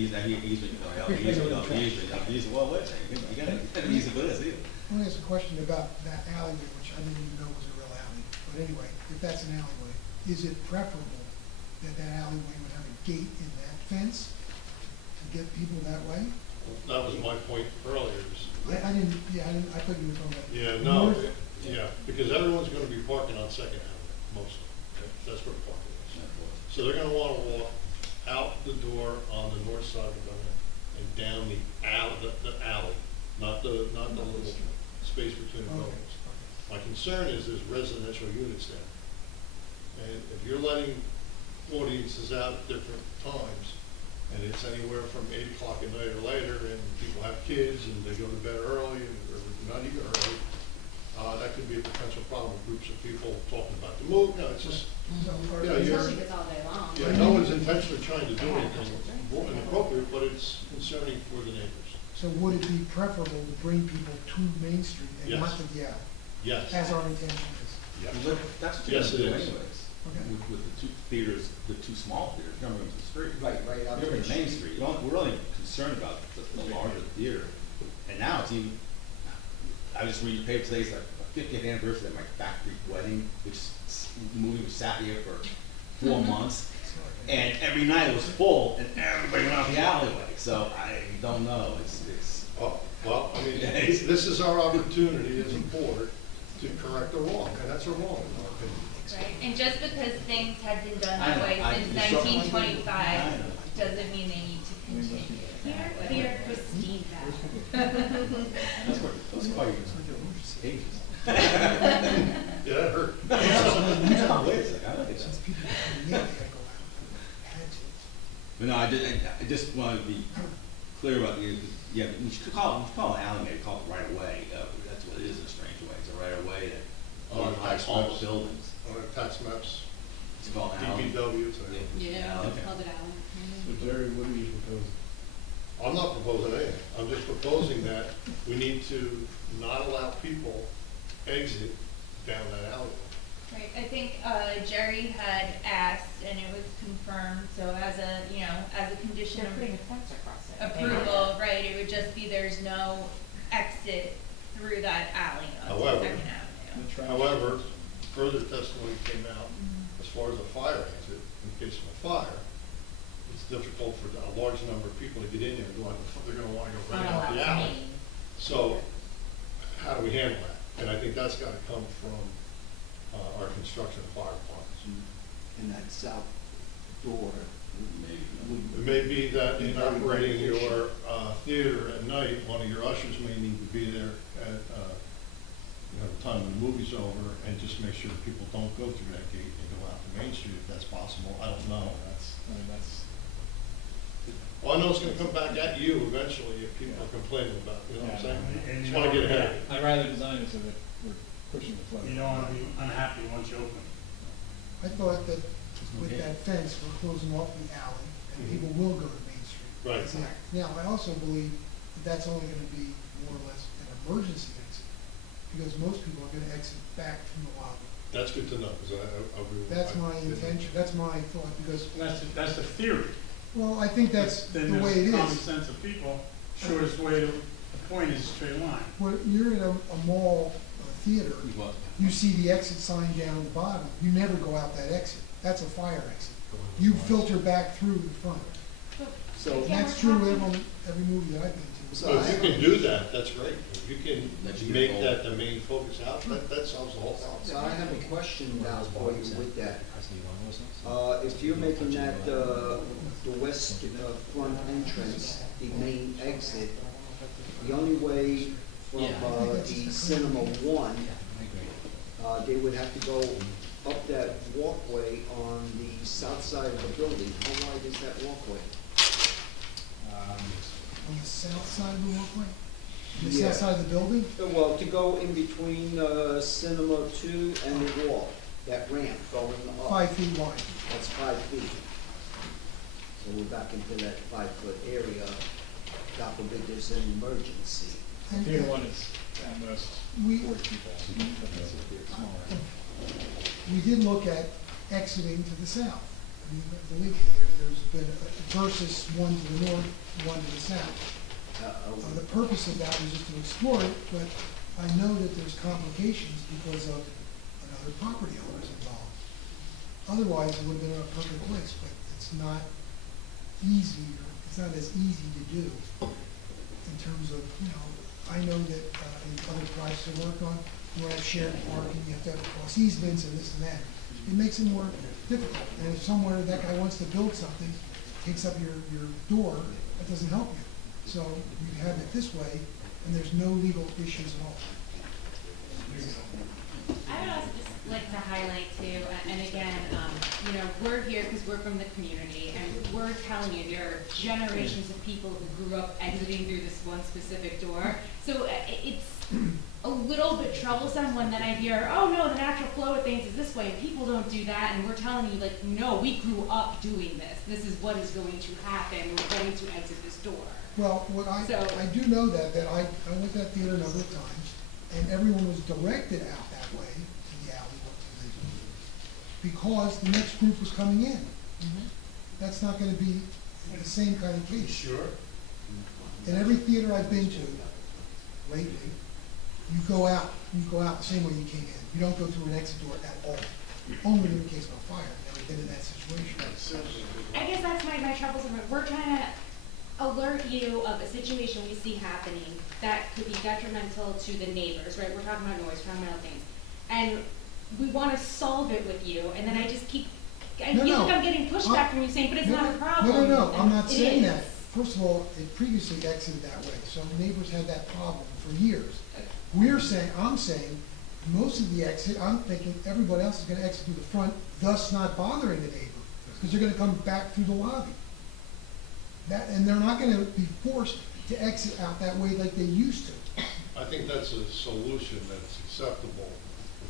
well, wait a second, you gotta use it for this, either. Let me ask a question about that alleyway, which I didn't even know was a real alley. But anyway, if that's an alleyway, is it preferable that that alleyway would have a gate in that fence to get people that way? That was my point earlier. I thought you were talking about. Yeah, no, north. yeah, because everyone's gonna be parking on Second Avenue, mostly. Okay? That's where the parking is. So they're gonna wanna walk out the door on the north side of the building and down the alley, not the little space between the Okay. buildings. My concern is there's residential units there. And if you're letting audiences out at different times, and it's anywhere from 8 o'clock at night or later, and people have kids, and they go to bed early, or not even early, that could be a potential problem with groups of people talking about the move. No, it's just, yeah, Especially if it's all day long. yeah, no one's intentionally trying to do anything inappropriate, but it's concerning for the neighbors. So would it be preferable to bring people to Main Street and not Yes. to the alley? Yes. As our intention is. Yes. Look, that's what Yes, you're it gonna do is. anyways. Okay. With the two theaters, the two small theaters, coming into the street. Right out You're to in the Main street. Street, we're only concerned about the larger theater. And now it's even, I was just reading the paper today, it's like a 50th anniversary of my factory wedding, which movie was sat here for 4 months. And every night it was full, and everybody went out the alleyway, so I don't know, it's. Well, I mean, this is our opportunity as a board to correct a wrong, and that's a wrong, in my opinion. Right, and just because things have been done I that know, way since it's so- 1925, I know. doesn't mean they need to continue that way. Here, Christine That's what, those are your ages. Yeah, that hurt. Wait a second, I like it. Since people come in, they gotta go out. Had to. But no, I just wanted to be clear about the, yeah, we should call it alley, maybe call it right of way, that's what it is in a strange way, it's a right of way that occupies all the buildings. On our tax maps, It's called alley. DPW, so. Yeah, Okay. called it Allen. So Jerry, what are you proposing? I'm not proposing anything, I'm just proposing that we need to not allow people exit down that alleyway. Right, I think Jerry had asked, and it was confirmed, so as a, as a condition They're of putting a fence across it. approval, right, it would just be there's no exit through that alley onto However- Second Avenue. However, further testimony came out, as far as a fire exit, in case of a fire, it's difficult for a large number of people to get in there, they're gonna wanna go right out the alley. So, how do we handle that? And I think that's gotta come from our construction and fire departments. And that south door It may be that in operating your theater at night, one of your ushers may need to be there at, the time when the movie's over, and just make sure that people don't go through that gate and go out to Main Street if that's possible. I don't know. Well, I know it's gonna come back at you eventually if people are complaining about it, you know what I'm saying? Just wanna get ahead of it. I'd rather design it so that we're pushing the flow. You don't wanna be unhappy once you open. I thought that with that fence, we're closing off the alley, and people will go to Main Street. Right. Now, I also believe that that's only gonna be more or less an emergency exit, because most people are gonna exit back from the lobby. That's good to know, because I agree with That's my intention, that's my thought, because, That's the theory. well, I think that's Then the way it there's common is. sense of people, shortest way to the point is a straight line. When you're in a mall theater, you see the exit sign down the bottom, you never go out that exit. That's a fire exit. You filter back through the front. So- And that's true every movie that I've been to. So if you can do that, that's great. If you can make that the main focus out, that solves the whole problem. So I have a question now for you with that. If you're making that, the west front entrance, the main exit, the only way from the Cinema 1, they would have to go up that walkway on the south side of the building. How wide is that walkway? On the south side of the walkway? The Yeah. south side of the building? Well, to go in between Cinema 2 and the wall, that ramp going up. 5 feet wide. That's 5 feet. So we're back into that 5-foot area. God forbid there's an emergency. Theater 1 is at most We- 40 people. That's a bit smaller. We did look at exiting to the south. I mean, believe me, there's been versus one to the north, one to the south. The purpose of that was just to explore it, but I know that there's complications because of another property owners involved. Otherwise, it would have been a perfect place, but it's not easy, or it's not as easy to do in terms of, I know that in other projects I work on, you have shared parking, you have to have cross easements and this and that. It makes it more difficult. And if somewhere that guy wants to build something, takes up your door, that doesn't help you. So you have it this way, and there's no legal issues at all. I would also just like to highlight too, and again, we're here because we're from the community, and we're telling you, there are generations of people who grew up exiting through this one specific door. So it's a little bit troublesome when then I hear, oh no, the natural flow of things is this way, and people don't do that, and we're telling you, like, no, we grew up doing this. This is what is going to happen. We're going to exit this door. Well, I do know that I went to that theater a number of times, and everyone was directed out that way to the alley, because the next group was coming in. That's not gonna be the same kind of case. Sure. In every theater I've been to lately, you go out the same way you came in. You don't go through an exit door at all. Only in the case of a fire. I've never been in that situation. I guess that's my troublesome. We're trying to alert you of a situation we see happening that could be detrimental to the neighbors, right? We're talking about noise, we're talking about things. And we want to solve it with you, and then I just keep, I feel like I'm getting pushback from you saying, but it's not a problem. No, I'm not It saying is. that. First of all, it previously exited that way, so neighbors had that problem for years. I'm saying, most of the exit, I'm thinking everybody else is gonna exit through the front, thus not bothering the neighbor, because they're gonna come back through the lobby. And they're not gonna be forced to exit out that way like they used to. I think that's a solution that's acceptable,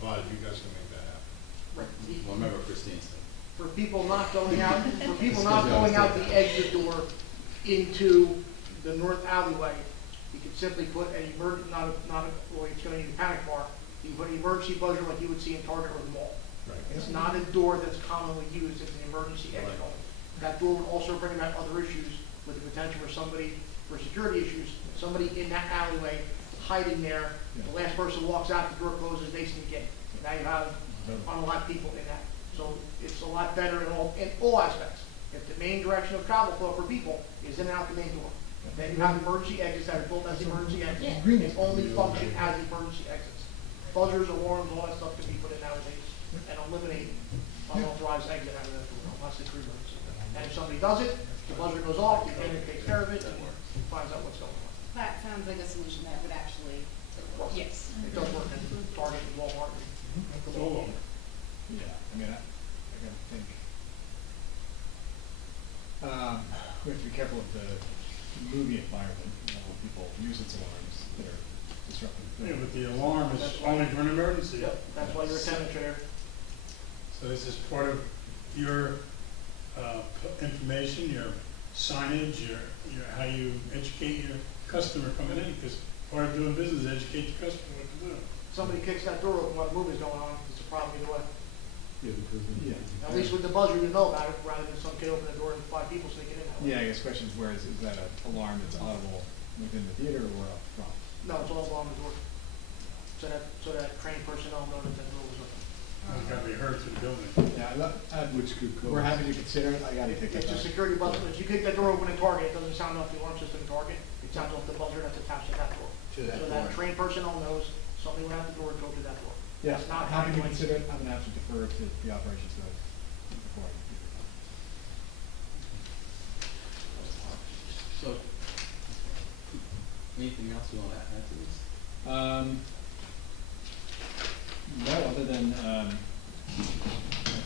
provided you guys can make that happen. Well, remember Christine said. For people not going out, the exit door into the north alleyway, you could simply put an well, it's gonna need a panic bar. You put an emergency buzzer like you would see in Target or the mall. Right. It's not a door that's commonly used, it's an emergency exit only. That door would also bring about other issues with the potential for security issues, somebody in that alleyway hiding there, the last person walks out, the door closes, they see the gate. Now you have unlocked people in that. So it's a lot better in all aspects. If the main direction of travel flow for people is in and out the main door, then you have emergency exits that are built as emergency exits. They only function as emergency exits. Buzzers, alarms, all that stuff can be put in nowadays and eliminate unauthorized exit out of that door. constantly pre-emergency. And if somebody does it, the buzzer goes off, the attendant takes care of it, and finds out what's going on. That sounds like a solution that would actually, yes. It does work in Target and Walmart. It's all over. Yeah, I mean, I gotta think. We have to be careful of the movie environment, you know, when people use its alarms that are disruptive. Yeah, but the alarm is only for an emergency. Yep, that's why your attendants are there. So this is part of your information, your signage, your how you educate your customer coming in, because part of doing business is educate the customer what to do. Somebody kicks that door open while the movie's going on, it's a problem either way. Yeah. At least with the buzzer, you know about it, rather than some kid opening the door and 5 people sneaking in that way. Yeah, I guess the question is where is that an alarm that's audible within the theater or up front? No, it's all on the door. So that trained personnel know that that door was open. It's got to be heard through the building. Yeah, Which could we're happy to consider it. I gotta take that It's a back. security buzzer. If you kick that door open in Target, it doesn't sound off the alarm system in Target. It sounds off the buzzer that's attached to that door. To that So that door. trained personnel knows somebody went out the door and go through that door. Yeah, It's not happy to handling- consider it. I'm gonna have to defer to the operations guys before I do that. So, anything else you want to add to this? No, other than, I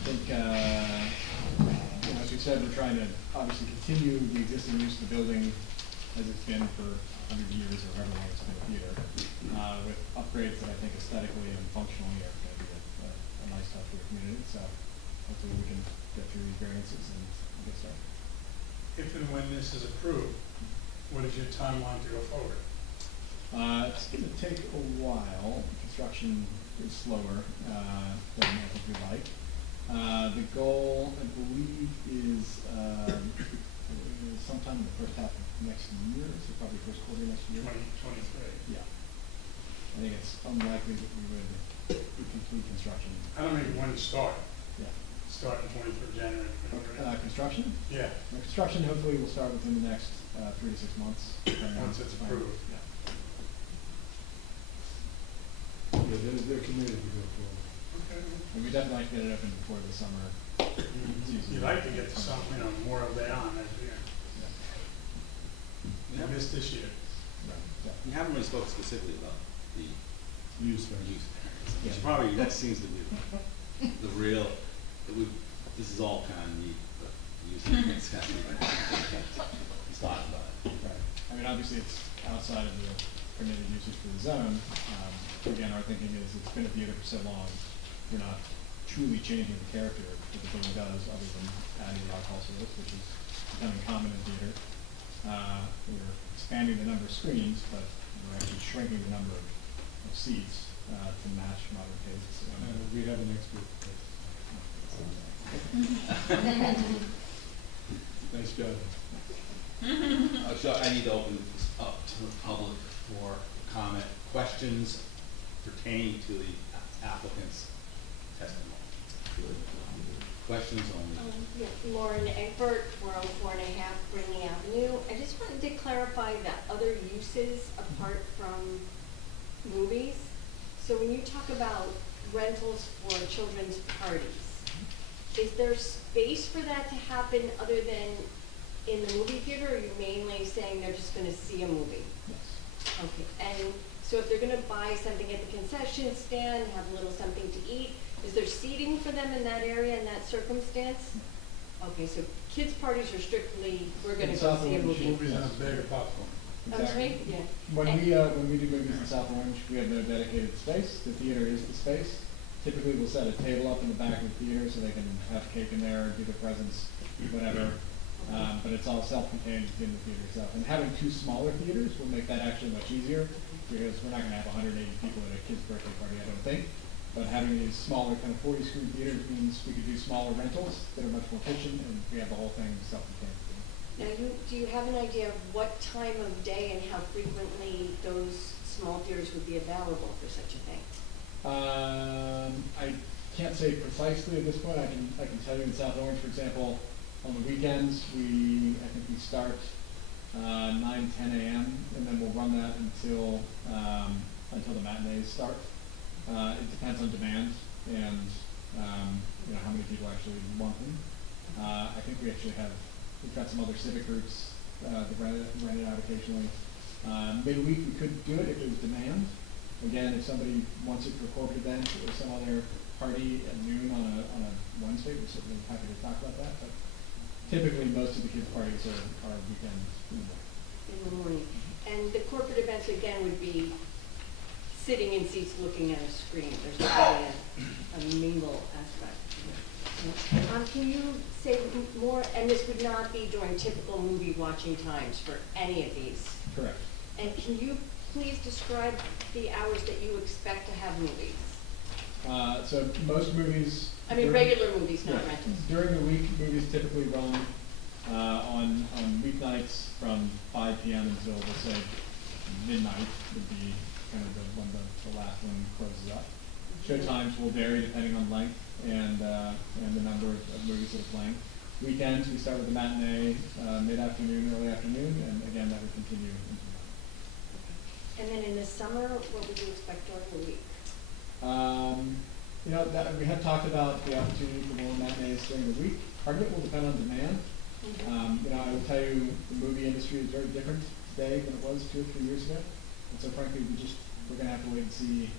think, you know, as we said, we're trying to obviously continue the existing use of the building as it's been for 100 years or however long it's been a theater, with upgrades that I think aesthetically and functionally are going to be a nice touch for the community. So hopefully we can get through these variances and get started. If and when this is approved, what is your timeline to go forward? It's going to take a while. Construction is slower than I think we'd like. The goal, I believe, is sometime in the first half of next year, so probably first quarter next year. 2023. Yeah. I think it's unlikely that we would complete construction. I don't even when to start. Yeah. Start in January 23. Construction? Yeah. Construction hopefully will start within the next 3 to 6 months. Once it's approved. Yeah. Yeah, they're committed to go forward. Okay. And we definitely like to get it open before the summer season. You like to get to some, Memorial Day on next year. Yeah. You missed this year. Right. Yeah. You haven't really spoken specifically about the Use variance. use variance, which probably, that seems to be the real, this is all kind of neat, but the use variance has to be, let's talk about it. Right. I mean, obviously, it's outside of the permitted usage for the zone. Again, our thinking is it's been a theater for so long, we're not truly changing the character that the building does, other than adding the alcohol service, which is becoming common in theater. We're expanding the number of screens, but we're actually shrinking the number of seats to match modern tastes. We have an expert. Nice job. So I need to open this up to the public for comment, questions pertaining to the applicant's testimony. Questions only. Yeah, Lauren Egbert, 404.5 Brittany Avenue. I just wanted to clarify the other uses apart from movies. So when you talk about rentals for children's parties, is there space for that to happen other than in the movie theater, or are you mainly saying they're just gonna see a movie? Yes. Okay, and so if they're gonna buy something at the concession stand, have a little something to eat, is there seating for them in that area in that circumstance? Okay, so kids' parties are strictly, we're gonna go see a movie. Movies and a bag of popcorn. I'm sorry? Yeah. When we do movies in South Orange, we have no dedicated space. The theater is the space. Typically, we'll set a table up in the back of the theater so they can have cake in there, do their presents, whatever. But it's all self-contained within the theater itself. And having 2 smaller theaters will make that actually much easier, because we're not going to have 180 people at a kid's birthday party, I don't think. But having these smaller kind of 40-screen theaters means we could do smaller rentals that are much more efficient, and we have the whole thing self-contained. Now, do you have an idea of what time of day and how frequently those small theaters would be available for such a thing? I can't say precisely at this point. I can tell you in South Orange, for example, on the weekends I think we start 9, 10 a.m. and then we'll run that until the matinees start. It depends on demand and how many people actually want them. I think we've got some other civic groups that rent it out occasionally. Midweek, we could do it if there was demand. Again, if somebody wants it for a corporate event or some other party at noon on a Wednesday, we're certainly happy to talk about that. But typically, most of the kids' parties are weekends in the morning. In the morning. And the corporate events, again, would be sitting in seats looking at a screen. There's not really a mingle aspect. Can you say more, and this would not be during typical movie watching times for any of these? Correct. And can you please describe the hours that you expect to have movies? So most movies. I mean, regular movies, not yeah, rentals. During the week, movies typically run on weeknights from 5 p.m. until, let's say, midnight would be kind of when the last one closes up. Showtimes will vary depending on length and the number of movies that are playing. Weekends, we start with the matinee, mid-afternoon, early afternoon, and again, that would continue into the night. And then in the summer, what would you expect during the week? You know, we have talked about the opportunity for more matinees during the week. Part of it will depend on demand. You know, I will tell you, the movie industry is very different today than it was 2 or 3 years ago. And so frankly, we're going to have to wait and see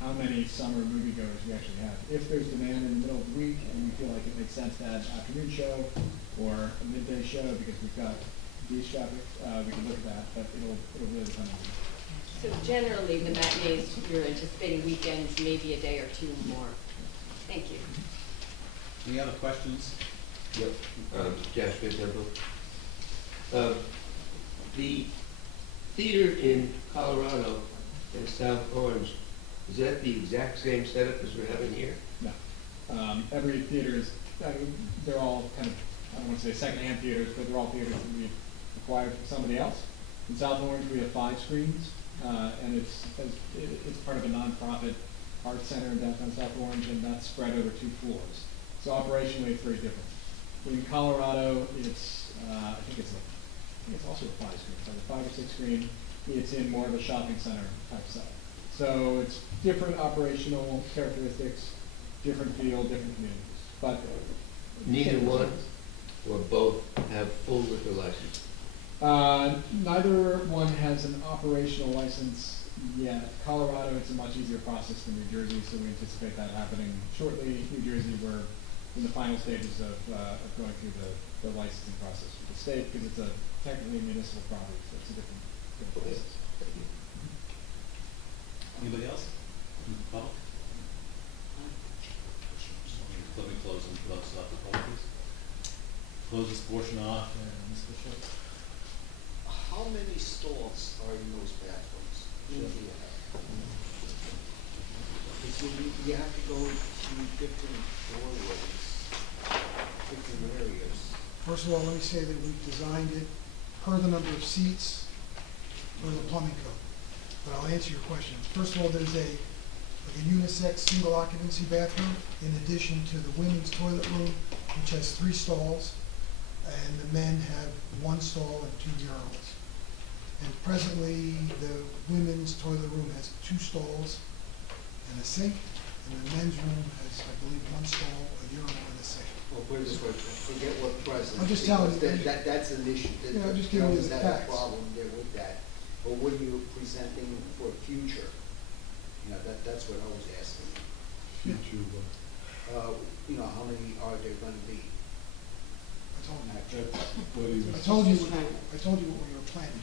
how many summer moviegoers we actually have. If there's demand in the middle of the week and we feel like it makes sense to add an afternoon show or a midday show because we've got these traffic, we can look at that, but it'll really depend on the week. So generally, the matinees, you're anticipating weekends, maybe a day or two more. Thank you. Any other questions? Yep, Josh Temple. The theater in Colorado and South Orange, is that the exact same setup as we're having here? No. Every theater is, they're all kind of, I don't want to say secondhand theaters, but they're all theaters that we acquired from somebody else. In South Orange, we have 5 screens, and it's part of a nonprofit art center in downtown South Orange, and that's spread over 2 floors. So operationally, it's very different. In Colorado, it's I think it's also a 5 screen, so a 5 or 6 screen. It's in more of a shopping center type setup. So it's different operational characteristics, different feel, different communities. But neither one or both have full liquor license? Neither one has an operational license yet. Colorado, it's a much easier process than New Jersey, so we anticipate that happening shortly. New Jersey, we're in the final stages of going through the licensing process with the state because it's a technically municipal property, so it's a different process. Anybody else? Paul? Let me close and close off the poll, please. Close this portion off. Mr. Schultz. How many stalls are in those bathrooms? Because you have to go through different doorways, different areas. First of all, let me say that we've designed it per the number of seats or the plumbing code. But I'll answer your question. First of all, there's a unisex single occupancy bathroom in addition to the women's toilet room, which has 3 stalls, and the men have 1 stall and 2 urinals. And presently, the women's toilet room has 2 stalls and a sink, and the men's room has, I believe, 1 stall, a urinal, and a sink. Well, put it this way, forget what present. I'm just telling you. That's an issue. Yeah, I'm just giving you the That facts. problem there with that. But what are you presenting for future? You know, that's what I was asking. Future, you know, how many are there going to be? I told you. what I told you what we were planning.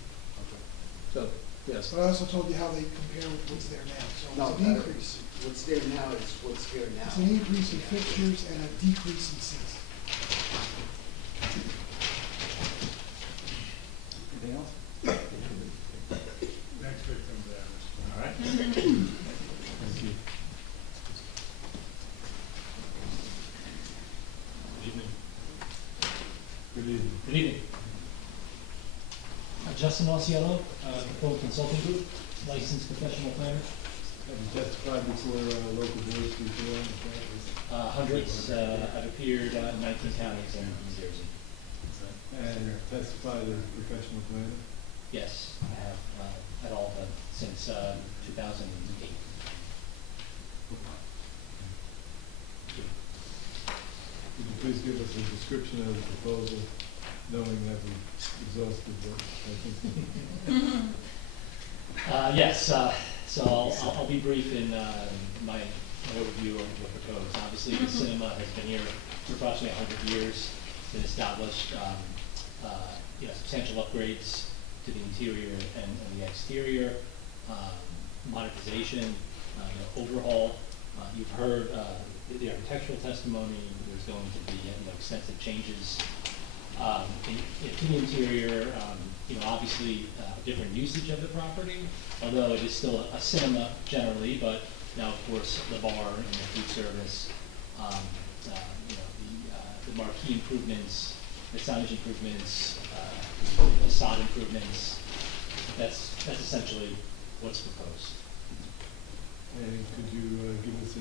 So, yes. But I also told you how they compare with what's there now. So No, it's an increase. What's there now is what's there now. It's an increase in fixtures and a decrease in seats. Anything else? Next victim there. All right. Thank you. Good evening. Good evening. Justin Osceola, Control Consulting Group, licensed professional planner. Have you testified before local boards before? Hundreds. I've appeared in 19 counties in New Jersey. And testified as professional planner? Yes, I have at all of them since 2008. Did you please give us a description of the proposal, knowing that we exhausted what I think. Yes, so I'll be brief in my overview of the proposed. Obviously, the cinema has been here for approximately 100 years. It's been established, substantial upgrades to the interior and the exterior, modernization, overhaul. You've heard the architectural testimony. There's going to be extensive changes to the interior. Obviously different usage of the property, although it is still a cinema generally, but now of course the bar and the food service, the marquee improvements, the signage improvements, the facade improvements. That's essentially what's proposed. And could you give us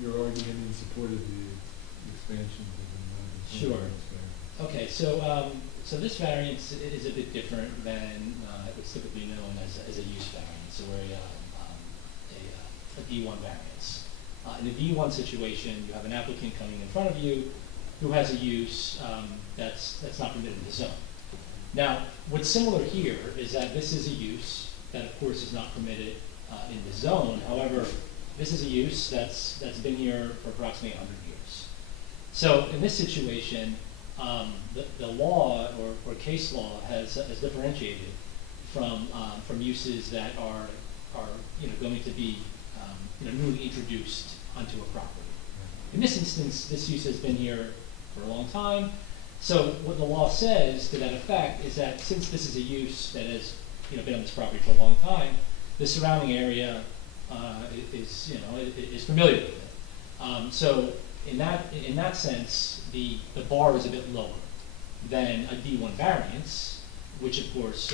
your argument in support of the expansion of the Sure. Okay, so this variance is a bit different than what's typically known as a use variance, or a D1 variance. In a D1 situation, you have an applicant coming in front of you who has a use that's not permitted in the zone. Now, what's similar here is that this is a use that, of course, is not permitted in the zone. However, this is a use that's been here for approximately 100 years. So in this situation, the law or case law has differentiated from uses that are going to be newly introduced onto a property. In this instance, this use has been here for a long time. So what the law says to that effect is that since this is a use that has been on this property for a long time, the surrounding area is familiar with it. So in that sense, the bar is a bit lower than a D1 variance, which of course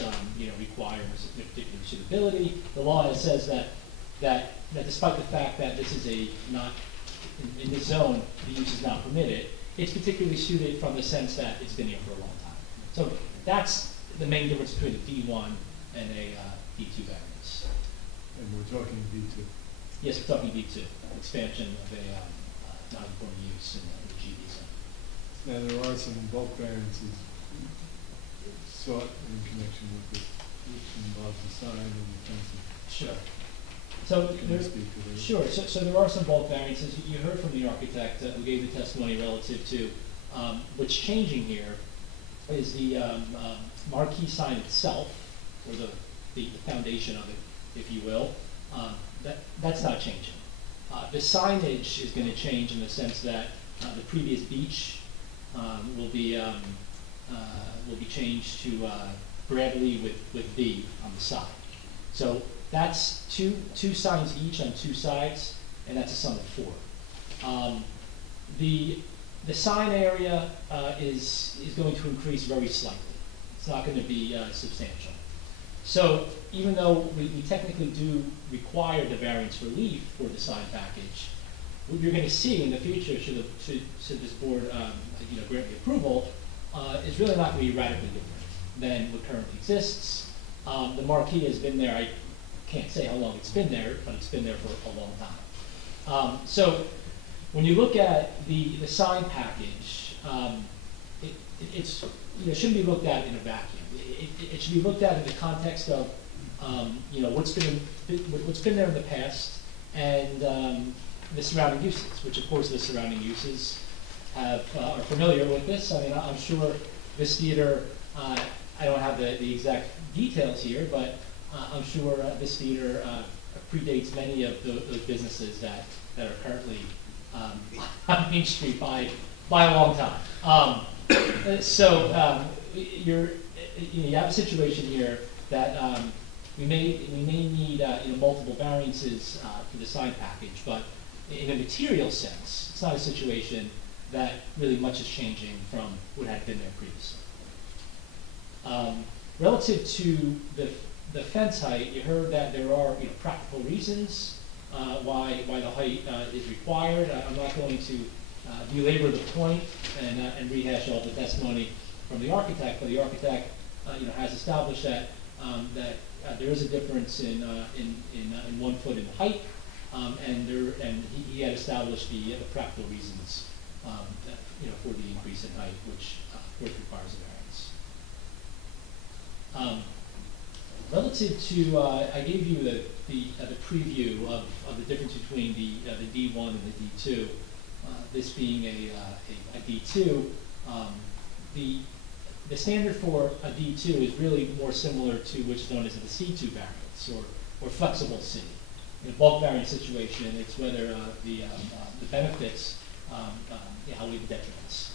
requires a particular suitability. The law says that despite the fact that this is not in this zone, the use is not permitted, it's particularly suited from the sense that it's been here for a long time. So that's the main difference between a D1 and a D2 variance. And we're talking D2. Yes, we're talking D2, expansion of a non-conforming use in the GD zone. Now, there are some bulk variances sought in connection with this, which involves the sign and the fencing. Sure. So So there are some bulk variances. You heard from the architect who gave the testimony relative to what's changing here is the marquee sign itself, or the foundation of it, if you will. That's not changing. The signage is going to change in the sense that the previous beach will be changed to Bradley with V on the side. So that's two signs each on two sides, and that's a sum of 4. The sign area is going to increase very slightly. It's not going to be substantial. So even though we technically do require the variance relief for the sign package, what you're going to see in the future, should this board grant the approval, is really not going to be radically different than what currently exists. The marquee has been there. I can't say how long it's been there, but it's been there for a long time. So when you look at the sign package, it shouldn't be looked at in a vacuum. It should be looked at in the context of what's been there in the past and the surrounding uses, which of course the surrounding uses are familiar with this. I mean, I'm sure this theater, I don't have the exact details here, but I'm sure this theater predates many of those businesses that are currently on Main Street by a long time. You have a situation here that we may need multiple variances for the sign package, but in a material sense, it's not a situation that really much is changing from what had been there previously. Relative to the fence height, you heard that there are practical reasons why the height is required. I'm not going to belabor the point and rehash all the testimony from the architect, but the architect has established that there is a difference in 1 foot in height, and he had established the practical reasons for the increase in height, which of course requires a variance. Relative to, I gave you the preview of the difference between the D1 and the D2. This being a D2, the standard for a D2 is really more similar to which is known as the C2 variance or flexible C. In a bulk variance situation, it's whether the benefits outweigh the detriments.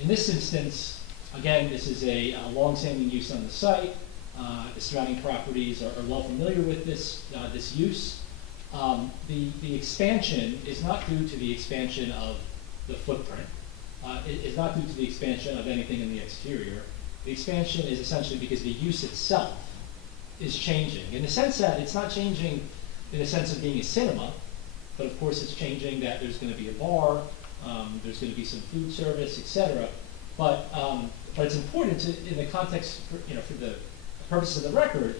In this instance, again, this is a long-standing use on the site. The surrounding properties are well familiar with this use. The expansion is not due to the expansion of the footprint. It is not due to the expansion of anything in the exterior. The expansion is essentially because the use itself is changing. In the sense that it's not changing in the sense of being a cinema, but of course it's changing that there's going to be a bar, there's going to be some food service, etc. But it's important to, in the context, for the purposes of the record,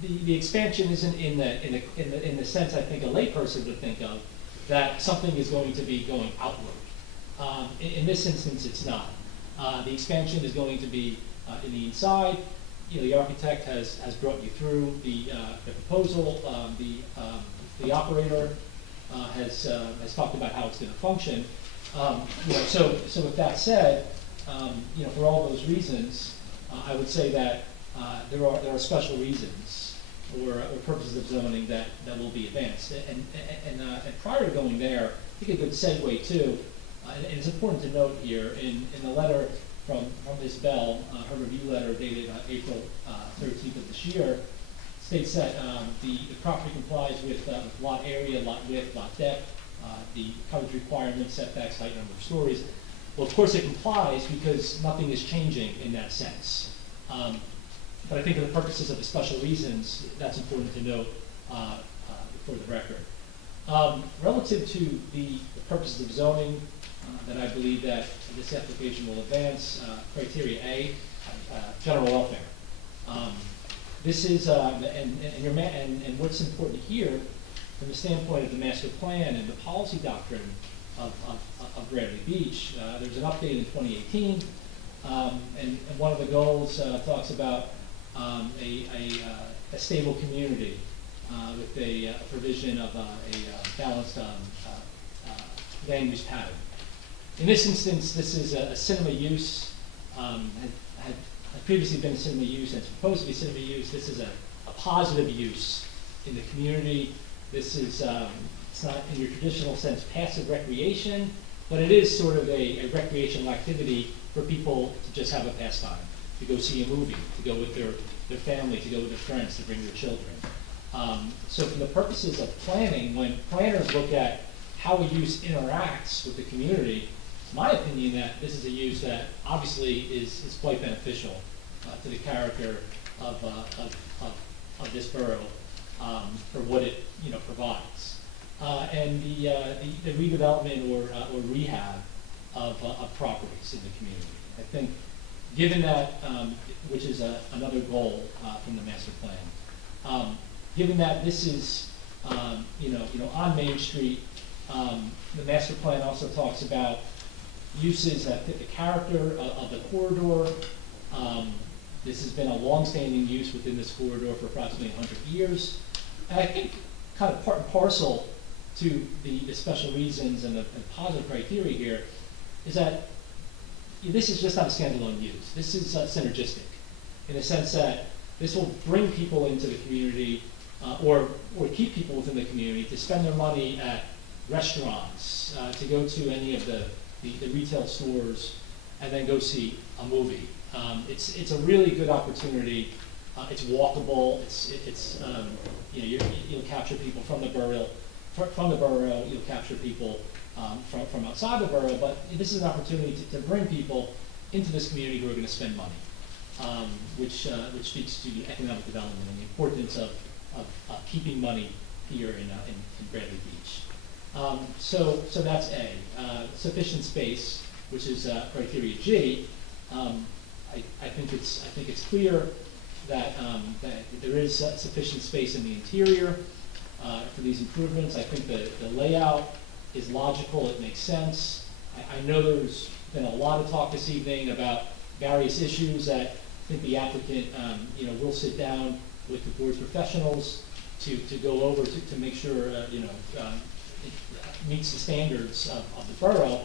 the expansion isn't in the sense I think a layperson would think of, that something is going to be going outward. In this instance, it's not. The expansion is going to be in the inside. The architect has brought you through the proposal. The operator has talked about how it's going to function. So with that said, for all those reasons, I would say that there are special reasons or purposes of zoning that will be advanced. And prior to going there, I think a good segue too. And it's important to note here in the letter from Ms. Bell, her review letter dated April 13th of this year, states that the property complies with lot area, lot width, lot depth, the coverage requirements, setbacks, height, number of stories. Well, of course it complies because nothing is changing in that sense. But I think for the purposes of the special reasons, that's important to note for the record. Relative to the purposes of zoning, that I believe that this application will advance, criteria A, general welfare. This is, and what's important here, from the standpoint of the master plan and the policy doctrine of Bradley Beach, there's an update in 2018, and one of the goals talks about a stable community with a provision of a balanced land use pattern. In this instance, this is a cinema use, had previously been a cinema use and it's proposed to be cinema use. This is a positive use in the community. This is, it's not in your traditional sense passive recreation, but it is sort of a recreational activity for people to just have a pastime, to go see a movie, to go with their family, to go with their friends, to bring their children. So for the purposes of planning, when planners look at how a use interacts with the community, it's my opinion that this is a use that obviously is quite beneficial to the character of this borough for what it provides. And the redevelopment or rehab of properties in the community. I think given that, which is another goal from the master plan, given that this is on Main Street, the master plan also talks about uses that fit the character of the corridor. This has been a long-standing use within this corridor for approximately 100 years. And I think kind of part and parcel to the special reasons and the positive criteria here is that this is just not a standalone use. This is synergistic in the sense that this will bring people into the community or keep people within the community to spend their money at restaurants, to go to any of the retail stores, and then go see a movie. It's a really good opportunity. It's walkable. You'll capture people from the borough. You'll capture people from outside the borough. But this is an opportunity to bring people into this community who are going to spend money, which speaks to the economic development and the importance of keeping money here in Bradley Beach. So that's A. Sufficient space, which is criteria G. I think it's clear that there is sufficient space in the interior for these improvements. I think the layout is logical, it makes sense. I know there's been a lot of talk this evening about various issues that I think the applicant, will sit down with the board's professionals to go over to make sure, it meets the standards of the borough.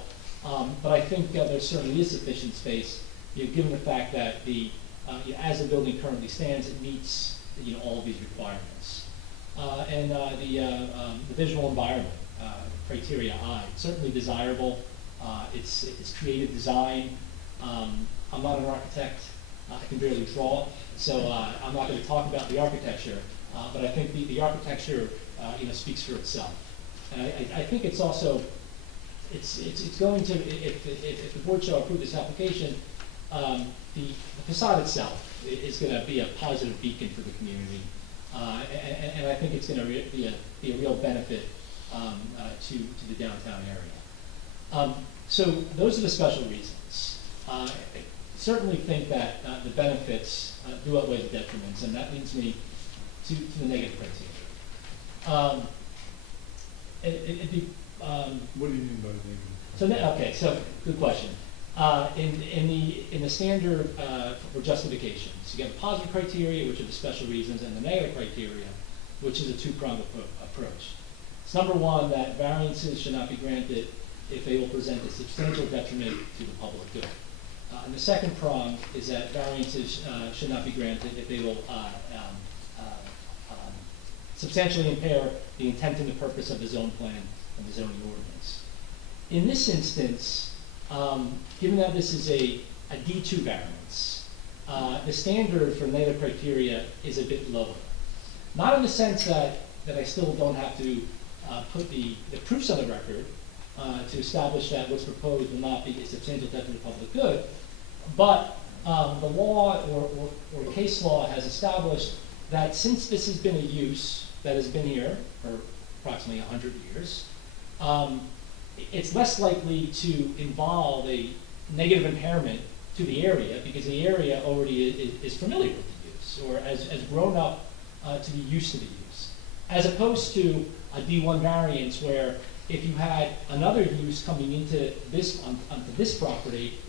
But I think there certainly is sufficient space, given the fact that as the building currently stands, it meets, all of these requirements. And the visual environment criteria, certainly desirable. It's creative design. I'm not an architect. I can barely draw, so I'm not going to talk about the architecture. But I think the architecture, speaks for itself. And I think it's also, it's going to, if the board shall approve this application, the facade itself is going to be a positive beacon for the community. And I think it's going to be a real benefit to the downtown area. So those are the special reasons. I certainly think that the benefits do outweigh the detriments, and that leads me to the negative criteria. What do you mean by negative? Okay, so good question. In the standard for justifications, you get the positive criteria, which are the special reasons, and the negative criteria, which is a two-pronged approach. It's number one, that variances should not be granted if they will present a substantial detriment to the public good. And the second prong is that variances should not be granted if they will substantially impair the intent and the purpose of the zone plan and the zoning ordinance. In this instance, given that this is a D2 variance, the standard for negative criteria is a bit lower. Not in the sense that I still don't have to put the proofs on the record to establish that what's proposed will not be a substantial detriment to public good, but the law or case law has established that since this has been a use that has been here for approximately 100 years, it's less likely to involve a negative impairment to the area because the area already is familiar with the use or has grown up to be used to the use. As opposed to a D1 variance where if you had another use coming into onto this property,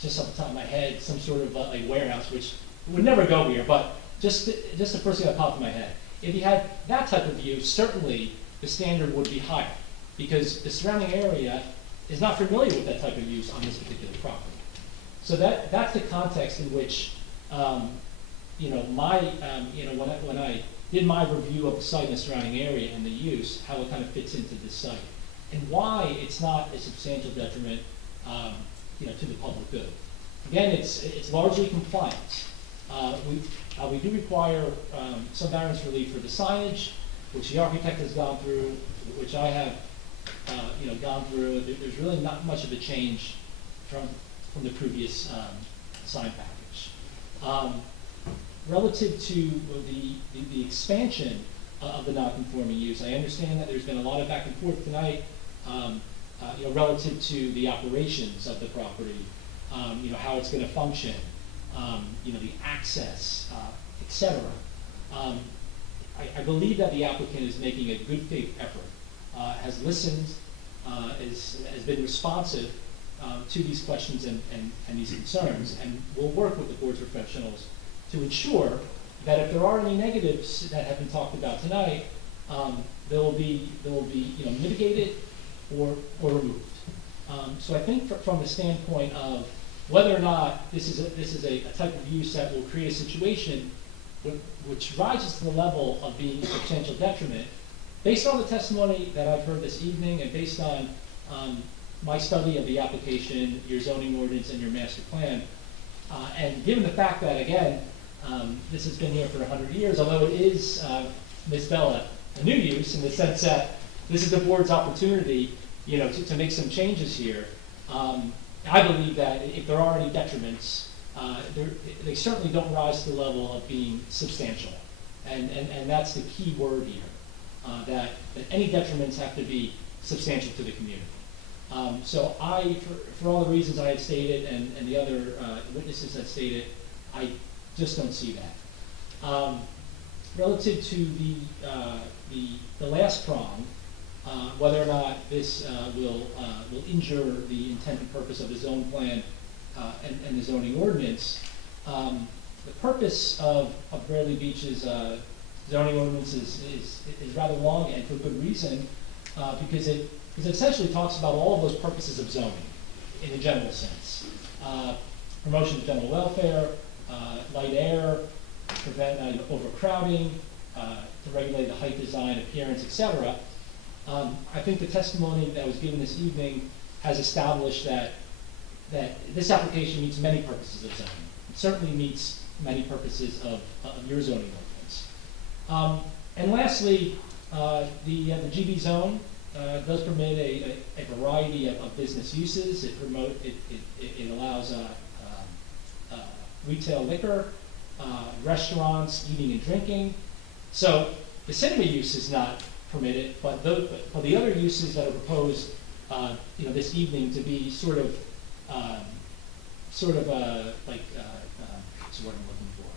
just off the top of my head, some sort of a warehouse, which would never go here, but just the first thing that popped in my head. If you had that type of use, certainly the standard would be higher because the surrounding area is not familiar with that type of use on this particular property. So that's the context in which, when I did my review of the site and the surrounding area and the use, how it kind of fits into this site, and why it's not a substantial detriment, to the public good. Again, it's largely compliance. We do require some variance relief for the signage, which the architect has gone through, which I have, gone through. There's really not much of a change from the previous sign package. Relative to the expansion of the non-conforming use, I understand that there's been a lot of back and forth tonight, relative to the operations of the property, how it's going to function, the access, etc. I believe that the applicant is making a good faith effort, has listened, has been responsive to these questions and these concerns, and will work with the board's professionals to ensure that if there are any negatives that have been talked about tonight, they will be mitigated or removed. So I think from the standpoint of whether or not this is a type of use that will create a situation which rises to the level of being a substantial detriment, based on the testimony that I've heard this evening and based on my study of the application, your zoning ordinance, and your master plan, and given the fact that, again, this has been here for 100 years, although it is, Ms. Bella, a new use in the sense that this is the board's opportunity, to make some changes here. I believe that if there are any detriments, they certainly don't rise to the level of being substantial. And that's the key word here, that any detriments have to be substantial to the community. So for all the reasons I had stated and the other witnesses had stated, I just don't see that. Relative to the last prong, whether or not this will injure the intent and purpose of the zone plan and the zoning ordinance. The purpose of Bradley Beach's zoning ordinance is rather long, and for good reason, because it essentially talks about all of those purposes of zoning in a general sense. Promotion of general welfare, light air, prevent overcrowding, to regulate the height, design, appearance, etc. I think the testimony that was given this evening has established that this application meets many purposes of zoning. It certainly meets many purposes of your zoning ordinance. And lastly, the GB zone does permit a variety of business uses. It allows retail liquor, restaurants, eating and drinking. So the cinema use is not permitted, but the other uses that are proposed, this evening to be sort of like what's the word I'm looking for?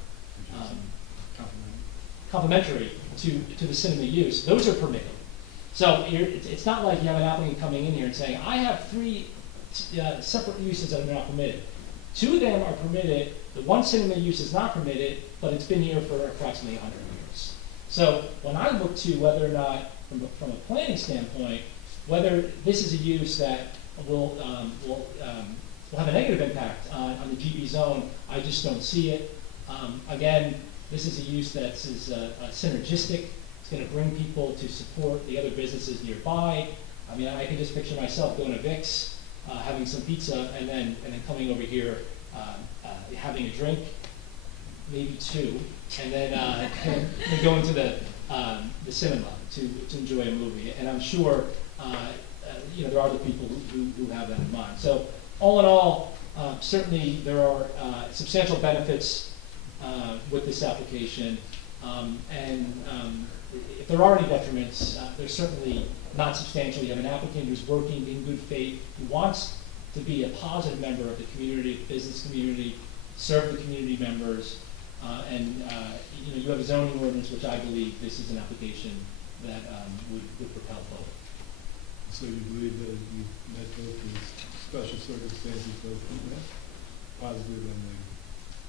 Complementary to the cinema use. Those are permitted. So it's not like you have an applicant coming in here and saying, I have 3 separate uses that are not permitted. 2 of them are permitted. The one cinema use is not permitted, but it's been here for approximately 100 years. So when I look to whether or not, from a planning standpoint, whether this is a use that will have a negative impact on the GB zone, I just don't see it. Again, this is a use that's synergistic. It's going to bring people to support the other businesses nearby. I mean, I can just picture myself going to Vic's, having some pizza, and then coming over here, having a drink, maybe 2, and then going to the cinema to enjoy a movie. And I'm sure there are other people who have that in mind. So all in all, certainly there are substantial benefits with this application, and if there are any detriments, they're certainly not substantial. You have an applicant who's working in good faith, who wants to be a positive member of the community, business community, serve the community members, and you have a zoning ordinance, which I believe this is an application that would propel forward. So you believe that you met both the special circumstances, both positive and negative?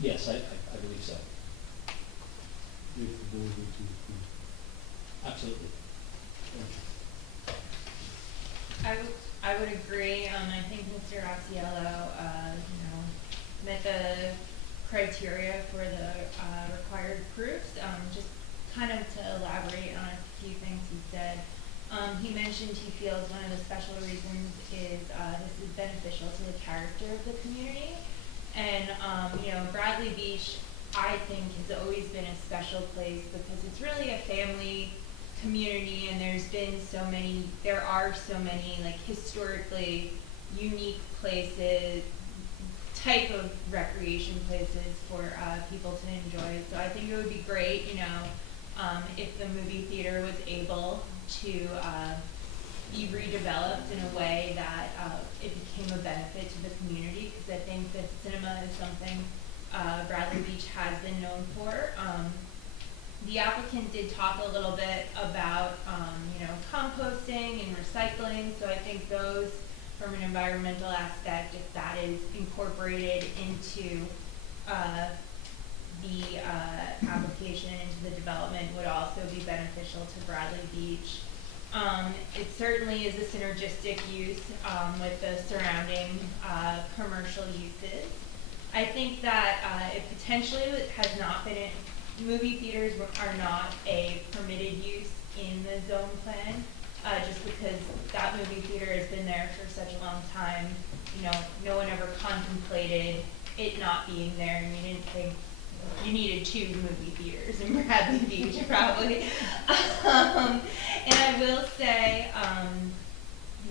Yes, I believe so. If the board were to approve. Absolutely. I would agree. I think Mr. Osceola, met the criteria for the required proofs. Just kind of to elaborate on a few things he said. He mentioned he feels one of the special reasons is this is beneficial to the character of the community. And, Bradley Beach, I think, has always been a special place because it's really a family community, and there are so many like historically unique places, type of recreation places for people to enjoy. So I think it would be great, if the movie theater was able to be redeveloped in a way that it became a benefit to the community, because I think that cinema is something Bradley Beach has been known for. The applicant did talk a little bit about, composting and recycling, so I think those, from an environmental aspect, if that is incorporated into the application, into the development, would also be beneficial to Bradley Beach. It certainly is a synergistic use with the surrounding commercial uses. I think that it potentially has not been, movie theaters are not a permitted use in the zone plan, just because that movie theater has been there for such a long time. No one ever contemplated it not being there, and you didn't think you needed 2 movie theaters in Bradley Beach, probably. And I will say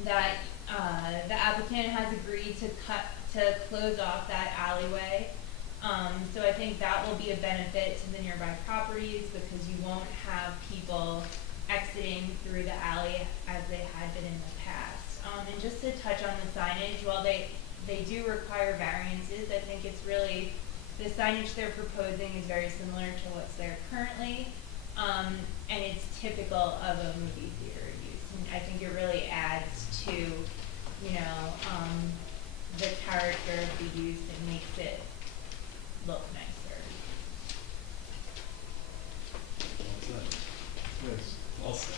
that the applicant has agreed to close off that alleyway. So I think that will be a benefit to the nearby properties, because you won't have people exiting through the alley as they had been in the past. And just to touch on the signage, while they do require variances, I think it's really, the signage they're proposing is very similar to what's there currently, and it's typical of a movie theater use in I think it really adds to, the character of the use and makes it look nicer. Yes. Well said.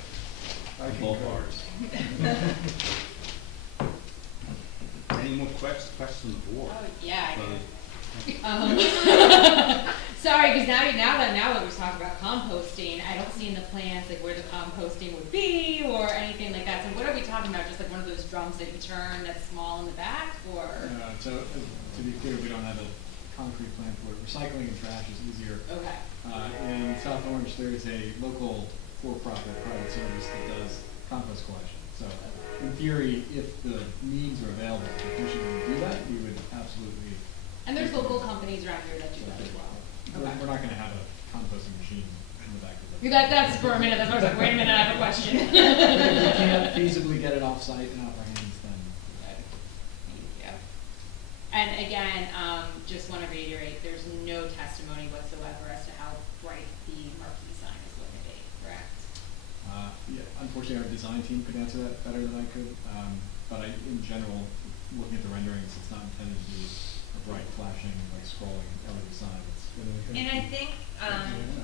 I Both concur. parties. Any more questions from the board? Oh, yeah, I do. So- Sorry, because now that we're talking about composting, I don't see in the plans like where the composting would be or anything like that. So what are we talking about? Just like one of those drums that you turn that's small in the back, or? So, to be clear, we don't have a concrete plan for it. Recycling and trash is easier. Okay. In South Orange, there is a local for-profit private service that does compost collection. So, in theory, if the means are available to efficiently do that, we would absolutely. And there's local companies around here that do that as well. We're not gonna have a composting machine in the back of the. That's for a minute. That's why I was like, wait a minute, I have a question. If we can't feasibly get it off-site and off our hands, then. Yeah. And again, just want to reiterate, there's no testimony whatsoever as to how bright the marquee sign is going to be, correct? Yeah, unfortunately, our design team could answer that better than I could. But in general, looking at the renderings, it's not intended to be a bright flashing, like scrolling LED sign. And I think,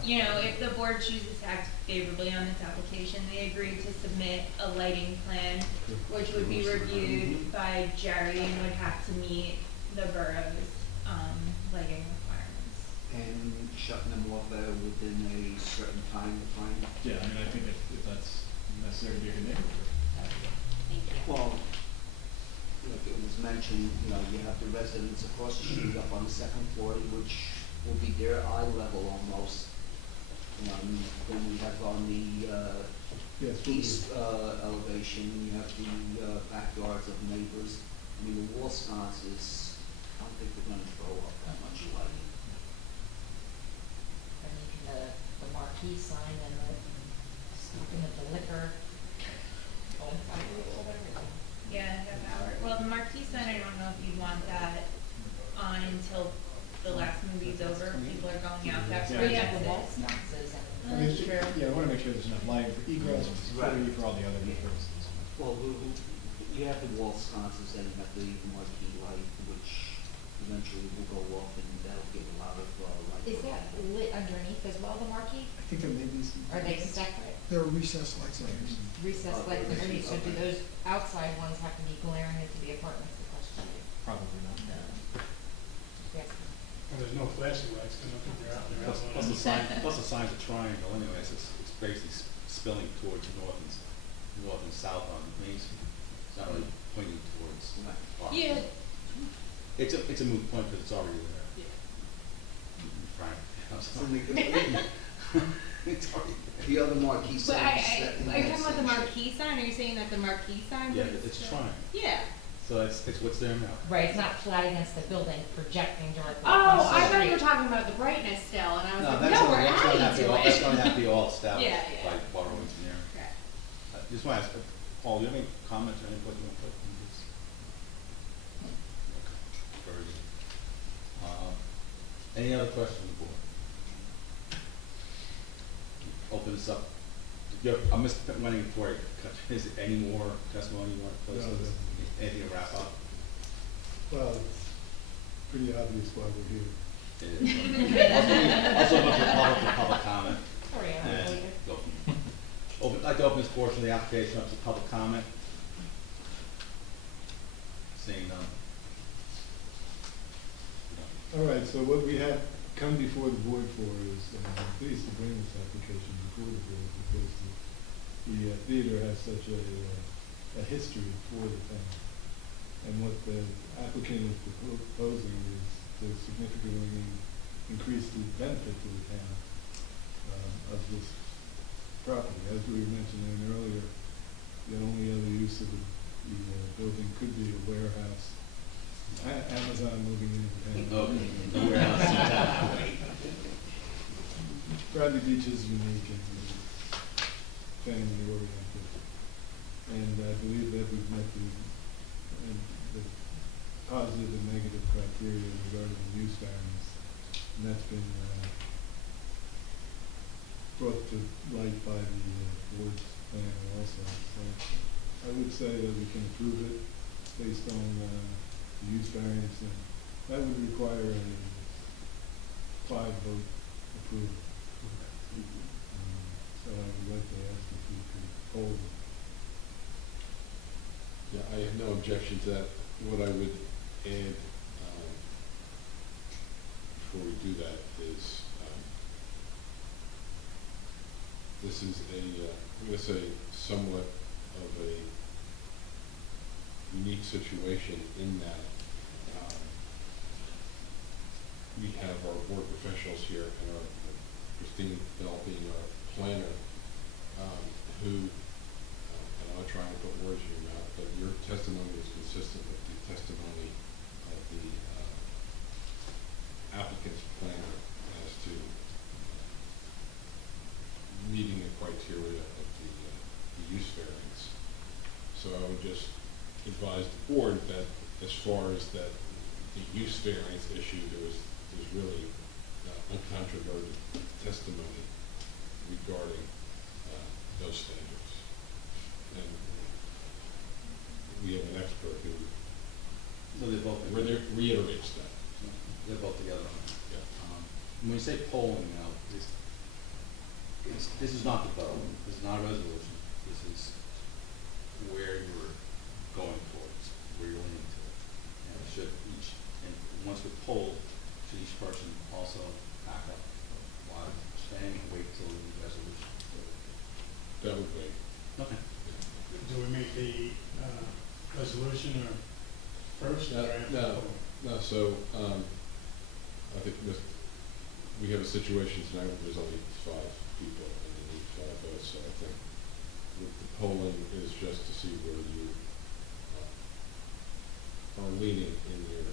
if the board chooses to act favorably on this application, they agreed to submit a lighting plan, which would be reviewed by Jerry and would have to meet the borough's, lighting requirements. And shutting them off within a certain time frame? Yeah, I think if that's necessary to be a good neighbor. Thank you. Well, like it was mentioned, you have the residents across the street up on the second floor, which will be their eye level almost. Then we have on the Yes, east elevation, you have the backyards of neighbors. The wall sconces, I don't think they're gonna throw up that much lighting. And the marquee sign and looking at the liquor. Yeah, half hour. Well, the marquee sign, I don't know if you want that on until the last movie's over. People are going out that Yeah. way. We have the wall sconces and. True. Yeah, we wanna make sure there's enough light for egress, for security, for all the other purposes. Well, you have the wall sconces and you have the marquee light, which eventually will go off and that'll give a lot of light. Is that lit underneath as well, the marquee? I think there may be some. Are they separate? There are recessed lights layers. Recessed lights underneath, so do those outside ones have to be glaring into the apartments, the question? Probably not. No. Yes. Well, there's no flashing lights, because I think they're out there. Plus the sign's a triangle anyways, it's basically spilling towards north and south on Main Street. It's not really pointing towards. Yeah. It's a moot point because it's already there. Yeah. Frank. It's already there. The other marquee But signs. are you talking about the marquee sign? Are you saying that the marquee sign? Yeah, was it's the- trying. Yeah. So it's what's there now. Right, it's not flat against the building, projecting directly. Oh, across the I thought you were street. talking about the brightness still, and I was No, like, that's no, gonna we're have to adding be to all, it. that's gonna have to be all established Yeah, yeah. by borough engineer. Okay. Just want to ask, Paul, do you have any comments or input you want to put in this? Okay, very good. Any other questions, board? Open this up. I'm Mr. Wenning before I cut. Is there any more testimony you want to place? No, on this? no. Anything to wrap up? Well, it's pretty obvious why we're here. It is. Also, look for public comment. Sorry, I'm And later. go from there. I'd like to open this portion of the application up to public comment. Seeing none. All right, so what we have come before the board for is, I'm pleased to bring this application before the board because the theater has such a history for the town. And what the applicant is proposing is to significantly increase the benefit to the town of this property. As we were mentioning earlier, the only other use of the building could be a warehouse. Amazon moving into town. Okay, the warehouse. Bradley Beach is unique and family oriented. And I believe that we've met the positive and negative criteria regarding the use variance. And that's been brought to light by the board's plan also, so I would say that we can approve it based on, the use variance, and that would require a 5-vote approval. So I would like to ask if we could hold it. Yeah, I have no objection to that. What I would add, before we do that is, this is I'm gonna say somewhat of a unique situation in that, we have our board professionals here and our Christine Bell being our planner, who, and I'm not trying to put words in your mouth, but your testimony is consistent with the testimony of the applicant's planner as to meeting the criteria of the use variance. So I would just advise the board that as far as that the use variance issue, there's really uncontroverted testimony regarding those standards. And we have an expert who So they're both, reiterates that. they're both together. Yeah. When you say polling, you know, this is not the vote, this is not a resolution, this is where you're going towards, where you're leaning to. And it should each, and once we poll, should each person also back up while staying and wait till the resolution? That would wait. Okay. Do we make the resolution or first or after? No, so, I think we have a situation tonight where there's only 5 people and they need 5 votes, so I think the polling is just to see where you are leaning in your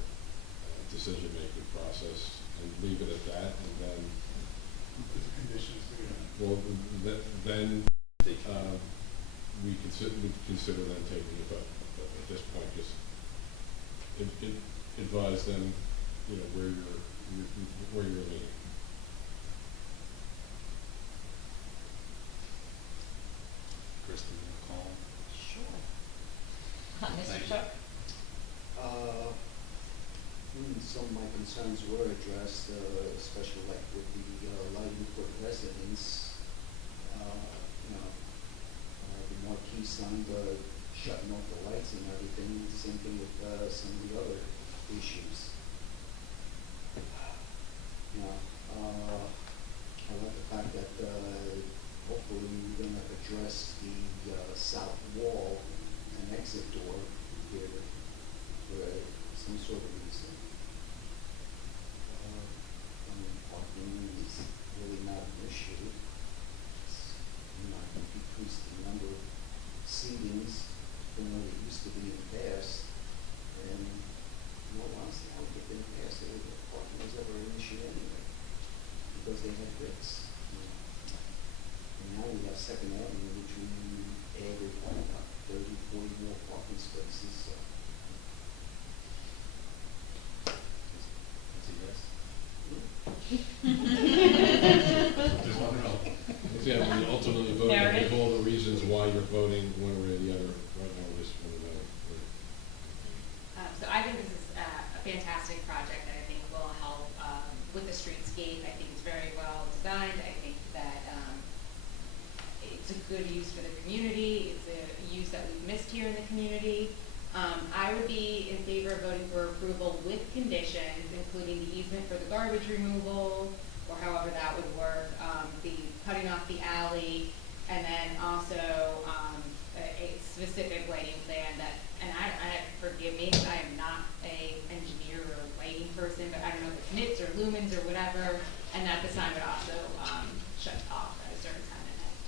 decision-making process, and leave it at that, and then Put the conditions together. well, then we consider them taking a vote. But at this point, just advise them, you know, where you're leaning. Kristen, you call? Sure. Thank Mr. you. Chuck? Some of my concerns were addressed, especially like with the lighting for the residents. The marquee sign shutting off the lights and everything. Same thing with some of the other issues. I like the fact that hopefully we're going to address the south wall and exit door here for some sort of reason. Parking is really not an issue. It's not going to decrease the number of seatings from what it used to be in the past. And honestly, I don't think in the past parking was ever an issue anyway, because they had bricks. And now we have Second Avenue, which we added about 30, 40 more parking spaces. So. That's a yes. Just want to know. Yeah, when you ultimately vote, Narrative. give all the reasons why you're voting one way or the other. Right now, we just want to know. So I think this is a fantastic project that I think will help with the streetscape. I think it's very well designed. I think that it's a good use for the community. It's a use that we've missed here in the community. I would be in favor of voting for approval with conditions, including the easement for the garbage removal, or however that would work, the cutting off the alley, and then also a specific lighting plan that, and I forgive me, I am not a engineer or lighting person, but I don't know if it's nits or lumens or whatever, and that the sign would also shut off at a certain time at night.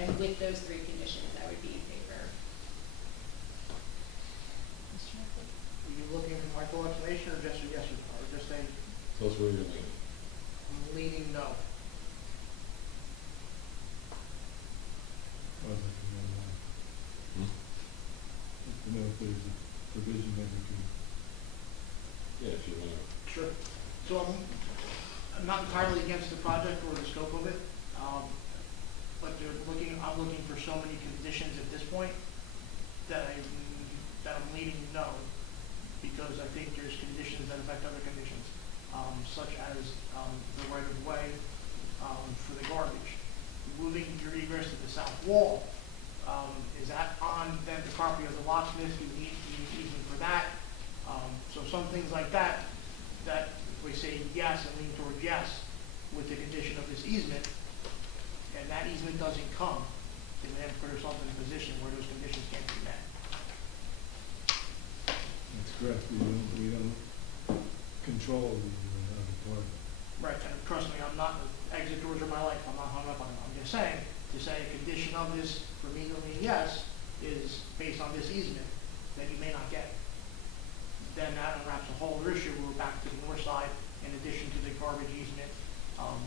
And with those 3 conditions, I would be in favor. Mr. Murphy? Are you looking for my full explanation or just a yes or just a Tell us where you're leaning. I'm leaning no? I'd like to know why. To know if there's a provision that we can. Yeah, if you want to. Sure. So I'm not entirely against the project or the scope of it. but I'm looking for so many conditions at this point that I'm leaning no, because I think there's conditions that affect other conditions, such as the right of way for the garbage. Moving your egress to the south wall, is that on then the property of the locksmith? Do you need easement for that? So some things like that, that if we say yes and lean towards yes with the condition of this easement, and that easement doesn't come, then we have to put ourselves in a position where those conditions can't be met. That's correct, we don't control the other party. Right, and trust me, I'm not, exit doors are my life, I'm not hung up on them. I'm just saying, to say a condition of this for me to lean yes is based on this easement, that you may not get. Then that unwraps a whole other issue. We're back to the north side in addition to the garbage easement. And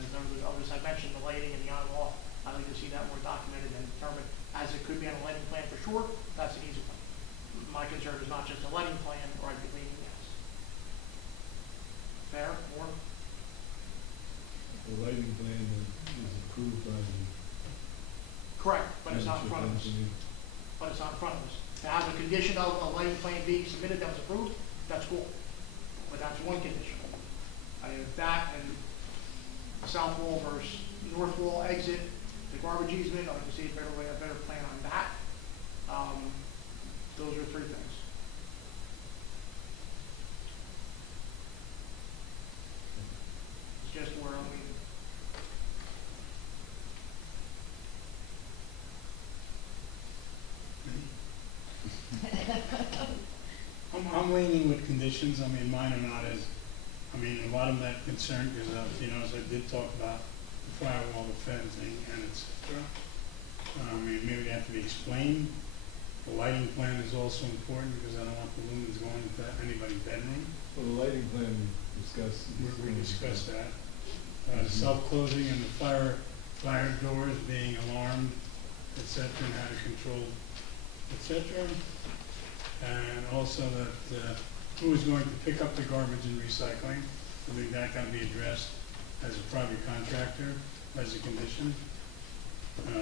as others have mentioned, the lighting and the on and off, I'd like to see that more documented and determined, as it could be on a lighting plan for sure. That's an easy one. My concern is not just a lighting plan, or I'd be leaning yes. Fair, more? The lighting plan is approved by the. Correct, but it's not in front of us. But it's not in front of us. To have a condition of a lighting plan being submitted that was approved, that's cool. But that's one condition. I have that and the south wall versus north wall exit, the garbage easement. I'd like to see a better plan on that. Those are three things. It's just where I'm leaning. I'm leaning with conditions. I mean, mine are not as, I mean, a lot of that concern, because, as I did talk about the firewall, the fencing, and et cetera. I mean, maybe they have to be explained. The lighting plan is also important, because I don't want the lumens going into anybody's bedroom. Well, the lighting plan we discussed. We discussed that. The self-closing and the fire doors being alarmed, et cetera, and how to control, et cetera. And also that who is going to pick up the garbage and recycling. I think that can be addressed as a private contractor, as a condition. I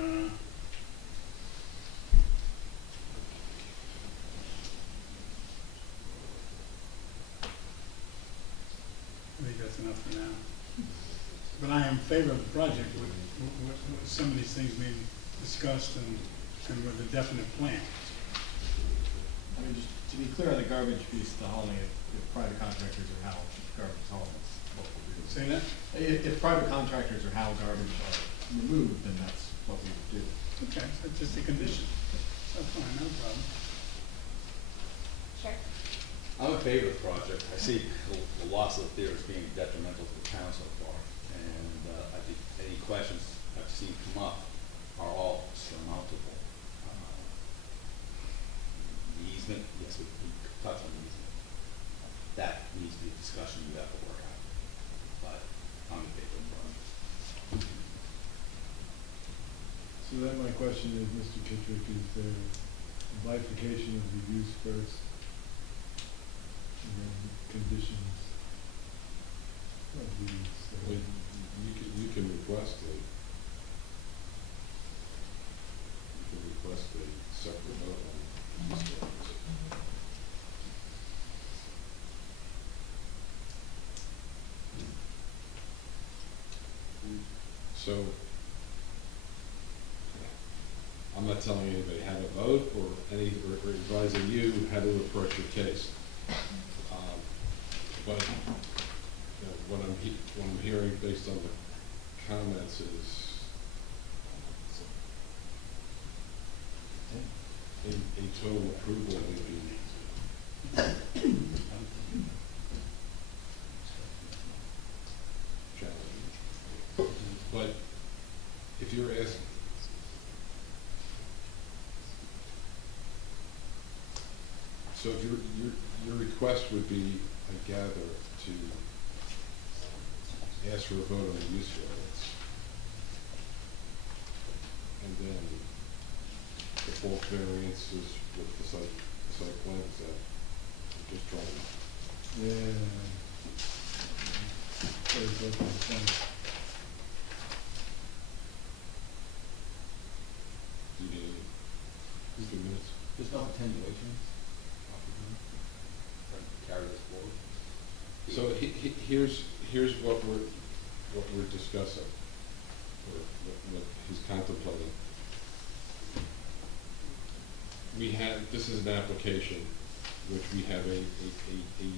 think that's enough for now. But I am in favor of the project with some of these things being discussed and with a definite plan. I mean, just to be clear on the garbage piece, the hauling, if private contractors are how garbage is hauled, that's what we'll do. Say that? If private contractors are how garbage are removed, then that's what we would do. Okay, so it's just a condition. So fine, no problem. Sure. I'm in favor of the project. I see the loss of the theater as being detrimental to the town so far. And I think any questions I've seen come up are all surmountable. The easement, yes, we touched on the easement. That needs to be a discussion we have to work out. But I'm in favor of the project. So then my question is, Mr. Kitrick, is there a bifurcation of the use first? And then conditions of these? Well, you can request a separate vote on these ones. So, I'm not telling anybody how to vote or or advising you how to approach your case. But what I'm hearing based on the comments is a total approval would be challenging. But if you're asking, so if your request would be, I gather, to ask for a vote on the use variance, and then the bulk variances with the site plan, is that just trying? Yeah. Very good, thanks. So here's what we're discussing, or what he's contemplating. This is an application which we have a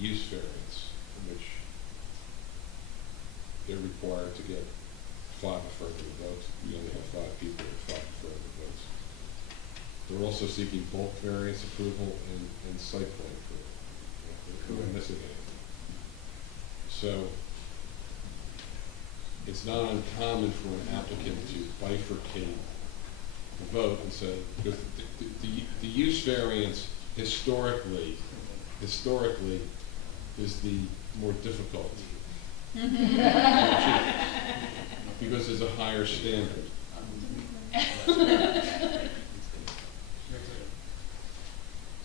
use variance, in which they're required to get 5 affirmative votes. We only have 5 people with 5 affirmative votes. They're also seeking bulk variance approval and site plan approval. We're missing anything. So it's not uncommon for an applicant to bifurcate the vote and say, because the use variance historically is the more difficult. Because there's a higher standard.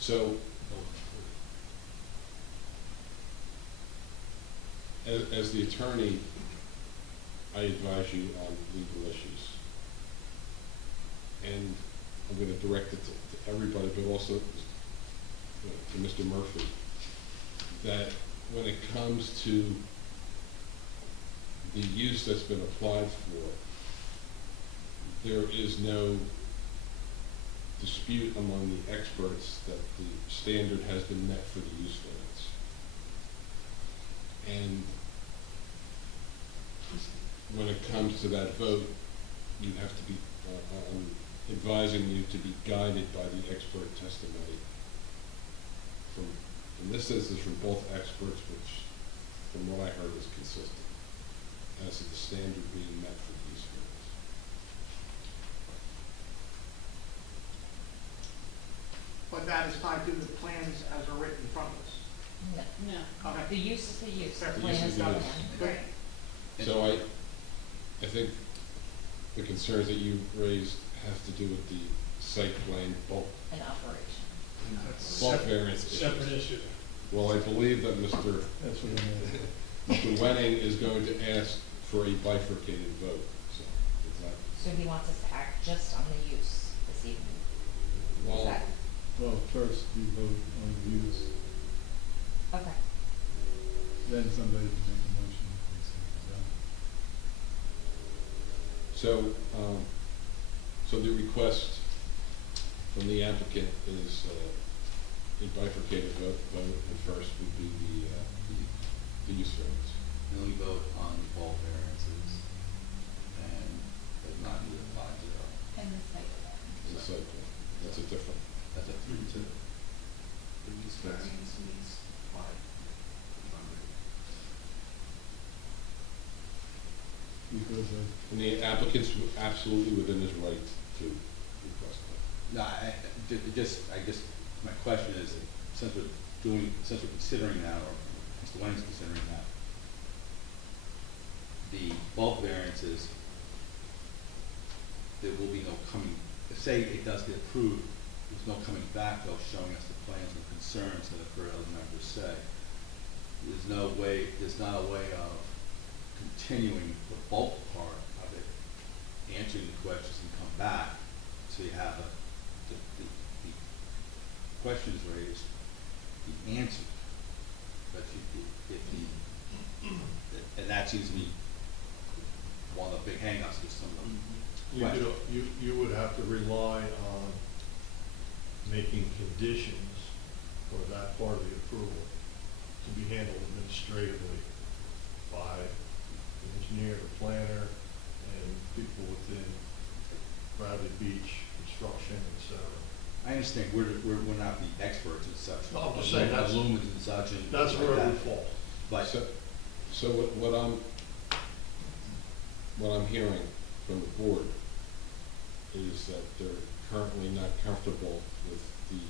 So, as the attorney, I advise you on legal issues. And I'm going to direct it to everybody, but also to Mr. Murphy, that when it comes to the use that's been applied for, there is no dispute among the experts that the standard has been met for the use variance. And when it comes to that vote, you have to be, I'm advising you to be guided by the expert testimony and this is from both experts, which from what I heard is consistent as to the standard being met for these fields. But that is tied to the plans as are written in front of us. No. Okay. The use is the use. Fair. The The plan use is is the the use. plan. Right. So I think the concerns that you raised have to do with the site plan bulk An operation. variance issues. Separate issue. Well, I believe that Mr. That's what I meant. Mr. Wenning is going to ask for a bifurcated vote, so is that? So he wants us to act just on the use this evening. Is Well, that, Well, first you vote on the use, okay. then somebody can make a motion if they say it's done. so, so the request from the applicant is a bifurcated vote, and first would be the use variance. And we vote on bulk variances and does not need a 5-0. And the site plan. The site plan, that's a different. That's a 3-2. The use variance needs 5. Because of, And the applicant's absolutely within his right to request that. No, I guess my question is, since we're considering that, or Mr. Wayne's considering that, the bulk variances, there will be no coming, say it does get approved, there's no coming back though showing us the plans and concerns that I've heard other members say. There's not a way of continuing the bulk part of it, answering the questions and come back, so you have the questions raised, the answer. But and that seems to be one of the big hang-ups with some of them. You would have to rely on making conditions for that part of the approval to be handled administratively by the engineer, the planner, and people within Bradley Beach, construction, et cetera. I understand, we're not the experts and such. No, I'm just saying, that's, lumens and such and that's like where it that. would fall. But So what I'm hearing from the board is that they're currently not comfortable with the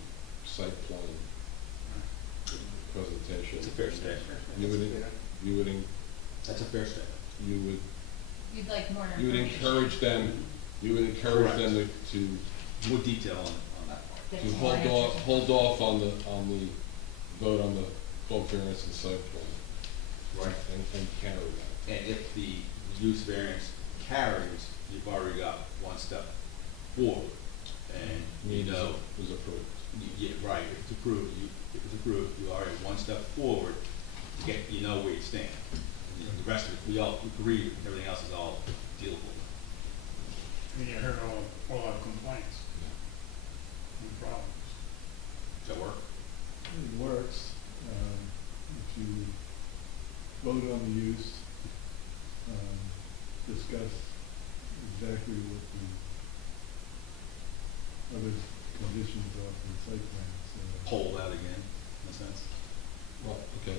site plan presentation. it's a fair statement. That's a fair statement. You'd like more You would encourage them to More detail on that part. to hold off on the vote on the bulk variance and site plan. Right. And carry that. And if the use variance carries, you've already got one step forward. And you know, Was approved. right, if it's approved, you already one step forward you know where you stand. You know, the rest of it, we all agree, everything else is all dealable. I mean, you heard all our complaints and problems. Does that work? It works. If you vote on the use, discuss exactly what the other conditions are for the site plan, so. Poll that again, in a sense. Well, okay.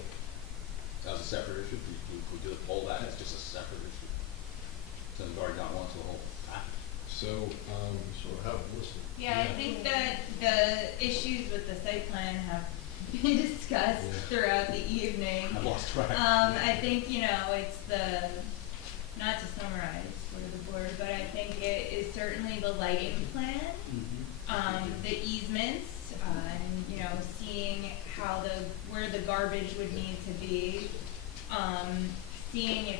That was a separate issue. We do the poll that, it's just a separate issue. So we've already got one to the whole package. So, Sort of have it listed. Yeah, I think that the issues with the site plan have been discussed throughout the evening. I've lost track. I think, you know, it's not to summarize for the board, but I think it is certainly the lighting plan, the easements, and, you know, seeing how where the garbage would need to be, seeing if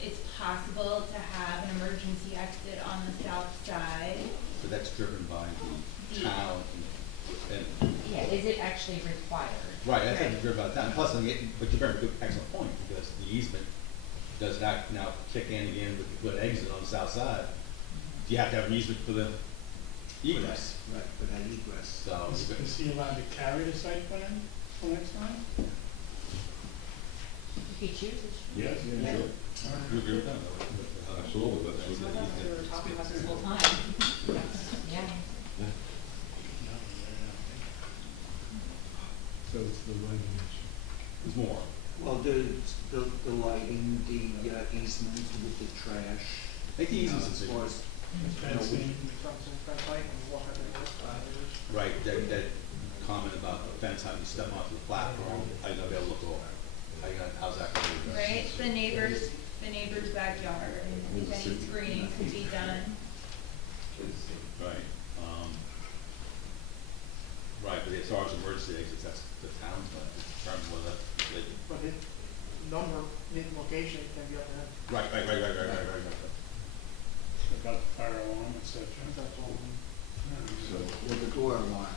it's possible to have an emergency exit on the south side. So that's driven by the town and. Yeah, is it actually required? Right, that's actually driven by the town. Plus, but you bring a good, excellent point, because the easement does that now kick in again with the good exit on the south side. You have to have an easement for the egress. Right, for that egress. So. Is he allowed to carry the site plan for next time? If he chooses. Yes, Yeah. sure. You agree with that? absolutely, that's what That's what we were talking about this whole time. Yeah. So it's the lighting issue. There's more. Well, the lighting, the easement with the trash. I think the easements as is far as, Fencing. Right, that comment about the fence, how you step onto the platform, how you gonna be able to look over? How's that gonna be addressed? Right, the neighbor's backyard, and if any screening could be done. Right, right, but as far as emergency exits, that's the town's gonna determine whether they. But his number, his location can be up to him. Right. About the fire alarm, et cetera. That's all. So, with the door alarm.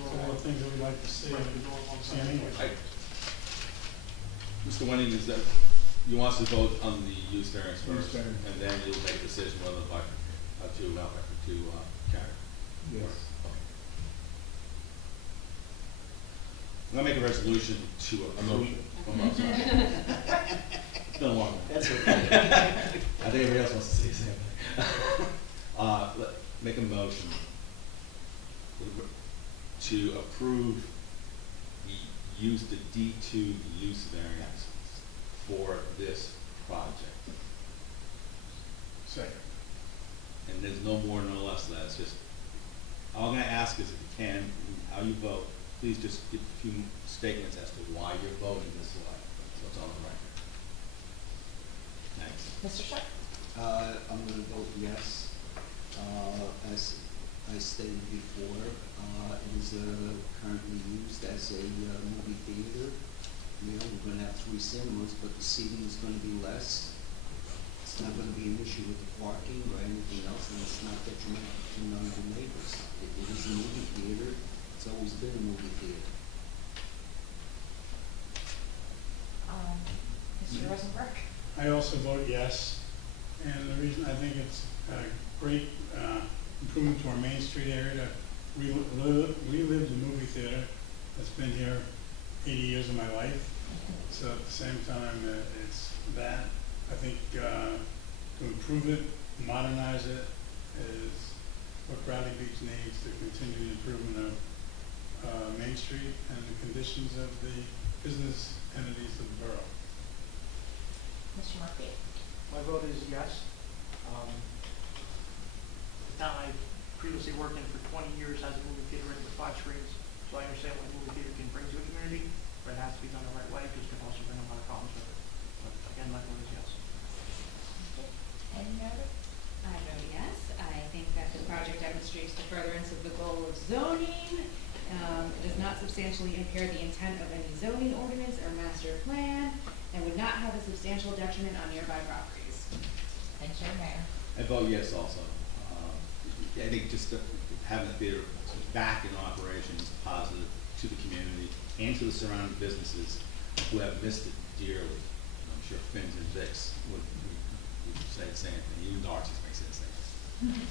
all the things that we like to see, see anyway. Mr. Wenning, is that, you want us to vote on the use variance first, Use variance. and then you'll make a decision whether to carry? Yes. Okay. I'm gonna make a resolution to approve. It's been a long one. That's okay. I think everybody else wants to see the same thing. Make a motion to approve the use, the D2 use variance for this project. Second. And there's no more, no less than that. It's just, all I'm gonna ask is if you can, how you vote, please just give a few statements as to why you're voting this way. So it's on the record. Thanks. Mr. Sharp? I'm gonna vote yes. As I stated before, it is currently used as a movie theater. You know, we're gonna have 3 cinemas, but the seating is gonna be less. It's not gonna be an issue with the parking or anything else, and it's not detrimental to none of the neighbors. It is a movie theater. It's always been a movie theater. Mr. Rosenberg? I also vote yes, and the reason I think it's a great improvement to our Main Street area to relive the movie theater that's been here 80 years of my life. So at the same time, it's that. I think to improve it, modernize it, is what Bradley Beach needs to continue the improvement of Main Street and the conditions of the business entities of the borough. Mr. Murphy? My vote is yes. The town I previously worked in for 20 years has a movie theater in with 5 screens, so I understand what a movie theater can bring to a community, but it has to be done the right way, because it can also bring a lot of problems with it. But again, my vote is yes. Any other? I vote yes. I think that the project demonstrates the furtherance of the goal of zoning. It does not substantially impair the intent of any zoning ordinance or master plan, and would not have a substantial detriment on nearby properties. Thank you, Mayor. I vote yes also. I think just having the theater back in operation is positive to the community and to the surrounding businesses. who have missed it dearly. I'm sure Finns and Vicks would say the same thing, even Darcy's may say the same thing.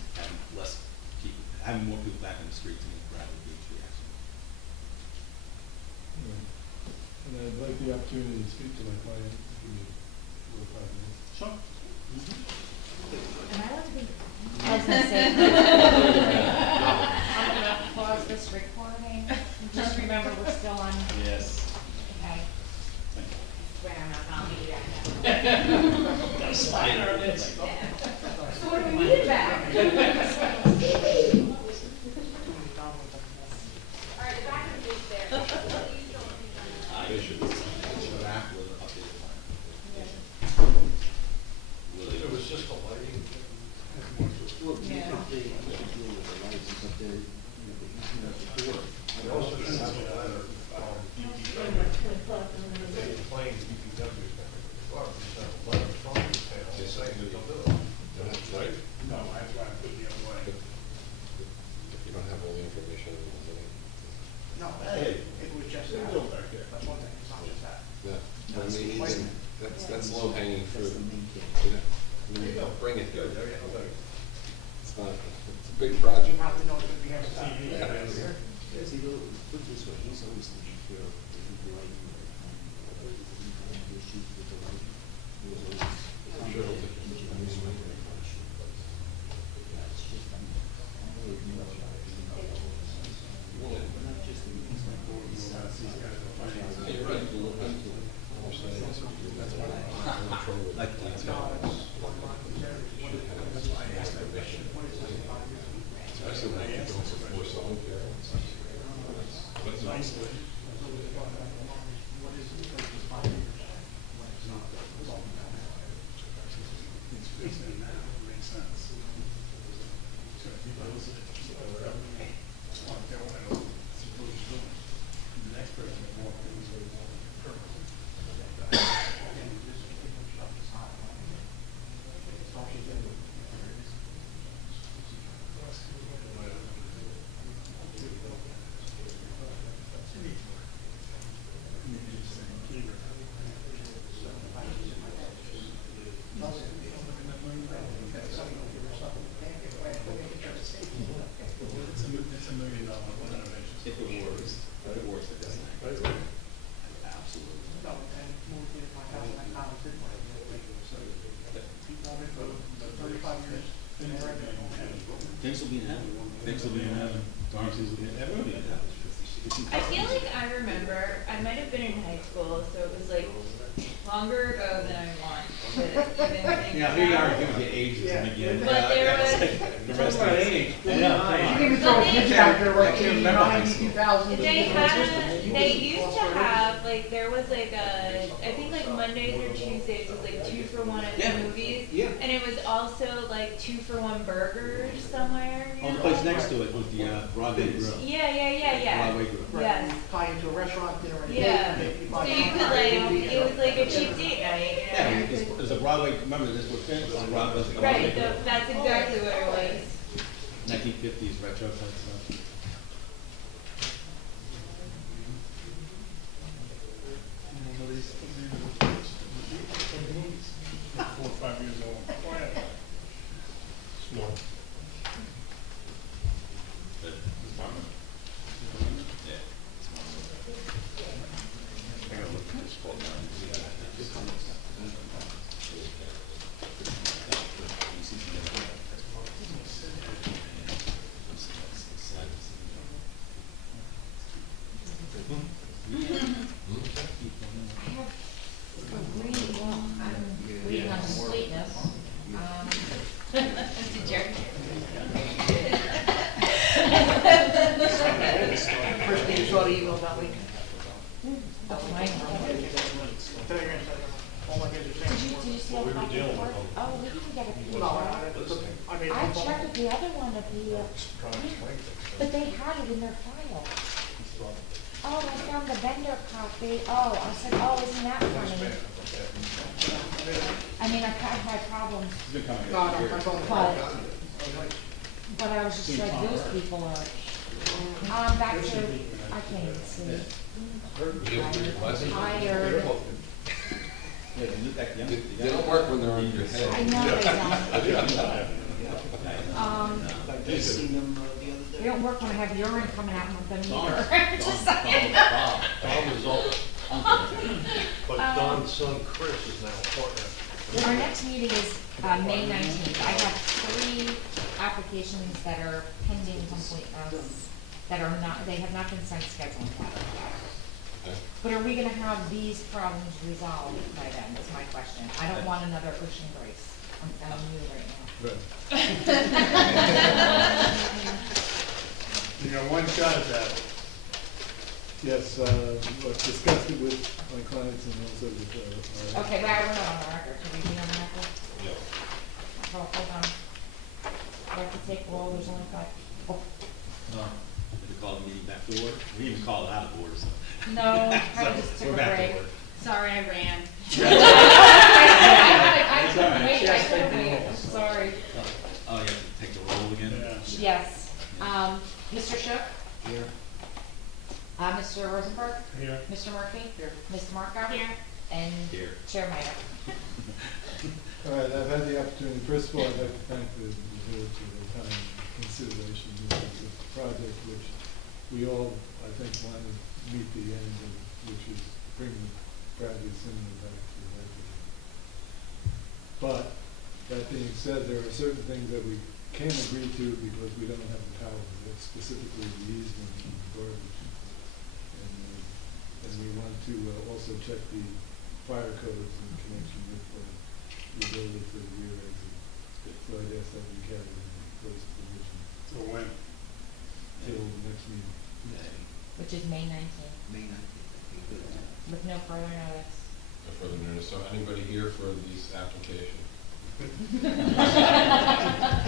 Having more people back in the street to make Bradley Beach reaction. And I'd like the opportunity to speak to my client, if you need 4 or 5 minutes. Sure. And I want to be. I was gonna say. I'm gonna pause this recording. Just remember we're still on. Yes. Okay. Wait, I'm not gonna leave that now. Spider on it. So what do we need back? All right, the back of the booth there. It was just a lighting. Well, you could deal with the lights, but the easement of the door. I also should have a letter from DPW. They complain to DPW. Well, there's a letter from the town saying that they'll do it. Right? No, that's why I put it the other way. You don't have all the information. No, it was just that. That's one thing, it's not just that. Yeah, I mean, that's low hanging fruit. You know, bring it here. It's not, it's a big project. You have to know it's gonna be here. Yes, he will, put it this way, he's always taking care of the lighting. Issues with the lighting. He was always. I'm sure he'll take It's just, I'm really not just the easement, Yeah, you're right. We'll look into it. That's why I control it. Like the That's why I asked that question. Especially when you go for 4 songs here. That's nice. It's fixing now, it makes sense. So if you lose it, that's what they're supposed to do. The next person will walk in and say, it's $1 million renovation. If it works, it doesn't. Absolutely. No, and moved into my house and I commented. He told me for 35 years. Things will be in heaven. Things will be in heaven. Darcy's will be in heaven. Everyone will be in heaven. I feel like I remember, I might have been in high school, so it was like longer ago than I want to even think Yeah, here you are about. giving the ages to begin. But there was, The rest of it. You can Yeah. even throw a picture out there like I can't remember high 90, school. 2000. they used to have, like, there was like a, I think like Mondays or Tuesdays was like 2 for 1 at the movies. Yeah. And it was also like 2 for 1 burgers somewhere. Oh, the place next to it with the Broadway Grill. Yeah. Broadway Grill. Yes. Tie into a restaurant, dinner and a Yeah. date. So you could like, it was like a cheap date night, you know? Yeah, there's a Broadway, remember this was Finns, there's a Broadway. Right, that's exactly what it was. 1950s retro type stuff. Four or 5 years old. Quiet. Smart. But it's fun. Yeah. It's fun. I gotta look at this quote now. I'm reading on completeness. That's a jerk. First thing you saw the email that week. That's mine. Tell your answer. All my kids are saying. Did you see Well, we that were dealing with report? them. Oh, we can get a picture. No, I mean. I checked with the other one of the, but they had it in their file. Oh, I found the vendor copy. Oh, I said, oh, isn't that funny? I mean, I've had my problems, It's been coming. No, no, I told them. but I was just like, those people are. Back to, I can't even see. Tired. They don't work when they're on your head. I know they don't. Like, you seen them the other They day? don't work when I have urine coming out of them either. Just Tom saying. is old. But Don's son Chris is now a partner. Our next meeting is May 19th. I have 3 applications that are pending that are not, they have not been sent scheduling yet. But are we gonna have these problems resolved by then, is my question. I don't want another ocean grace. I'm telling you right now. Right. You got one shot at that. Yes, I've discussed it with my clients and also with, our. Okay, but we're not on the record. Can we be on the record? Yeah. Hold on. I have to take roll, there's only 5. Oh. We call the meeting back to order. We didn't even call it out of order, so. No, I just took a We're back to break. order. Sorry, I ran. I couldn't wait, I couldn't wait, I'm sorry. Oh, you have to take the roll again? Yes. Mr. Shook? Here. Mr. Rosenberg? Here. Mr. Murphy? Here. Mr. Markow? Here. And Here. Chair Meyer. All right, I've had the opportunity, first of all, I'd like to thank the village for their time and consideration of this project, which we all, I think, want to meet the end of, which is bringing Bradley Cinema back to the record. But, that being said, there are certain things that we can't agree to because we don't have the power, that's specifically the easement and the garbage. And we want to also check the fire codes in connection with the ability for the rear exit. So I guess that we carry in those provisions. So when? Till next meeting. Which is May 19th, May 19th. with no further notice. No further notice, so anybody here for this application?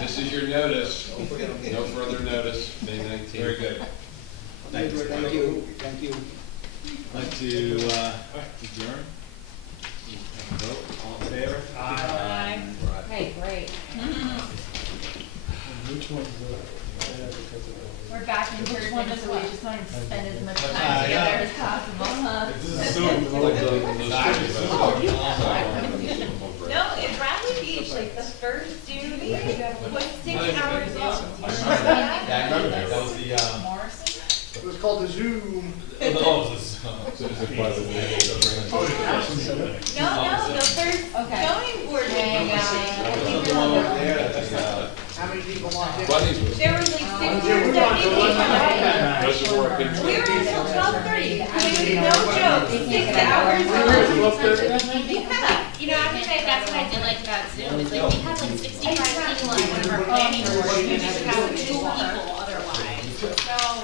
This is your notice, no further notice, May 19th. Very good. Thank you. Thank you, thank you. I'd like to adjourn. Vote, all in favor? Aye. Okay, great. Which one's We're back in person, so we just wanted to spend as much time Yeah. together as possible, huh? No, in Bradley Beach, like the first duty was 6 hours long. I remember that. That was the, Morrison? It was called the Zoom. So is it part of the No, the first zoning board meeting. How many people want it? There was like 6 We years were on till 11 We were until 12:30. I mean, no joke, 6 hours long. Yeah. You know, I have to say, that's what I did like about Zoom, is like, we had like 65 people on one of our planning boards, we just have 2 people otherwise. So,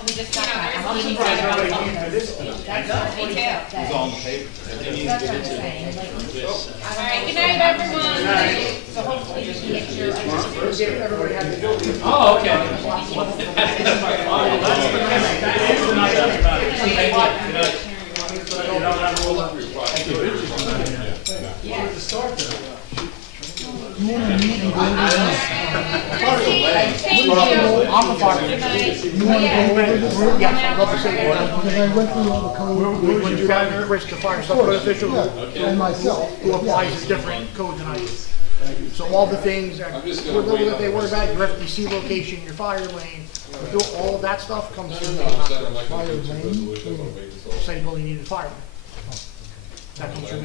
We just you got know, that. there's I'm meetings surprised that are nobody on came to this one. That's what Me too. it's all on the paper. That's what I'm saying. Like, All right, good night, everyone. so hopefully you can get your. Everybody had to do it. Oh, okay. You want to meet and go over this? Thank you. I'm the partner. You want to go over this? Yeah, I'd love to say Because I went through all the code. when you got Chris, the fire stuff code official, Yeah, and myself. who applies a different code than I do. So all the things that they worry about, your FDC location, your fire lane, all of that stuff comes through me. Fire lane? Say building needed fire. That comes from me.